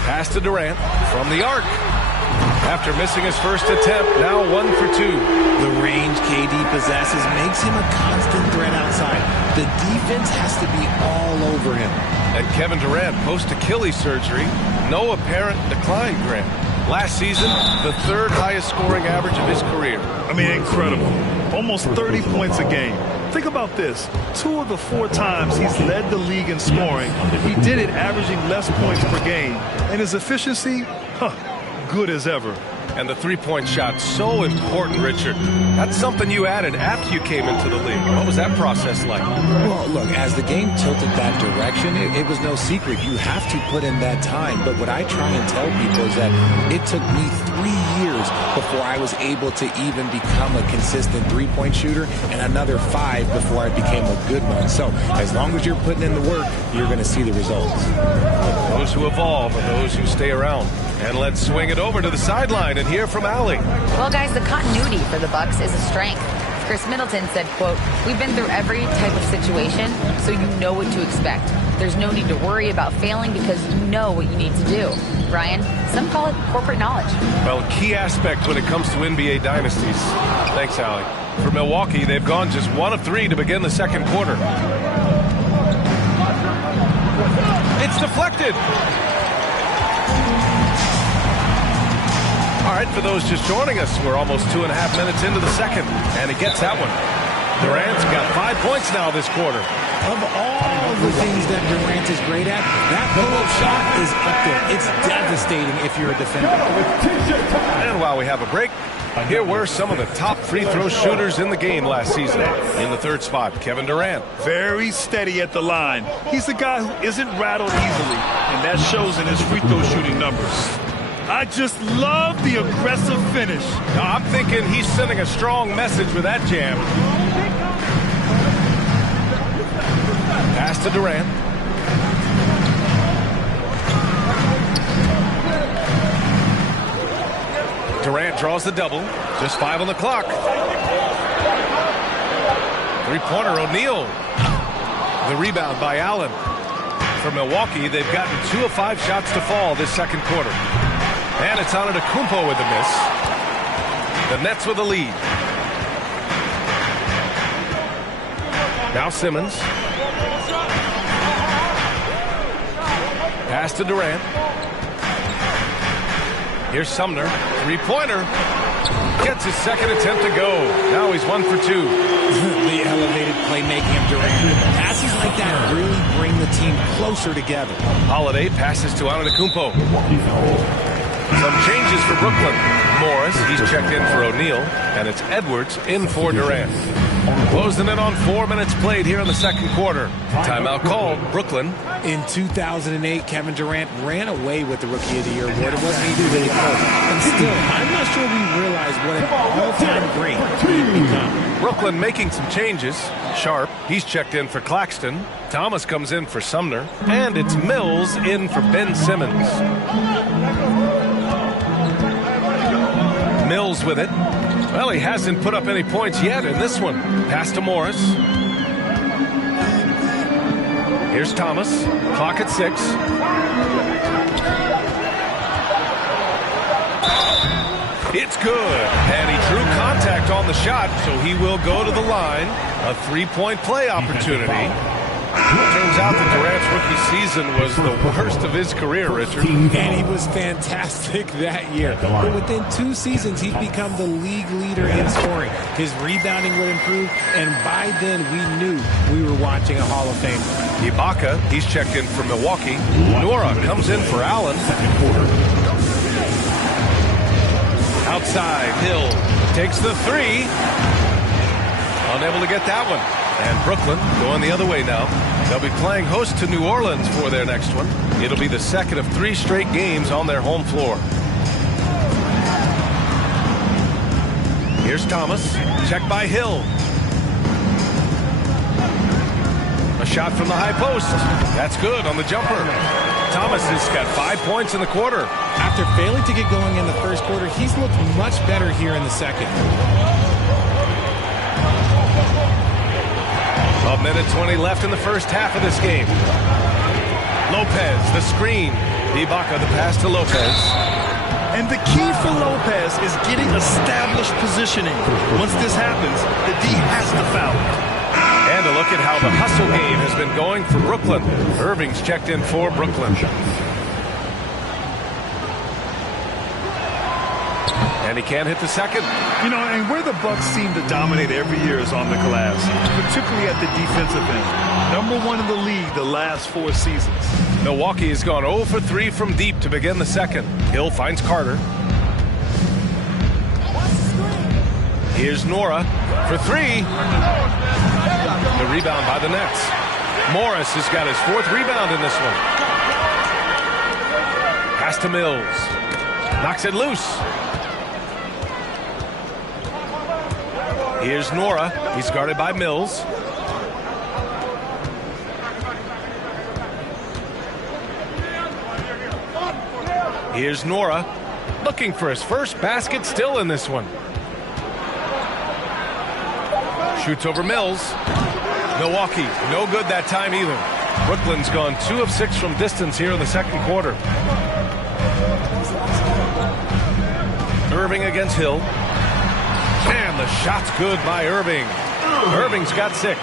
Pass to Durant from the arc. After missing his first attempt, now 1 for 2. The range KD possesses makes him a constant threat outside. The defense has to be all over him. And Kevin Durant, post-Achilles surgery, no apparent decline, Grant. Last season, the 3rd highest scoring average of his career. I mean, incredible. Almost 30 points a game. Think about this. 2 of the 4 times he's led the league in scoring, he did it averaging less points per game. And his efficiency, good as ever. And the three-point shot, so important, Richard. That's something you added after you came into the league. What was that process like? Well, look, as the game tilted that direction, it was no secret. You have to put in that time. But what I try and tell people is that it took me 3 years before I was able to even become a consistent three-point shooter, and another 5 before I became a good one. So as long as you're putting in the work, you're going to see the results. Those who evolve are those who stay around. And let's swing it over to the sideline and hear from Allie. Well, guys, the continuity for the Bucks is a strength. Chris Middleton said, quote, "We've been through every type of situation, so you know what to expect. There's no need to worry about failing because you know what you need to do." Brian, some call it corporate knowledge. Well, a key aspect when it comes to NBA dynasties. Thanks, Allie. For Milwaukee, they've gone just 1 of 3 to begin the second quarter. It's deflected. All right, for those just joining us, we're almost 2.5 minutes into the second, and he gets that one. Durant's got 5 points now this quarter. Of all the things that Durant is great at, that pull-up shot is up there. It's devastating if you're a defender. And while we have a break, here were some of the top free throw shooters in the game last season. In the 3rd spot, Kevin Durant. Very steady at the line. He's the guy who isn't rattled easily, and that shows in his free throw shooting numbers. I just love the aggressive finish. I'm thinking he's sending a strong message with that jam. Pass to Durant. Durant draws the double. Just 5 on the clock. Three-pointer, O'Neal. The rebound by Allen. For Milwaukee, they've gotten 2 of 5 shots to fall this second quarter. And it's Antetokounmpo with the miss. The Nets with the lead. Now Simmons. Pass to Durant. Here's Sumner. Three-pointer. Gets his second attempt to go. Now he's 1 for 2. The elevated playmaking of Durant. Passes like that really bring the team closer together. Holiday passes to Antetokounmpo. Some changes for Brooklyn. Morris, he's checked in for O'Neal, and it's Edwards in for Durant. Closing in on 4 minutes played here in the second quarter. Timeout called, Brooklyn. In 2008, Kevin Durant ran away with the Rookie of the Year award. It wasn't even really close. And still, I'm not sure we realize what an all-time great he'd become. Brooklyn making some changes. Sharp, he's checked in for Claxton. Thomas comes in for Sumner. And it's Mills in for Ben Simmons. Mills with it. Well, he hasn't put up any points yet in this one. Pass to Morris. Here's Thomas. Clock at 6. It's good. And he drew contact on the shot, so he will go to the line. A 3-point play opportunity. Turns out that Durant's rookie season was the worst of his career, Richard. And he was fantastic that year. But within 2 seasons, he's become the league leader in scoring. His rebounding would improve, and by then we knew we were watching a Hall of Famer. Ibaka, he's checked in for Milwaukee. Nora comes in for Allen. Outside, Hill takes the 3. Unable to get that one. And Brooklyn going the other way now. They'll be playing host to New Orleans for their next one. It'll be the second of 3 straight games on their home floor. Here's Thomas. Checked by Hill. A shot from the high post. That's good on the jumper. Thomas has got 5 points in the quarter. After failing to get going in the first quarter, he's looked much better here in the second. A minute 20 left in the first half of this game. Lopez, the screen. Ibaka, the pass to Lopez. And the key for Lopez is getting established positioning. Once this happens, the D has to foul. And a look at how the hustle game has been going for Brooklyn. Irving's checked in for Brooklyn. And he can't hit the second. You know, and where the Bucks seem to dominate every year is on the glass, particularly at the defensive end. #1 in the league the last 4 seasons. Milwaukee has gone 0 for 3 from deep to begin the second. Hill finds Carter. Here's Nora for 3. The rebound by the Nets. Morris has got his 4th rebound in this one. Pass to Mills. Knocks it loose. Here's Nora. He's guarded by Mills. Here's Nora. Looking for his first basket still in this one. Shoots over Mills. Milwaukee, no good that time either. Brooklyn's gone 2 of 6 from distance here in the second quarter. Irving against Hill. And the shot's good by Irving. Irving's got 6.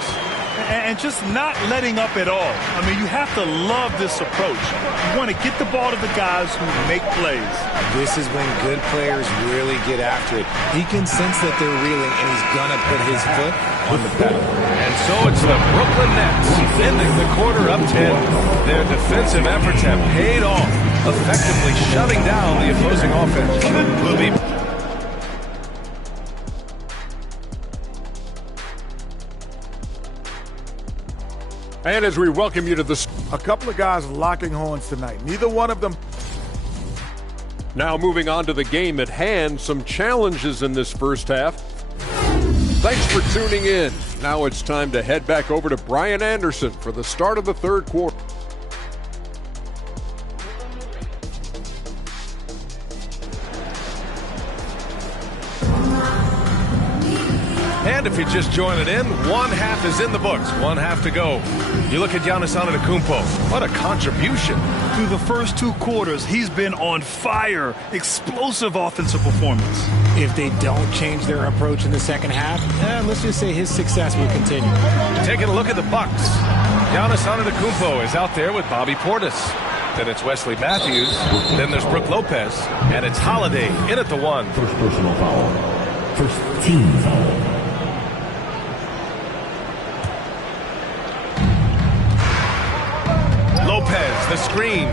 And just not letting up at all. I mean, you have to love this approach. You want to get the ball to the guys who make plays. This is when good players really get after it. He can sense that they're reeling, and he's going to put his foot on the pedal. And so it's the Brooklyn Nets ending the quarter up 10. Their defensive efforts have paid off, effectively shutting down the opposing offense. We'll be And as we welcome you to the... A couple of guys locking horns tonight. Neither one of them... Now moving on to the game at hand, some challenges in this first half. Thanks for tuning in. Now it's time to head back over to Brian Anderson for the start of the third quarter. And if you're just joining in, 1 half is in the books, 1 half to go. You look at Giannis Antetokounmpo. What a contribution. Through the first 2 quarters, he's been on fire. Explosive offensive performance. If they don't change their approach in the second half, let's just say his success will continue. Taking a look at the Bucks. Giannis Antetokounmpo is out there with Bobby Portis. Then it's Wesley Matthews. Then there's Brook Lopez. And it's Holiday in at the 1. First personal foul. First team foul. Lopez, the screen.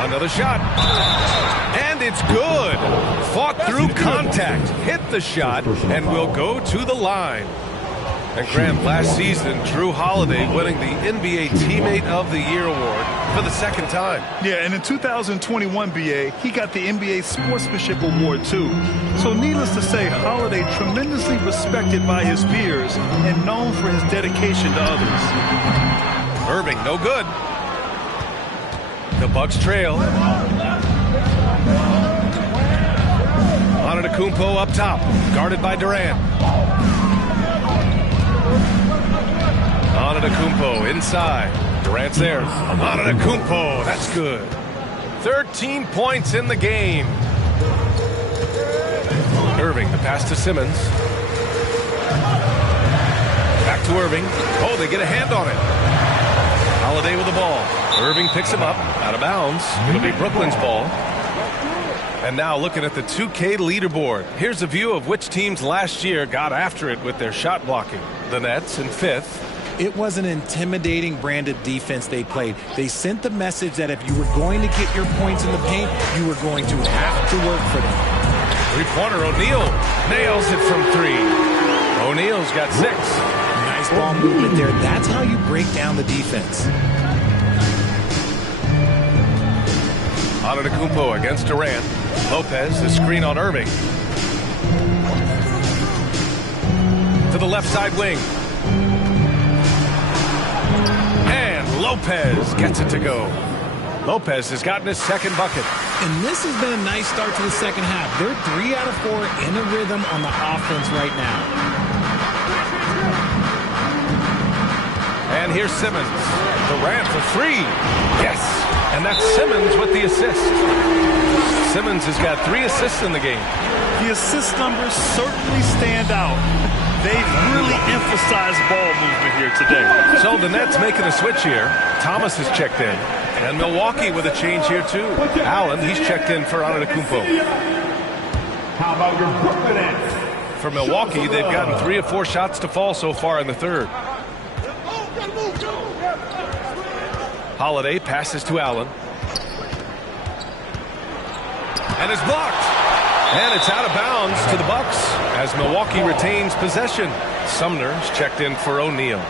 Another shot. And it's good. Fought through contact. Hit the shot and will go to the line. And Graham, last season, Drew Holiday winning the NBA Teammate of the Year award for the 2nd time. Yeah, and in 2021, BA, he got the NBA Sportsmanship Award, too. So needless to say, Holiday tremendously respected by his peers and known for his dedication to others. Irving, no good. The Bucks trail. Antetokounmpo up top, guarded by Durant. Antetokounmpo inside. Durant's there. Antetokounmpo, that's good. 13 points in the game. Irving, the pass to Simmons. Back to Irving. Oh, they get a hand on it. Holiday with the ball. Irving picks him up. Out of bounds. It'll be Brooklyn's ball. And now looking at the 2K leaderboard. Here's a view of which teams last year got after it with their shot blocking. The Nets in 5th. It was an intimidating brand of defense they played. They sent the message that if you were going to get your points in the paint, you were going to have to work for them. Three-pointer, O'Neal nails it from 3. O'Neal's got 6. Nice ball movement there. That's how you break down the defense. Antetokounmpo against Durant. Lopez, the screen on Irving. To the left side wing. And Lopez gets it to go. Lopez has gotten his second bucket. And this has been a nice start to the second half. They're 3 out of 4 in a rhythm on the offense right now. And here's Simmons. Durant for 3. Yes. And that's Simmons with the assist. Simmons has got 3 assists in the game. The assist numbers certainly stand out. They've really emphasized ball movement here today. So the Nets making a switch here. Thomas has checked in. And Milwaukee with a change here too. Allen, he's checked in for Antetokounmpo. How about your Brooklyn Nets? For Milwaukee, they've gotten 3 of 4 shots to fall so far in the third. Holiday passes to Allen. And it's blocked. And it's out of bounds to the Bucks as Milwaukee retains possession. Sumner's checked in for O'Neal.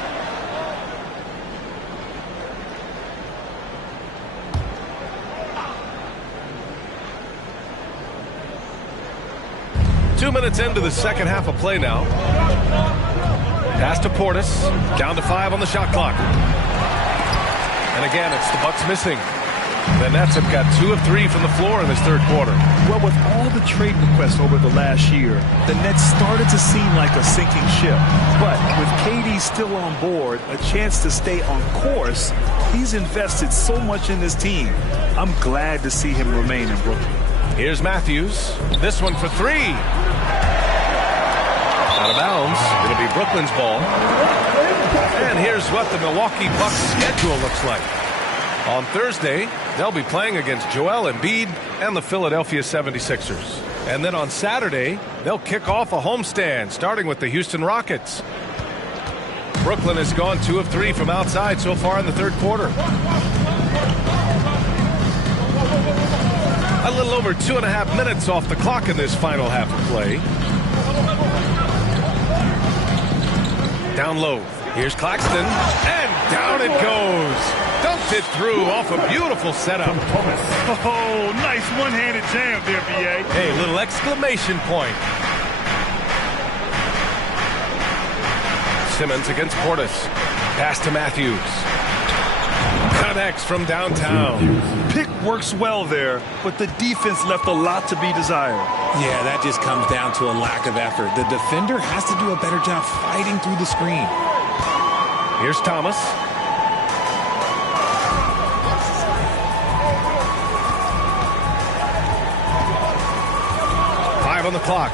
Two minutes into the second half of play now. Pass to Portis. Down to 5 on the shot clock. And again, it's the Bucks missing. The Nets have got 2 of 3 from the floor in this third quarter. Well, with all the trade requests over the last year, the Nets started to seem like a sinking ship. But with KD still on board, a chance to stay on course, he's invested so much in this team. I'm glad to see him remain in Brooklyn. Here's Matthews. This one for 3. Out of bounds. It'll be Brooklyn's ball. And here's what the Milwaukee Bucks schedule looks like. On Thursday, they'll be playing against Joel Embiid and the Philadelphia 76ers. And then on Saturday, they'll kick off a homestand, starting with the Houston Rockets. Brooklyn has gone 2 of 3 from outside so far in the third quarter. A little over 2.5 minutes off the clock in this final half of play. Down low. Here's Claxton. And down it goes. Dumped it through off a beautiful setup. Oh, nice one-handed jam there, B.A. Hey, little exclamation point. Simmons against Portis. Pass to Matthews. Connects from downtown. Pick works well there, but the defense left a lot to be desired. Yeah, that just comes down to a lack of effort. The defender has to do a better job fighting through the screen. Here's Thomas. On the clock.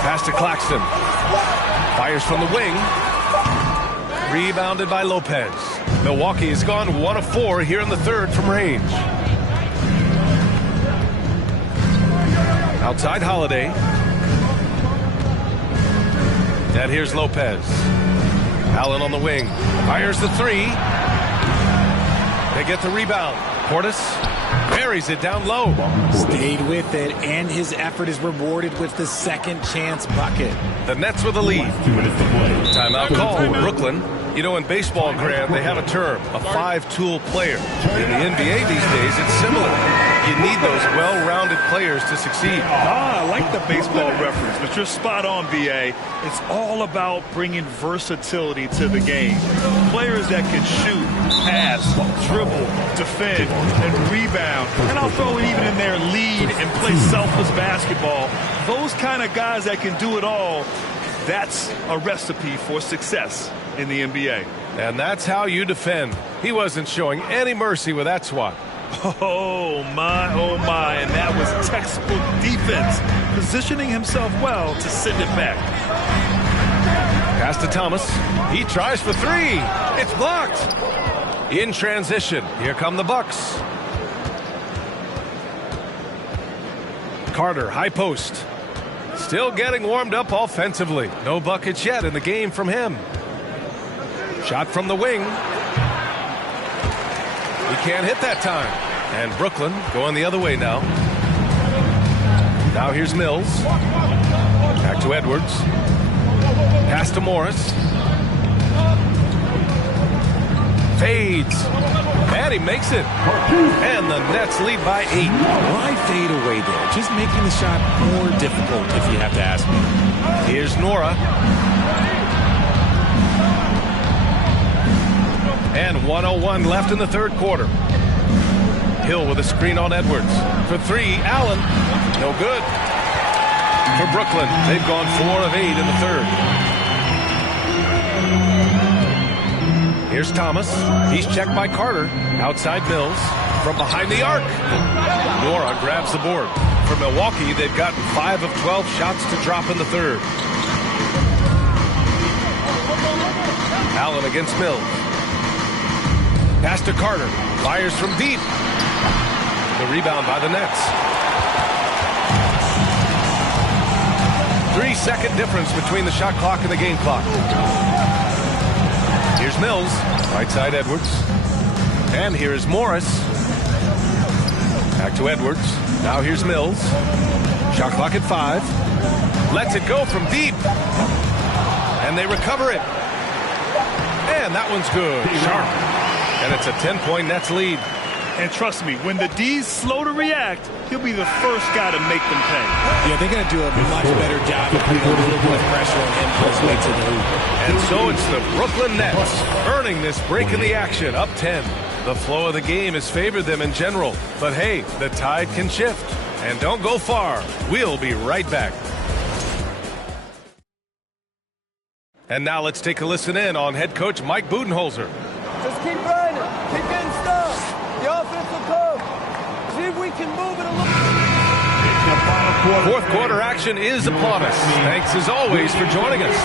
Pass to Claxton. Fires from the wing. Rebounded by Lopez. Milwaukee has gone 1 of 4 here in the third from range. Outside Holiday. And here's Lopez. Allen on the wing. Fires the 3. They get the rebound. Portis buries it down low. Stayed with it, and his effort is rewarded with the second chance bucket. The Nets with the lead. Timeout call, Brooklyn. You know, in baseball, Grant, they have a term, a 5-tool player. In the NBA these days, it's similar. You need those well-rounded players to succeed. I like the baseball reference, but you're spot on, B.A. It's all about bringing versatility to the game. Players that can shoot, pass, dribble, defend, and rebound. And I'll throw it even in there, lead and play selfless basketball. Those kind of guys that can do it all, that's a recipe for success in the NBA. And that's how you defend. He wasn't showing any mercy with that swat. Oh my, and that was textbook defense, positioning himself well to send it back. Pass to Thomas. He tries for three. It's blocked. In transition, here come the Bucks. Carter, high post. Still getting warmed up offensively. No buckets yet in the game from him. Shot from the wing. He can't hit that time. And Brooklyn going the other way now. Now here's Mills. Back to Edwards. Pass to Morris. Fades. And he makes it. And the Nets lead by 8. Why fade away there? Just making the shot more difficult, if you have to ask me. Here's Nora. And 1:01 left in the third quarter. Hill with a screen on Edwards. For three, Allen. No good. For Brooklyn, they've gone 4 of 8 in the third. Here's Thomas. He's checked by Carter. Outside Mills. From behind the arc. Nora grabs the board. For Milwaukee, they've gotten 5 of 12 shots to drop in the third. Allen against Mills. Pass to Carter. Fires from deep. The rebound by the Nets. 3-second difference between the shot clock and the game clock. Here's Mills. Right side Edwards. And here's Morris. Back to Edwards. Now here's Mills. Shot clock at 5. Lets it go from deep. And they recover it. And that one's good. Sharp. And it's a 10-point Nets lead. And trust me, when the D's slow to react, he'll be the first guy to make them pay. Yeah, they're going to do a much better job of putting a little bit of pressure on him on his way to the hoop. And so it's the Brooklyn Nets earning this break in the action, up 10. The flow of the game has favored them in general. But hey, the tide can shift. And don't go far. We'll be right back. And now let's take a listen in on head coach Mike Budenholzer. Just keep running. Keep getting stuff. The offense will come. See if we can move it a little. Fourth quarter action is upon us. Thanks as always for joining us.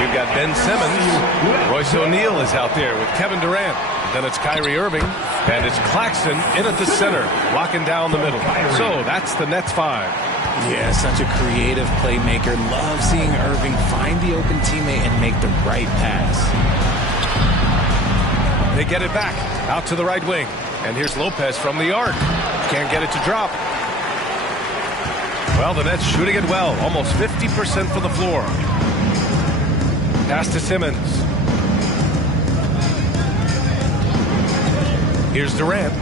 We've got Ben Simmons. Royce O'Neal is out there with Kevin Durant. Then it's Kyrie Irving. And it's Claxton in at the center, locking down the middle. So that's the Nets 5. Yeah, such a creative playmaker. Love seeing Irving find the open teammate and make the right pass. They get it back out to the right wing. And here's Lopez from the arc. Can't get it to drop. Well, the Nets shooting it well. Almost 50% from the floor. Pass to Simmons. Here's Durant.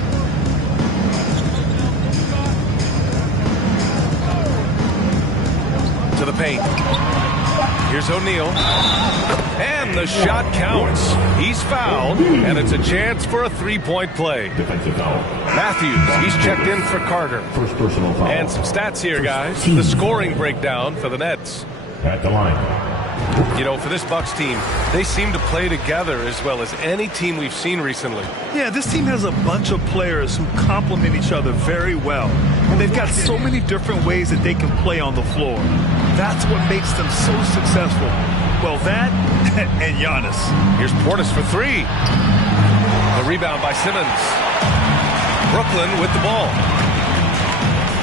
To the paint. Here's O'Neal. And the shot counts. He's fouled, and it's a chance for a three-point play. Matthews, he's checked in for Carter. First personal foul. And some stats here, guys. The scoring breakdown for the Nets. At the line. You know, for this Bucks team, they seem to play together as well as any team we've seen recently. Yeah, this team has a bunch of players who complement each other very well. And they've got so many different ways that they can play on the floor. That's what makes them so successful. Well, that and Giannis. Here's Portis for three. The rebound by Simmons. Brooklyn with the ball.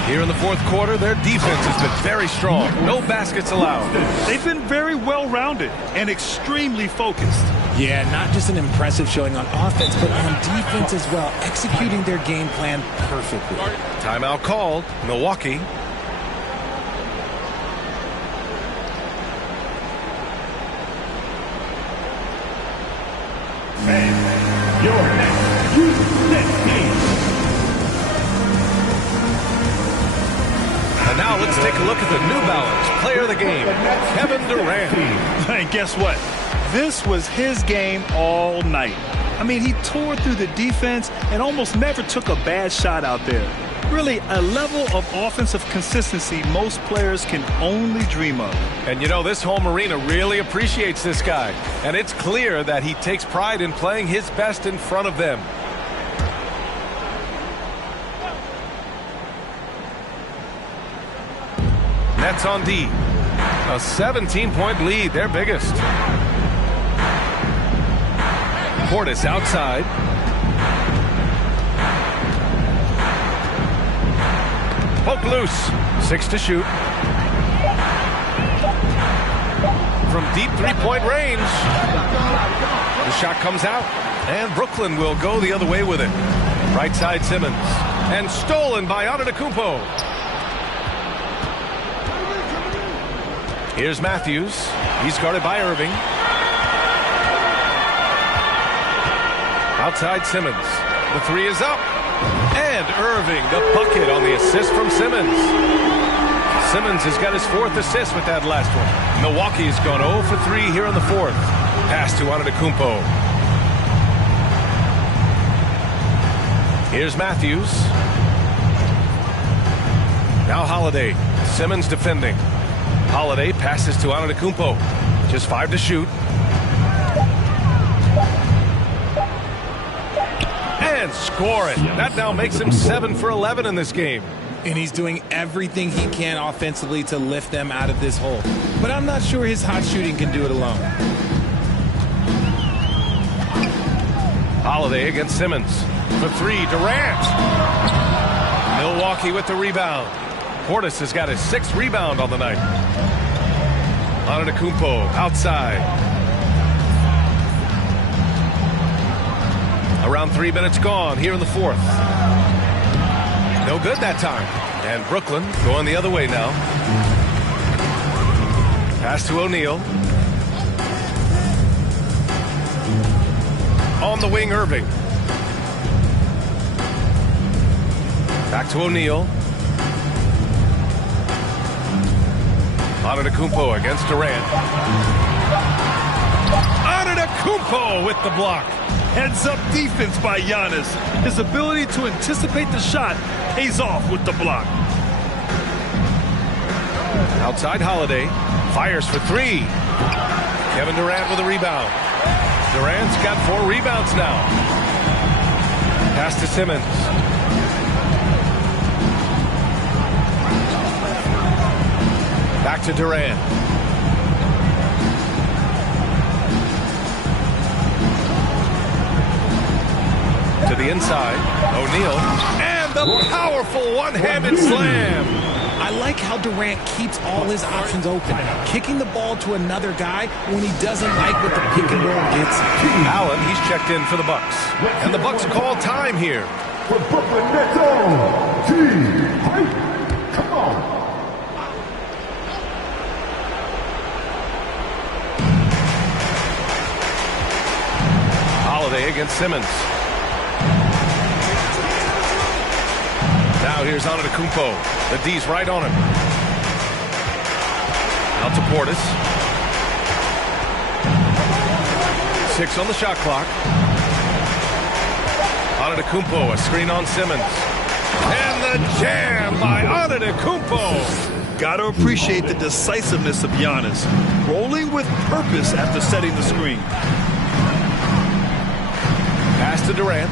Here in the fourth quarter, their defense has been very strong. No baskets allowed. They've been very well-rounded and extremely focused. Yeah, not just an impressive showing on offense, but on defense as well, executing their game plan perfectly. Timeout called. Milwaukee. Your next Houston team. And now let's take a look at the New Balance player of the game, Kevin Durant. And guess what? This was his game all night. I mean, he tore through the defense and almost never took a bad shot out there. Really, a level of offensive consistency most players can only dream of. And you know, this home arena really appreciates this guy. And it's clear that he takes pride in playing his best in front of them. Nets on D. A 17-point lead, their biggest. Portis outside. Poke loose. 6 to shoot. From deep three-point range. The shot comes out. And Brooklyn will go the other way with it. Right side Simmons. And stolen by Antetokounmpo. Here's Matthews. He's guarded by Irving. Outside Simmons. The 3 is up. And Irving, the bucket on the assist from Simmons. Simmons has got his 4th assist with that last one. Milwaukee's gone 0 for 3 here in the 4th. Pass to Antetokounmpo. Here's Matthews. Now Holiday. Simmons defending. Holiday passes to Antetokounmpo. Just 5 to shoot. And score it. That now makes him 7 for 11 in this game. And he's doing everything he can offensively to lift them out of this hole. But I'm not sure his hot shooting can do it alone. Holiday against Simmons. For 3, Durant. Milwaukee with the rebound. Portis has got his 6th rebound on the night. Antetokounmpo outside. Around 3 minutes gone here in the 4th. No good that time. And Brooklyn going the other way now. Pass to O'Neal. On the wing, Irving. Back to O'Neal. Antetokounmpo against Durant. Antetokounmpo with the block. Heads-up defense by Giannis. His ability to anticipate the shot pays off with the block. Outside Holiday. Fires for 3. Kevin Durant with a rebound. Durant's got 4 rebounds now. Pass to Simmons. Back to Durant. To the inside. O'Neal. And the powerful one-handed slam. I like how Durant keeps all his options open, kicking the ball to another guy when he doesn't like what the pick and roll gets. Allen, he's checked in for the Bucks. And the Bucks call time here. For Brooklyn Nets on, come on. Holiday against Simmons. Now here's Antetokounmpo. The D's right on him. Out to Portis. 6 on the shot clock. Antetokounmpo, a screen on Simmons. And the jam by Antetokounmpo. Got to appreciate the decisiveness of Giannis. Rolling with purpose after setting the screen. Pass to Durant.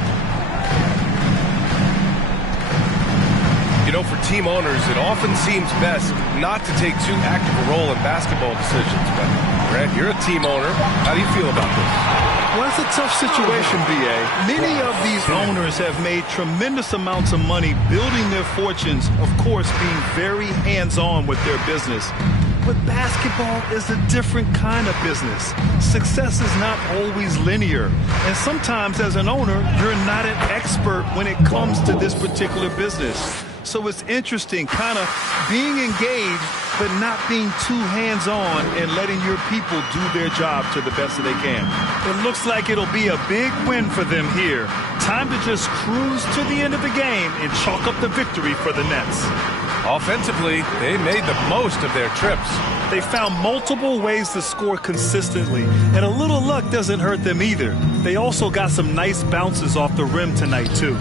You know, for team owners, it often seems best not to take too active a role in basketball decisions. But, Grant, you're a team owner. How do you feel about this? Well, it's a tough situation, B.A. Many of these owners have made tremendous amounts of money building their fortunes, of course, being very hands-on with their business. But basketball is a different kind of business. Success is not always linear. And sometimes, as an owner, you're not an expert when it comes to this particular business. So it's interesting kind of being engaged, but not being too hands-on and letting your people do their job to the best that they can. It looks like it'll be a big win for them here. Time to just cruise to the end of the game and chalk up the victory for the Nets. Offensively, they made the most of their trips. They found multiple ways to score consistently, and a little luck doesn't hurt them either. They also got some nice bounces off the rim tonight, too.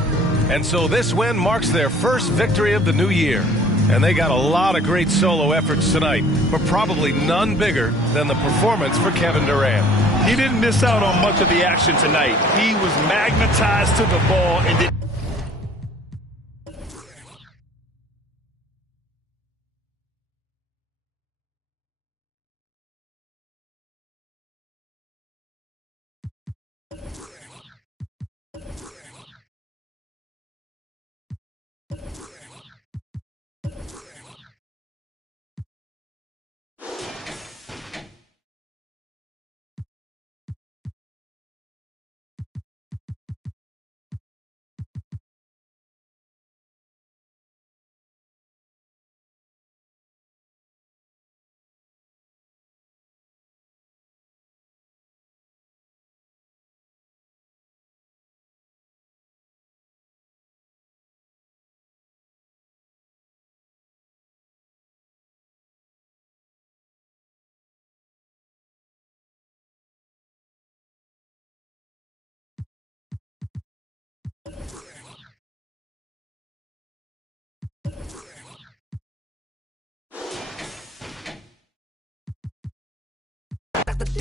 And so this win marks their first victory of the new year. And they got a lot of great solo efforts tonight, but probably none bigger than the performance for Kevin Durant. He didn't miss out on much of the action tonight. He was magnetized to the ball and did.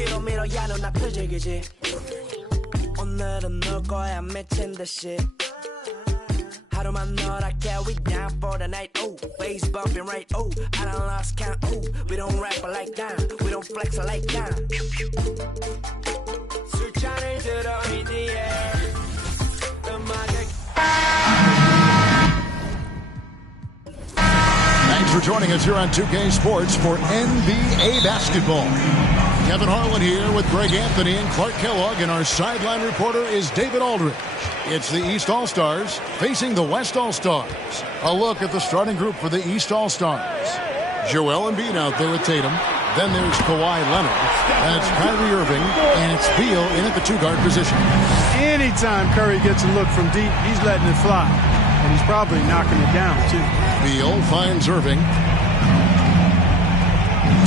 뒤로 밀어 야 너 나 표적이지 오늘은 놀 거야 미친 듯이 하루만 놀아게 we down for the night ooh bass bumping right ooh I done lost count ooh we don't rap like that we don't flex like that 술잔을 들어 in the air Thanks for joining us here on 2K Sports for NBA basketball. Kevin Harlan here with Greg Anthony and Clark Kellogg, and our sideline reporter is David Aldridge. It's the East All-Stars facing the West All-Stars. A look at the starting group for the East All-Stars. Joel Embiid out there with Tatum. Then there's Kawhi Leonard. And it's Kyrie Irving. And it's Beal in at the two-guard position. Anytime Curry gets a look from deep, he's letting it fly. And he's probably knocking it down, too. Beal finds Irving.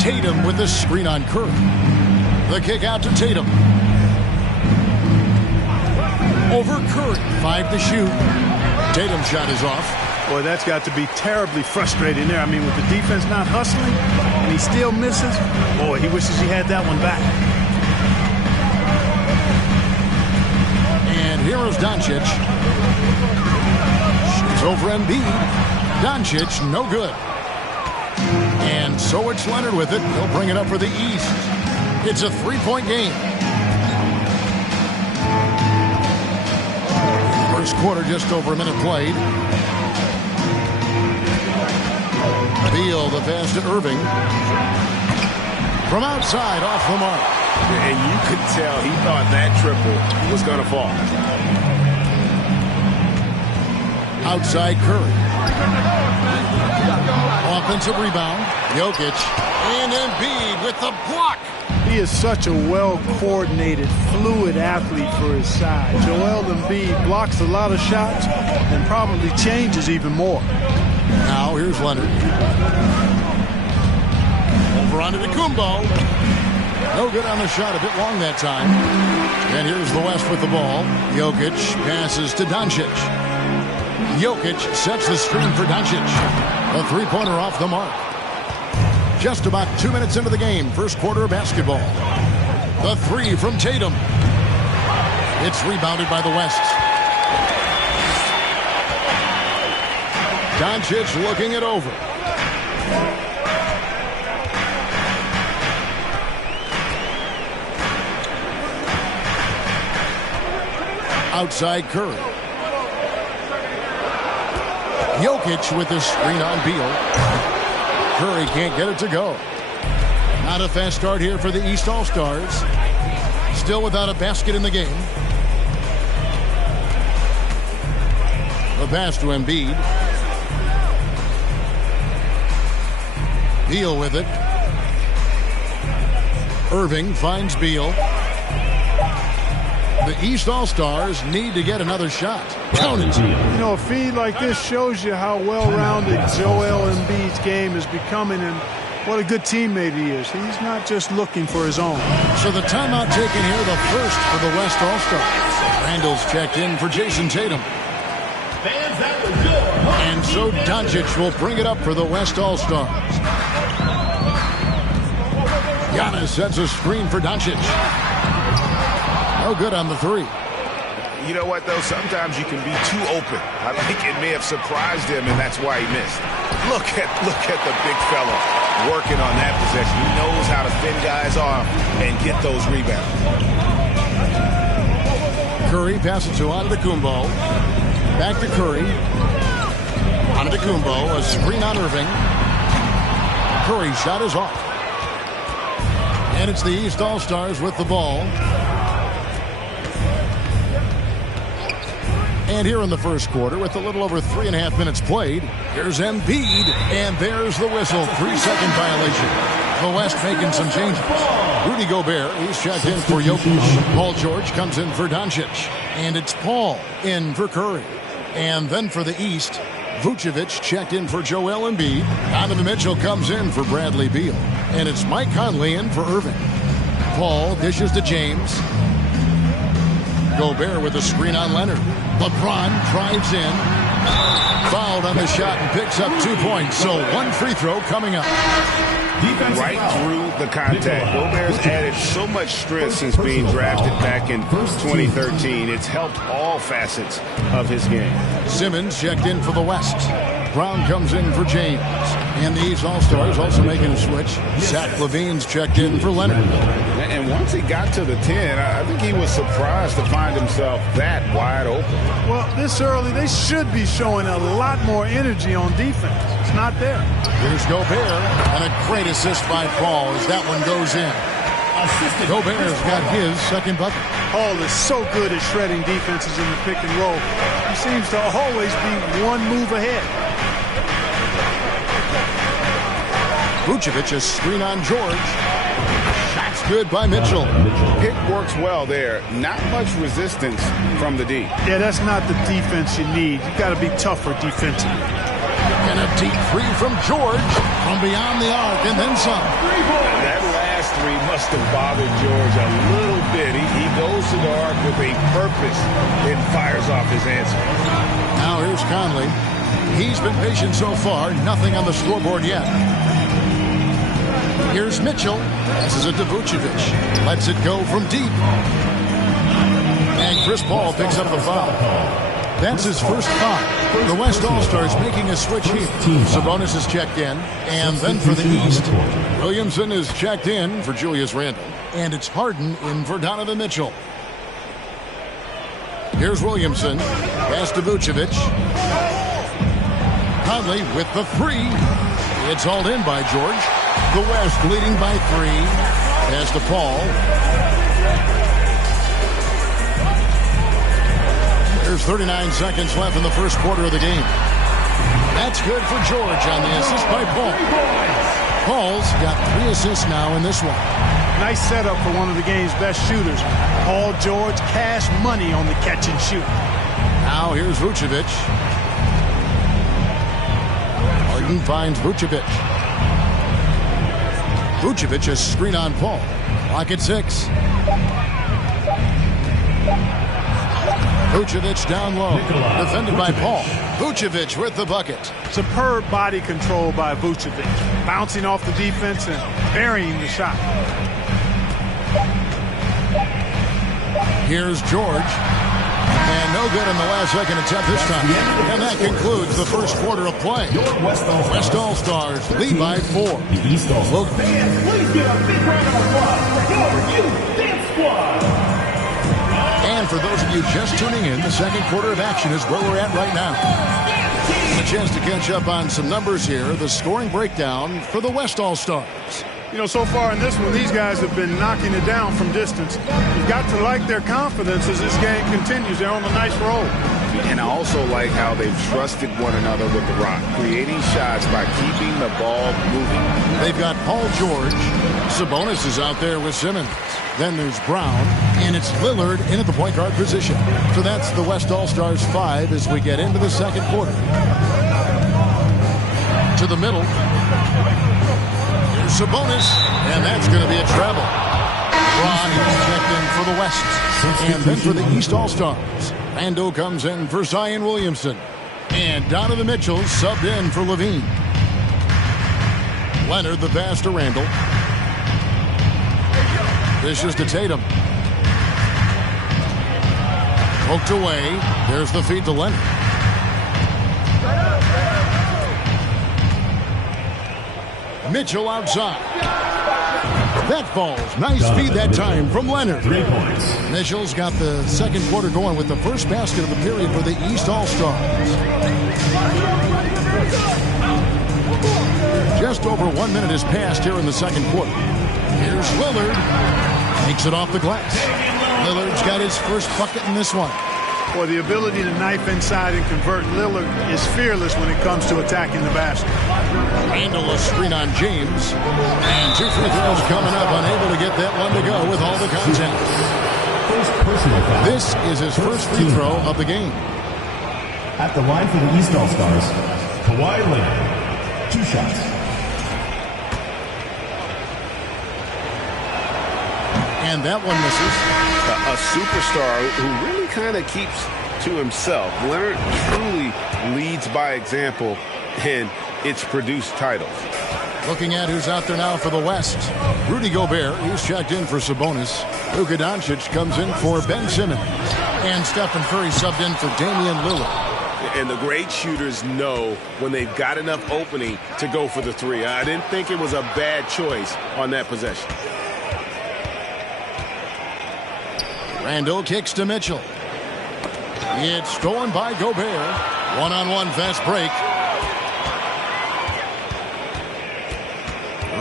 Tatum with the screen on Curry. The kick out to Tatum. Over Curry. 5 to shoot. Tatum's shot is off. Boy, that's got to be terribly frustrating there. I mean, with the defense not hustling, and he still misses. Boy, he wishes he had that one back. And here is Doncic. Shoots over Embiid. Doncic, no good. And so it's Leonard with it. He'll bring it up for the East. It's a three-point game. First quarter, just over a minute played. Beal, the pass to Irving. From outside, off the mark. And you could tell he thought that triple was going to fall. Outside Curry. Offensive rebound. Jokic. And Embiid with the block. He is such a well-coordinated, fluid athlete for his size. Joel Embiid blocks a lot of shots and probably changes even more. Now here's Leonard. Over onto Kumbo. No good on the shot, a bit long that time. And here's the West with the ball. Jokic passes to Doncic. Jokic sets the screen for Doncic. A three-pointer off the mark. Just about 2 minutes into the game, first quarter of basketball. The three from Tatum. It's rebounded by the West. Doncic looking it over. Outside Curry. Jokic with the screen on Beal. Curry can't get it to go. Not a fast start here for the East All-Stars. Still without a basket in the game. The pass to Embiid. Beal with it. Irving finds Beal. The East All-Stars need to get another shot. Count it. You know, a feed like this shows you how well-rounded Joel Embiid's game is becoming and what a good teammate he is. He's not just looking for his own. So the timeout taken here, the first for the West All-Stars. Randall's checked in for Jason Tatum. And so Doncic will bring it up for the West All-Stars. Giannis sets a screen for Doncic. No good on the three. You know what, though? Sometimes you can be too open. I think it may have surprised him, and that's why he missed. Look at the big fella working on that possession. He knows how to fend guys off and get those rebounds. Curry passes to Antetokounmpo. Back to Curry. Antetokounmpo, a screen on Irving. Curry's shot is off. And it's the East All-Stars with the ball. And here in the first quarter, with a little over 3.5 minutes played, here's Embiid, and there's the whistle. 3-second violation. The West making some changes. Rudy Gobert, he's checked in for Jokic. Paul George comes in for Doncic. And it's Paul in for Curry. And then for the East, Vucevic checked in for Joel Embiid. Donovan Mitchell comes in for Bradley Beal. And it's Mike Conley in for Irving. Paul dishes to James. Gobert with a screen on Leonard. LeBron drives in. Fouled on the shot and picks up 2 points. So one free throw coming up. right through the contact. Gobert's added so much strength since being drafted back in 2013. It's helped all facets of his game. Simmons checked in for the West. Brown comes in for James. And these All-Stars also making a switch. Zach LaVine's checked in for Leonard. And once he got to the 10, I think he was surprised to find himself that wide open. Well, this early, they should be showing a lot more energy on defense. It's not there. Here's Gobert, and a great assist by Paul as that one goes in. Gobert's got his second bucket. Paul is so good at shredding defenses in the pick and roll. He seems to always be one move ahead. Vucevic, a screen on George. Shot's good by Mitchell. Pick works well there. Not much resistance from the D. Yeah, that's not the defense you need. You got to be tougher defensively. And a deep three from George from beyond the arc, and then some. That last three must have bothered George a little bit. He goes to the arc with a purpose and fires off his answer. Now here's Conley. He's been patient so far. Nothing on the scoreboard yet. Here's Mitchell. Passes it to Vucevic. Lets it go from deep. And Chris Paul picks up the foul. That's his first foul. The West All-Stars making a switch here. Sabonis is checked in. And then for the East, Williamson is checked in for Julius Randle. And it's Harden in for Donovan Mitchell. Here's Williamson. Pass to Vucevic. Conley with the three. It's hauled in by George. The West leading by 3. Pass to Paul. There's 39 seconds left in the first quarter of the game. That's good for George on the assist by Paul. Paul's got 3 assists now in this one. Nice setup for one of the game's best shooters. Paul George, cash money on the catch and shoot. Now here's Vucevic. Harden finds Vucevic. Vucevic a screen on Paul. Clock at 6. Vucevic down low. Defended by Paul. Vucevic with the bucket. Superb body control by Vucevic. Bouncing off the defense and burying the shot. Here's George. And no good in the last second attempt this time. And that concludes the first quarter of play. West All-Stars lead by 4. The East All-Stars. Fans, please give a big round of applause for your youth dance squad. And for those of you just tuning in, the second quarter of action is where we're at right now. A chance to catch up on some numbers here. The scoring breakdown for the West All-Stars. You know, so far in this one, these guys have been knocking it down from distance. You've got to like their confidence as this game continues. They're on a nice roll. And I also like how they've trusted one another with the rock, creating shots by keeping the ball moving. They've got Paul George. Sabonis is out there with Simmons. Then there's Brown, and it's Lillard in at the point guard position. So that's the West All-Stars 5 as we get into the second quarter. To the middle. Here's Sabonis, and that's going to be a travel. Braun is checked in for the West. And then for the East All-Stars. Randle comes in for Zion Williamson. And Donovan Mitchell subbed in for Levine. Leonard the pass to Randle. Dishes to Tatum. Poked away. There's the feed to Leonard. Mitchell outside. That falls. Nice feed that time from Leonard. 3 points. Mitchell's got the second quarter going with the first basket of the period for the East All-Stars. Just over 1 minute has passed here in the second quarter. Here's Lillard. Takes it off the glass. Lillard's got his first bucket in this one. Boy, the ability to knife inside and convert Lillard is fearless when it comes to attacking the basket. Randle a screen on James. And 2 free throws coming up. Unable to get that one to go with all the contact. First personal foul. This is his first free throw of the game. At the line for the East All-Stars, Kawhi Leonard. 2 shots. And that one misses. A superstar who really kind of keeps to himself. Leonard truly leads by example, and it's produced titles. Looking at who's out there now for the West. Rudy Gobert, he's checked in for Sabonis. Luka Doncic comes in for Ben Simmons. And Stephen Curry subbed in for Damian Lillard. And the great shooters know when they've got enough opening to go for the three. I didn't think it was a bad choice on that possession. Randall kicks to Mitchell. It's stolen by Gobert. One-on-one fast break.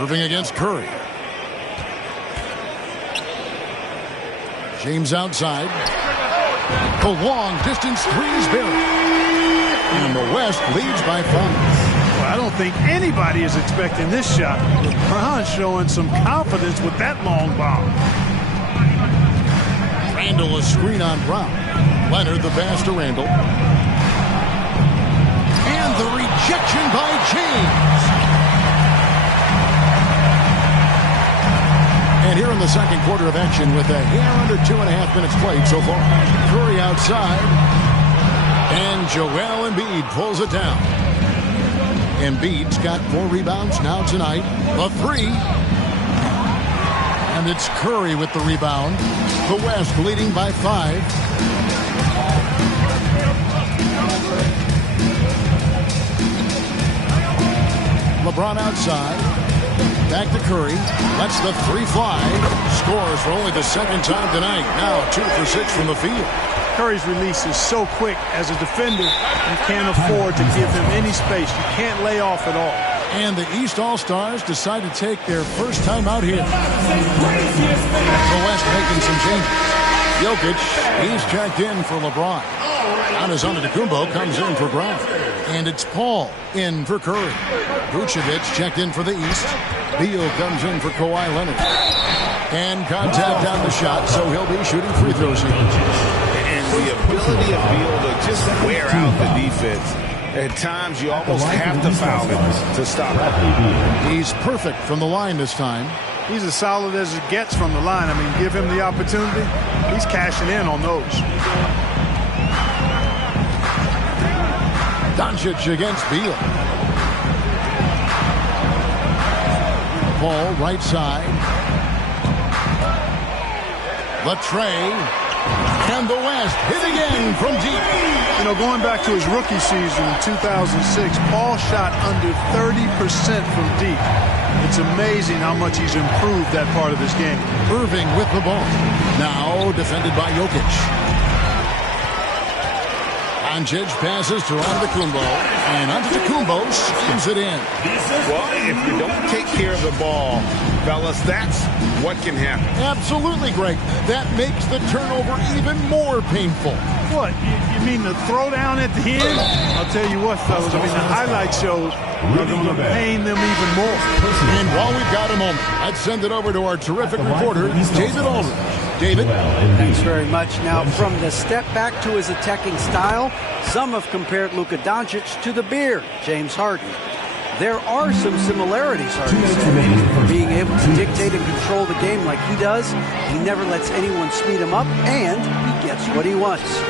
Irving against Curry. James outside. The long distance three is buried. And the West leads by 5. Well, I don't think anybody is expecting this shot. LeBron showing some confidence with that long bomb. Randall a screen on Brown. Leonard the pass to Randall. And the rejection by James. And here in the second quarter of action with a hair under 2.5 minutes played so far. Curry outside. And Joel Embiid pulls it down. Embiid's got 4 rebounds now tonight. The 3. And it's Curry with the rebound. The West leading by 5. LeBron outside. Back to Curry. Lets the 3 fly. Scores for only the second time tonight. Now 2 for 6 from the field. Curry's release is so quick. As a defender, you can't afford to give him any space. You can't lay off at all. And the East All-Stars decide to take their first time out here. The West making some changes. Jokic, he's checked in for LeBron. Giannis Antetokounmpo comes in for Brown. And it's Paul in for Curry. Vucevic checked in for the East. Beal comes in for Kawhi Leonard. And contact on the shot, so he'll be shooting free throws here. And the ability of Beal to just wear out the defense. At times, you almost have to foul him to stop it. He's perfect from the line this time. He's as solid as it gets from the line. I mean, give him the opportunity. He's cashing in on those. Doncic against Beal. Paul right side. Latrey. And the West hit again from deep. You know, going back to his rookie season in 2006, Paul shot under 30% from deep. It's amazing how much he's improved that part of his game. Irving with the ball. Now defended by Jokic. Doncic passes to Antetokounmpo, and Antetokounmpo slams it in. Well, if you don't take care of the ball, fellas, that's what can happen. Absolutely, Greg. That makes the turnover even more painful. What? You mean the throwdown at the end? I'll tell you what, fellas. I mean, the highlight shows are going to pain them even more. And while we've got a moment, let's send it over to our terrific reporter, David Aldridge. David? Thanks very much. Now, from the step back to his attacking style, some have compared Luka Doncic to the Beard, James Harden. There are some similarities, Harden said. Being able to dictate and control the game like he does, he never lets anyone speed him up, and he gets what he wants.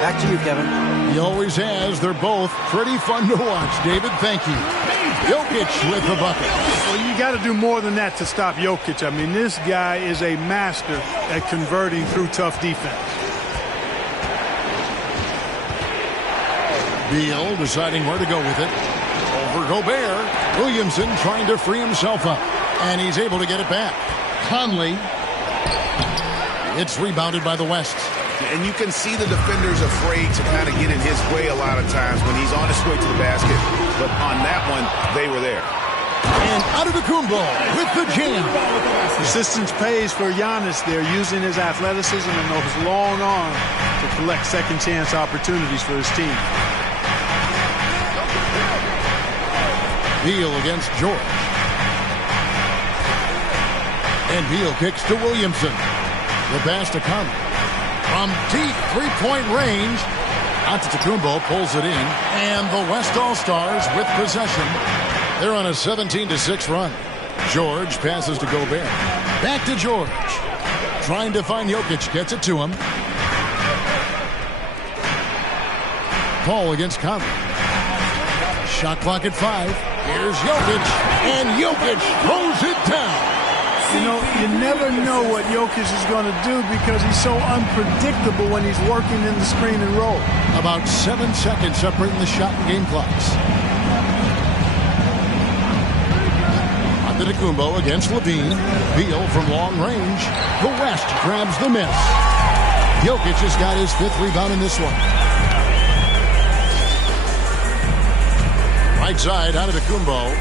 Back to you, Kevin. He always has. They're both pretty fun to watch. David, thank you. Jokic with the bucket. Well, you got to do more than that to stop Jokic. I mean, this guy is a master at converting through tough defense. Beal deciding where to go with it. Over Gobert. Williamson trying to free himself up. And he's able to get it back. Conley. It's rebounded by the West. And you can see the defenders afraid to kind of get in his way a lot of times when he's on his way to the basket. But on that one, they were there. And Antetokounmpo with the jam. Persistence pays for Giannis there, using his athleticism and those long arms to collect second chance opportunities for his team. Beal against George. And Beal kicks to Williamson. The pass to Conley. From deep three-point range, Antetokounmpo pulls it in, and the West All-Stars with possession. They're on a 17-6 run. George passes to Gobert. Back to George. Trying to find Jokic, gets it to him. Paul against Conley. Shot clock at 5. Here's Jokic, and Jokic throws it down. You know, you never know what Jokic is going to do because he's so unpredictable when he's working in the screen and roll. About 7 seconds separating the shot and game clocks. Antetokounmpo against Levine. Beal from long range. The West grabs the miss. Jokic has got his 5th rebound in this one. Right side, Antetokounmpo.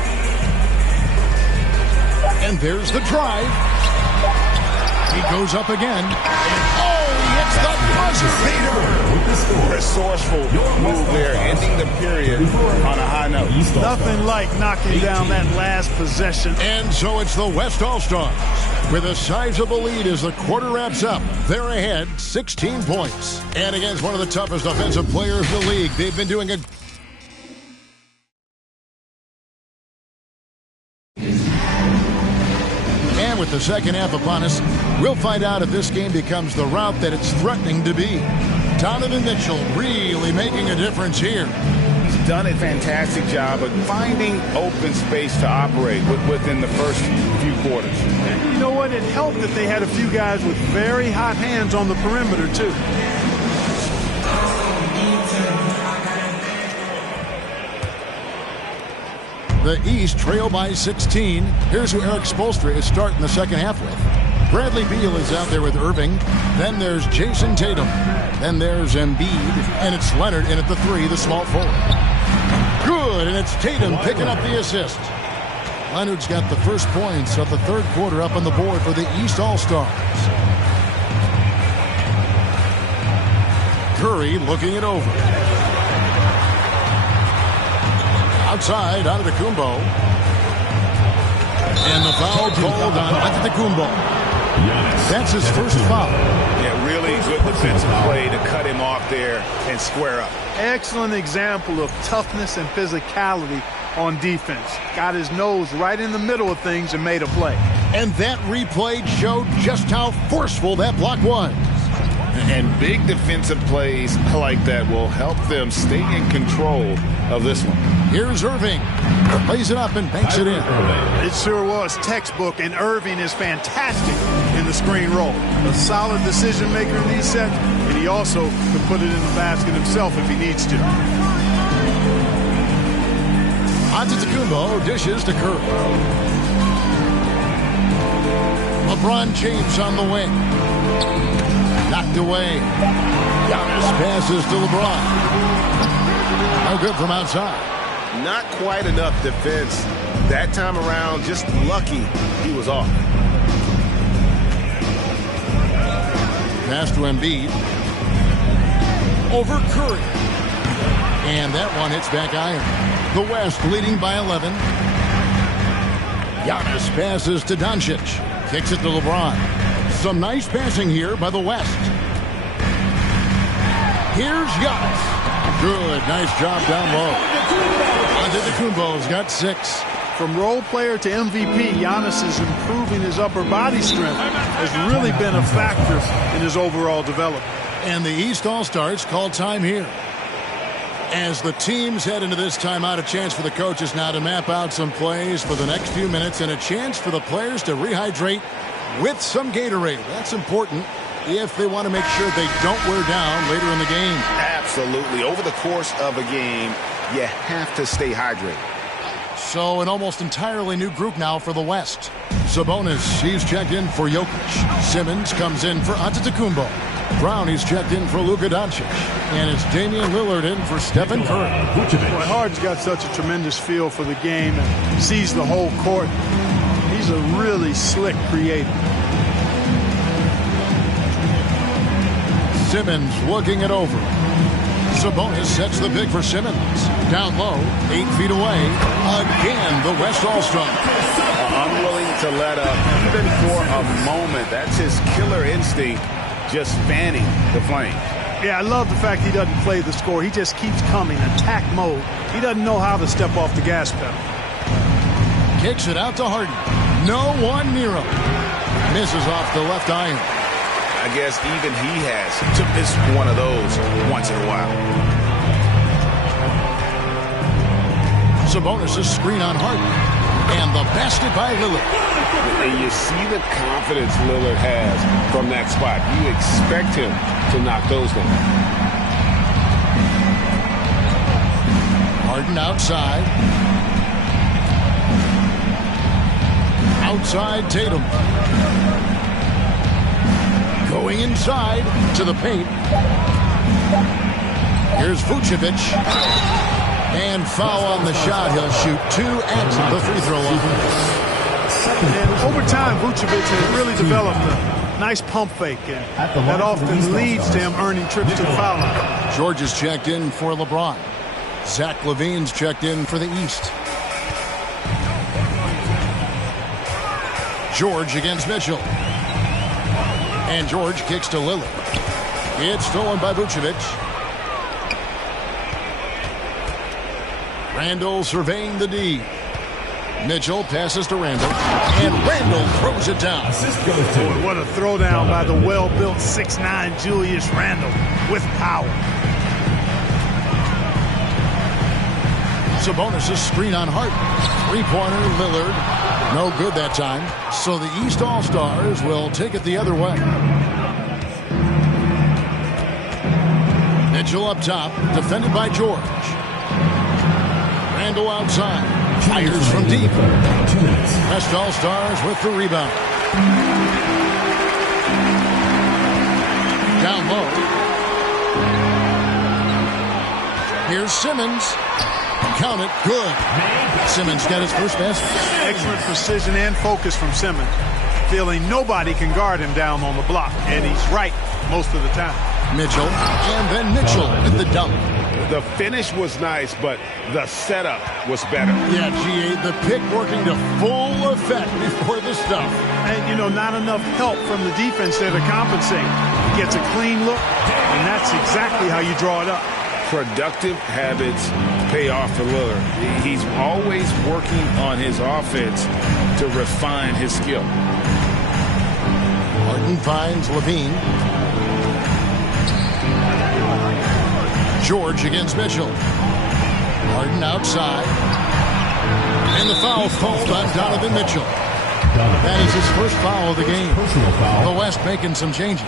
And there's the drive. He goes up again. And he hits the buzzer. Resourceful move there, ending the period on a high note. Nothing like knocking down that last possession. And so it's the West All-Stars with a sizable lead as the quarter wraps up. They're ahead 16 points. And against one of the toughest offensive players in the league, they've been doing a with the second half upon us, we'll find out if this game becomes the route that it's threatening to be. Donovan Mitchell really making a difference here. He's done a fantastic job of finding open space to operate within the first few quarters. And you know what? It helped that they had a few guys with very hot hands on the perimeter, too. The East trail by 16. Here's who Eric Spoelstra is starting the second half with. Bradley Beal is out there with Irving. Then there's Jason Tatum. Then there's Embiid. And it's Leonard in at the 3, the small forward. Good, and it's Tatum picking up the assist. Leonard's got the first points of the third quarter up on the board for the East All-Stars. Curry looking it over. Outside, Antetokounmpo. And the foul called on Antetokounmpo. That's his first foul. Yeah, really good defensive play to cut him off there and square up. Excellent example of toughness and physicality on defense. Got his nose right in the middle of things and made a play. And that replay showed just how forceful that block was. And big defensive plays like that will help them stay in control of this one. Here's Irving. Plays it up and banks it in. It sure was textbook, and Irving is fantastic in the screen roll. A solid decision maker in these sets, and he also can put it in the basket himself if he needs to. Antetokounmpo dishes to Curry. LeBron James on the wing. Knocked away. Giannis passes to LeBron. No good from outside. Not quite enough defense that time around. Just lucky he was off. Pass to Embiid. Over Curry. And that one hits back iron. The West leading by 11. Giannis passes to Doncic. Kicks it to LeBron. Some nice passing here by the West. Here's Giannis. Good. Nice job down low. Antetokounmpo's got 6. From role player to MVP, Giannis is improving his upper body strength. Has really been a factor in his overall development. And the East All-Stars call time here. As the teams head into this timeout, a chance for the coaches now to map out some plays for the next few minutes and a chance for the players to rehydrate with some Gatorade. That's important if they want to make sure they don't wear down later in the game. Absolutely. Over the course of a game, you have to stay hydrated. So an almost entirely new group now for the West. Sabonis, he's checked in for Jokic. Simmons comes in for Antetokounmpo. Brown, he's checked in for Luka Doncic. And it's Damian Lillard in for Stephen Curry. Boy, Harden's got such a tremendous feel for the game and sees the whole court. He's a really slick creator. Simmons looking it over. Sabonis sets the pick for Simmons. Down low, 8 feet away. Again, the West All-Star. Unwilling to let up, even for a moment. That's his killer instinct, just fanning the flames. Yeah, I love the fact he doesn't play the score. He just keeps coming, attack mode. He doesn't know how to step off the gas pedal. Kicks it out to Harden. No one near him. Misses off the left iron. I guess even he has to miss one of those once in a while. Sabonis' screen on Harden. And the basket by Lillard. And you see the confidence Lillard has from that spot. You expect him to knock those down. Harden outside. Outside Tatum. Going inside to the paint. Here's Vucevic. And foul on the shot. He'll shoot 2 at the free throw line. And over time, Vucevic has really developed a nice pump fake. And that often leads to him earning trips to the foul line. George is checked in for LeBron. Zach LaVine's checked in for the East. George against Mitchell. And George kicks to Lillard. It's stolen by Vucevic. Randall surveying the D. Mitchell passes to Randall. And Randall throws it down. Boy, what a throwdown by the well-built 6'9" Julius Randall with power. Sabonis' screen on Harden. Three-pointer, Lillard. No good that time. So the East All-Stars will take it the other way. Mitchell up top, defended by George. Randall outside. Fires from deep. West All-Stars with the rebound. Down low. Here's Simmons. Count it. Good. Simmons got his first basket. Excellent precision and focus from Simmons. Feeling nobody can guard him down on the block. And he's right most of the time. Mitchell. And then Mitchell with the dunk. The finish was nice, but the setup was better. Yeah, G.A., the pick working to full effect before the stuff. And, you know, not enough help from the defense there to compensate. He gets a clean look, and that's exactly how you draw it up. Productive habits pay off for Lillard. He's always working on his offense to refine his skill. Harden finds Levine. George against Mitchell. Harden outside. And the foul called on Donovan Mitchell. That is his first foul of the game. The West making some changes.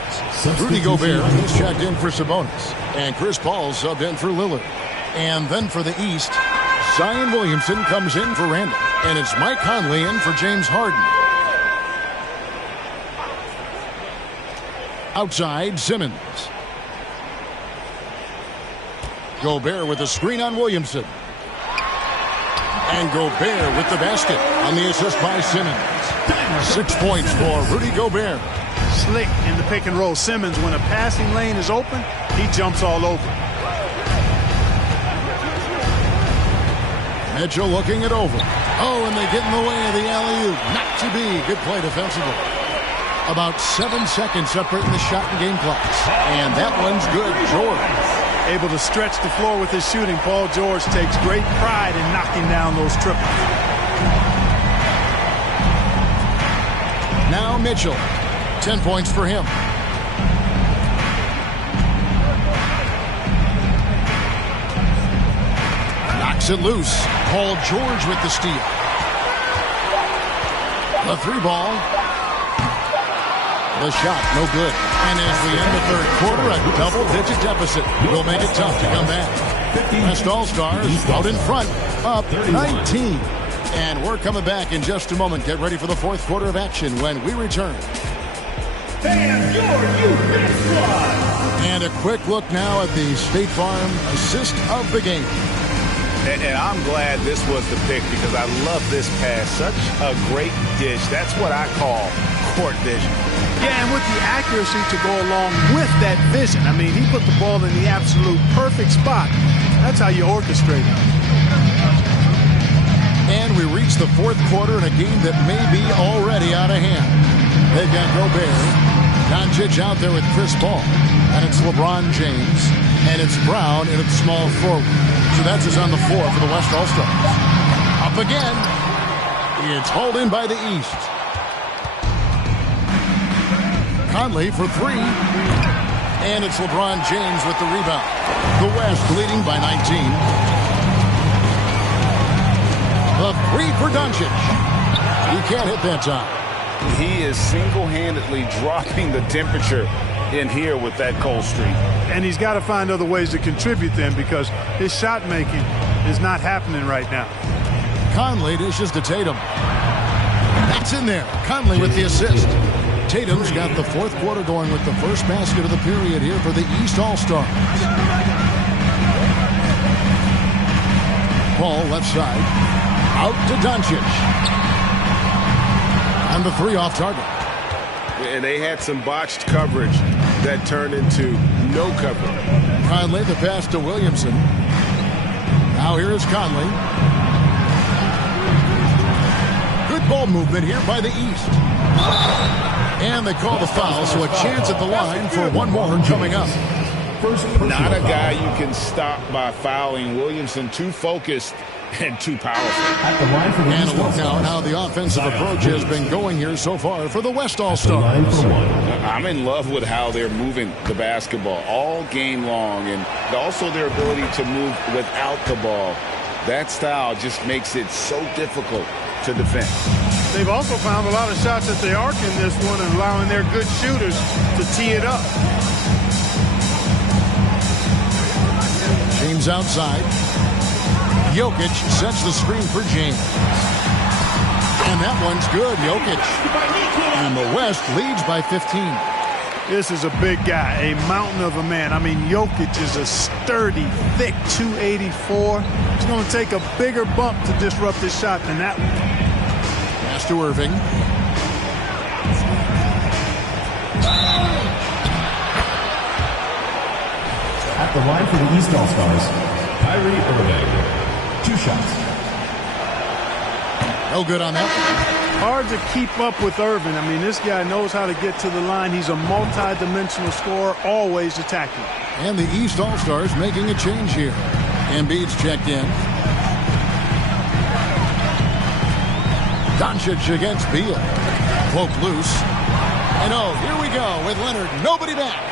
Rudy Gobert is checked in for Sabonis. And Chris Paul subbed in for Lillard. And then for the East, Zion Williamson comes in for Randall. And it's Mike Conley in for James Harden. Outside, Simmons. Gobert with a screen on Williamson. And Gobert with the basket on the assist by Simmons. 6 points for Rudy Gobert. Slick in the pick and roll. Simmons, when a passing lane is open, he jumps all over. Mitchell looking it over. Oh, and they get in the way of the alley-oop. Not to be. Good play defensively. About 7 seconds separating the shot and game clocks. And that one's good. George. Able to stretch the floor with his shooting. Paul George takes great pride in knocking down those triples. Now Mitchell. 10 points for him. Knocks it loose. Paul George with the steal. The three ball. The shot, no good. And as we end the third quarter, a double-digit deficit will make it tough to come back. West All-Stars out in front, up 19. And we're coming back in just a moment. Get ready for the fourth quarter of action when we return. And a quick look now at the State Farm assist of the game. And I'm glad this was the pick because I love this pass. Such a great dish. That's what I call court vision. Yeah, and with the accuracy to go along with that vision. I mean, he put the ball in the absolute perfect spot. That's how you orchestrate it. And we reach the fourth quarter in a game that may be already out of hand. They've got Gobert, Doncic out there with Chris Paul, and it's LeBron James, and it's Brown in its small forward. So that's his on the floor for the West All-Stars. Up again. It's hauled in by the East. Conley for three. And it's LeBron James with the rebound. The West leading by 19. The three for Doncic. He can't hit that time. He is single-handedly dropping the temperature in here with that cold streak. And he's got to find other ways to contribute then, because his shot making is not happening right now. Conley dishes to Tatum. That's in there. Conley with the assist. Tatum's got the fourth quarter going with the first basket of the period here for the East All-Stars. Ball left side. Out to Doncic. And the three off target. And they had some botched coverage that turned into no coverage. Conley, the pass to Williamson. Now here is Conley. Good ball movement here by the East. And they call the foul, so a chance at the line for one more coming up. Not a guy you can stop by fouling. Williamson too focused and too powerful. And a look now at how the offensive approach has been going here so far for the West All-Stars. I'm in love with how they're moving the basketball all game long, and also their ability to move without the ball. That style just makes it so difficult to defend. They've also found a lot of shots at the arc in this one and allowing their good shooters to tee it up. James outside. Jokic sets the screen for James. And that one's good, Jokic. And the West leads by 15. This is a big guy, a mountain of a man. I mean, Jokic is a sturdy, thick 284. It's going to take a bigger bump to disrupt his shot than that one. Pass to Irving. At the line for the East All-Stars, Kyrie Irving. 2 shots. No good on that one. Hard to keep up with Irving. I mean, this guy knows how to get to the line. He's a multi-dimensional scorer, always attacking. And the East All-Stars making a change here. Embiid's checked in. Doncic against Beal. Cloak loose. And here we go with Leonard. Nobody back.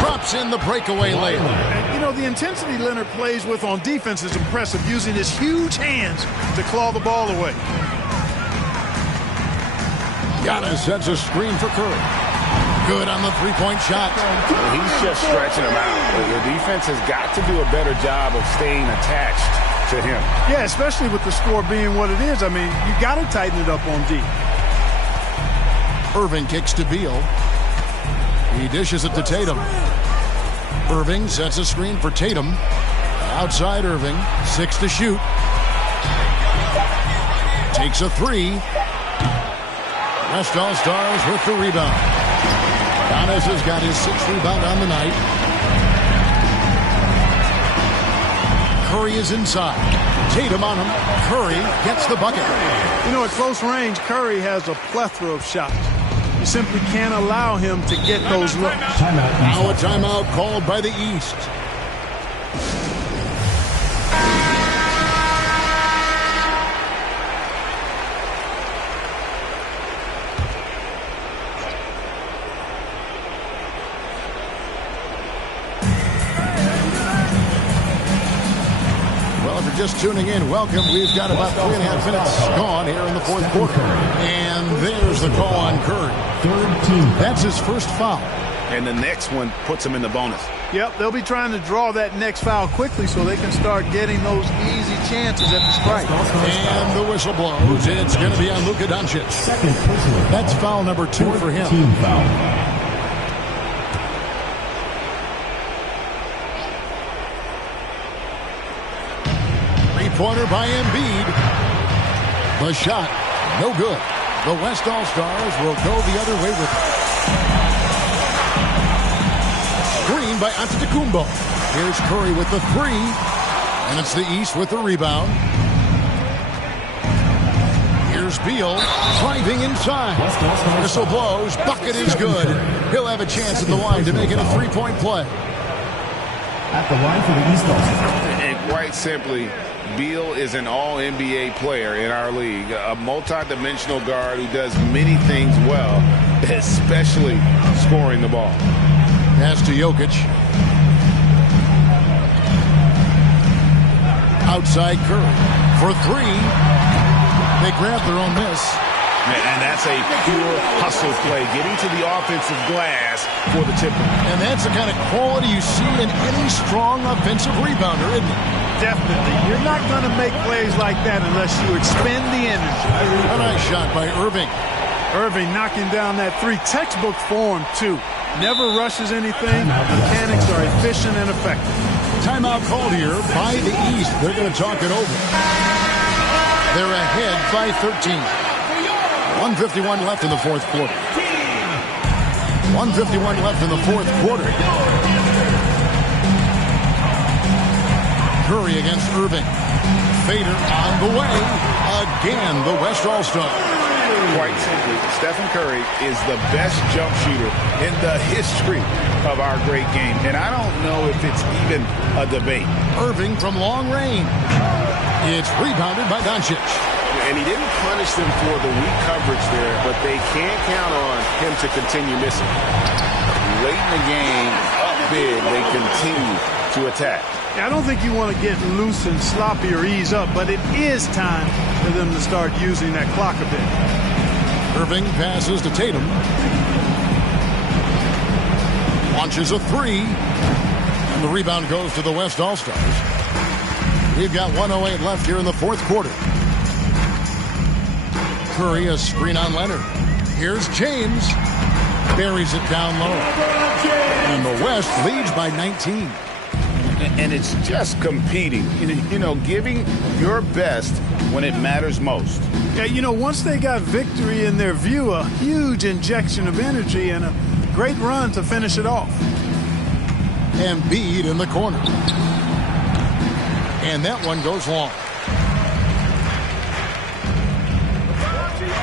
Drops in the breakaway layup. And, you know, the intensity Leonard plays with on defense is impressive, using his huge hands to claw the ball away. Giannis sets a screen for Curry. Good on the three-point shot. He's just stretching him out. The defense has got to do a better job of staying attached to him. Yeah, especially with the score being what it is. I mean, you got to tighten it up on D. Irving kicks to Beal. He dishes it to Tatum. Irving sets a screen for Tatum. Outside Irving. 6 to shoot. Takes a 3. West All-Stars with the rebound. Giannis has got his 6th rebound on the night. Curry is inside. Tatum on him. Curry gets the bucket. You know, at close range, Curry has a plethora of shots. You simply can't allow him to get those looks. Now a timeout called by the East. Just tuning in, welcome. We've got about 3.5 minutes gone here in the fourth quarter. And there's the call on Curry. That's his first foul. And the next one puts him in the bonus. Yep, they'll be trying to draw that next foul quickly so they can start getting those easy chances at the strike. And the whistle blows. It's going to be on Luka Doncic. That's foul number 2 for him. Team foul. Pointer by Embiid. The shot, no good. The West All-Stars will go the other way with it. Screen by Antetokounmpo. Here's Curry with the 3. And it's the East with the rebound. Here's Beal driving inside. Whistle blows. Bucket is good. He'll have a chance at the line to make it a 3-point play. At the line for the East All-Stars. And quite simply, Beal is an all-NBA player in our league, a multi-dimensional guard who does many things well, especially scoring the ball. Pass to Jokic. Outside Curry for 3. They grab their own miss. And that's a pure hustle play, getting to the offensive glass for the tipper. And that's the kind of quality you see in any strong offensive rebounder, isn't it? Definitely. You're not going to make plays like that unless you expend the energy. A nice shot by Irving. Irving knocking down that three. Textbook form, too. Never rushes anything. Mechanics are efficient and effective. Timeout called here by the East. They're going to talk it over. They're ahead by 13. 1:51 left in the fourth quarter. 1:51 left in the fourth quarter. Curry against Irving. Fader on the way. Again, the West All-Star. Quite simply, Stephen Curry is the best jump shooter in the history of our great game. And I don't know if it's even a debate. Irving from long range. It's rebounded by Doncic. And he didn't punish them for the weak coverage there, but they can't count on him to continue missing. Late in the game, up big, they continue to attack. I don't think you want to get loose and sloppy or ease up, but it is time for them to start using that clock a bit. Irving passes to Tatum. Launches a three. And the rebound goes to the West All-Stars. We've got 1:08 left here in the fourth quarter. Curry, a screen on Leonard. Here's James. Buries it down low. And the West leads by 19. And it's just competing, you know, giving your best when it matters most. Yeah, you know, once they got victory in their view, a huge injection of energy and a great run to finish it off. Embiid in the corner. And that one goes long.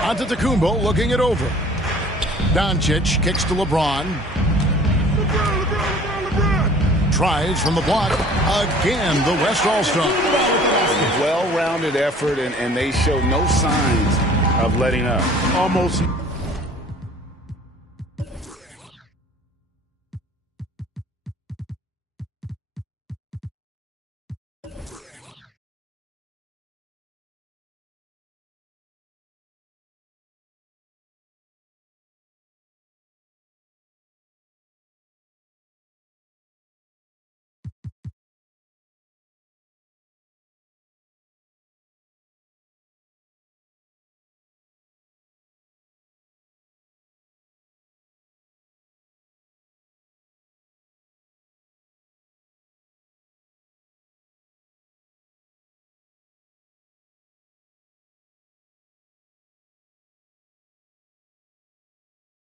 Antetokounmpo looking it over. Doncic kicks to LeBron. Tries from the block. Again, the West All-Star. Well-rounded effort, and they show no signs of letting up. Almost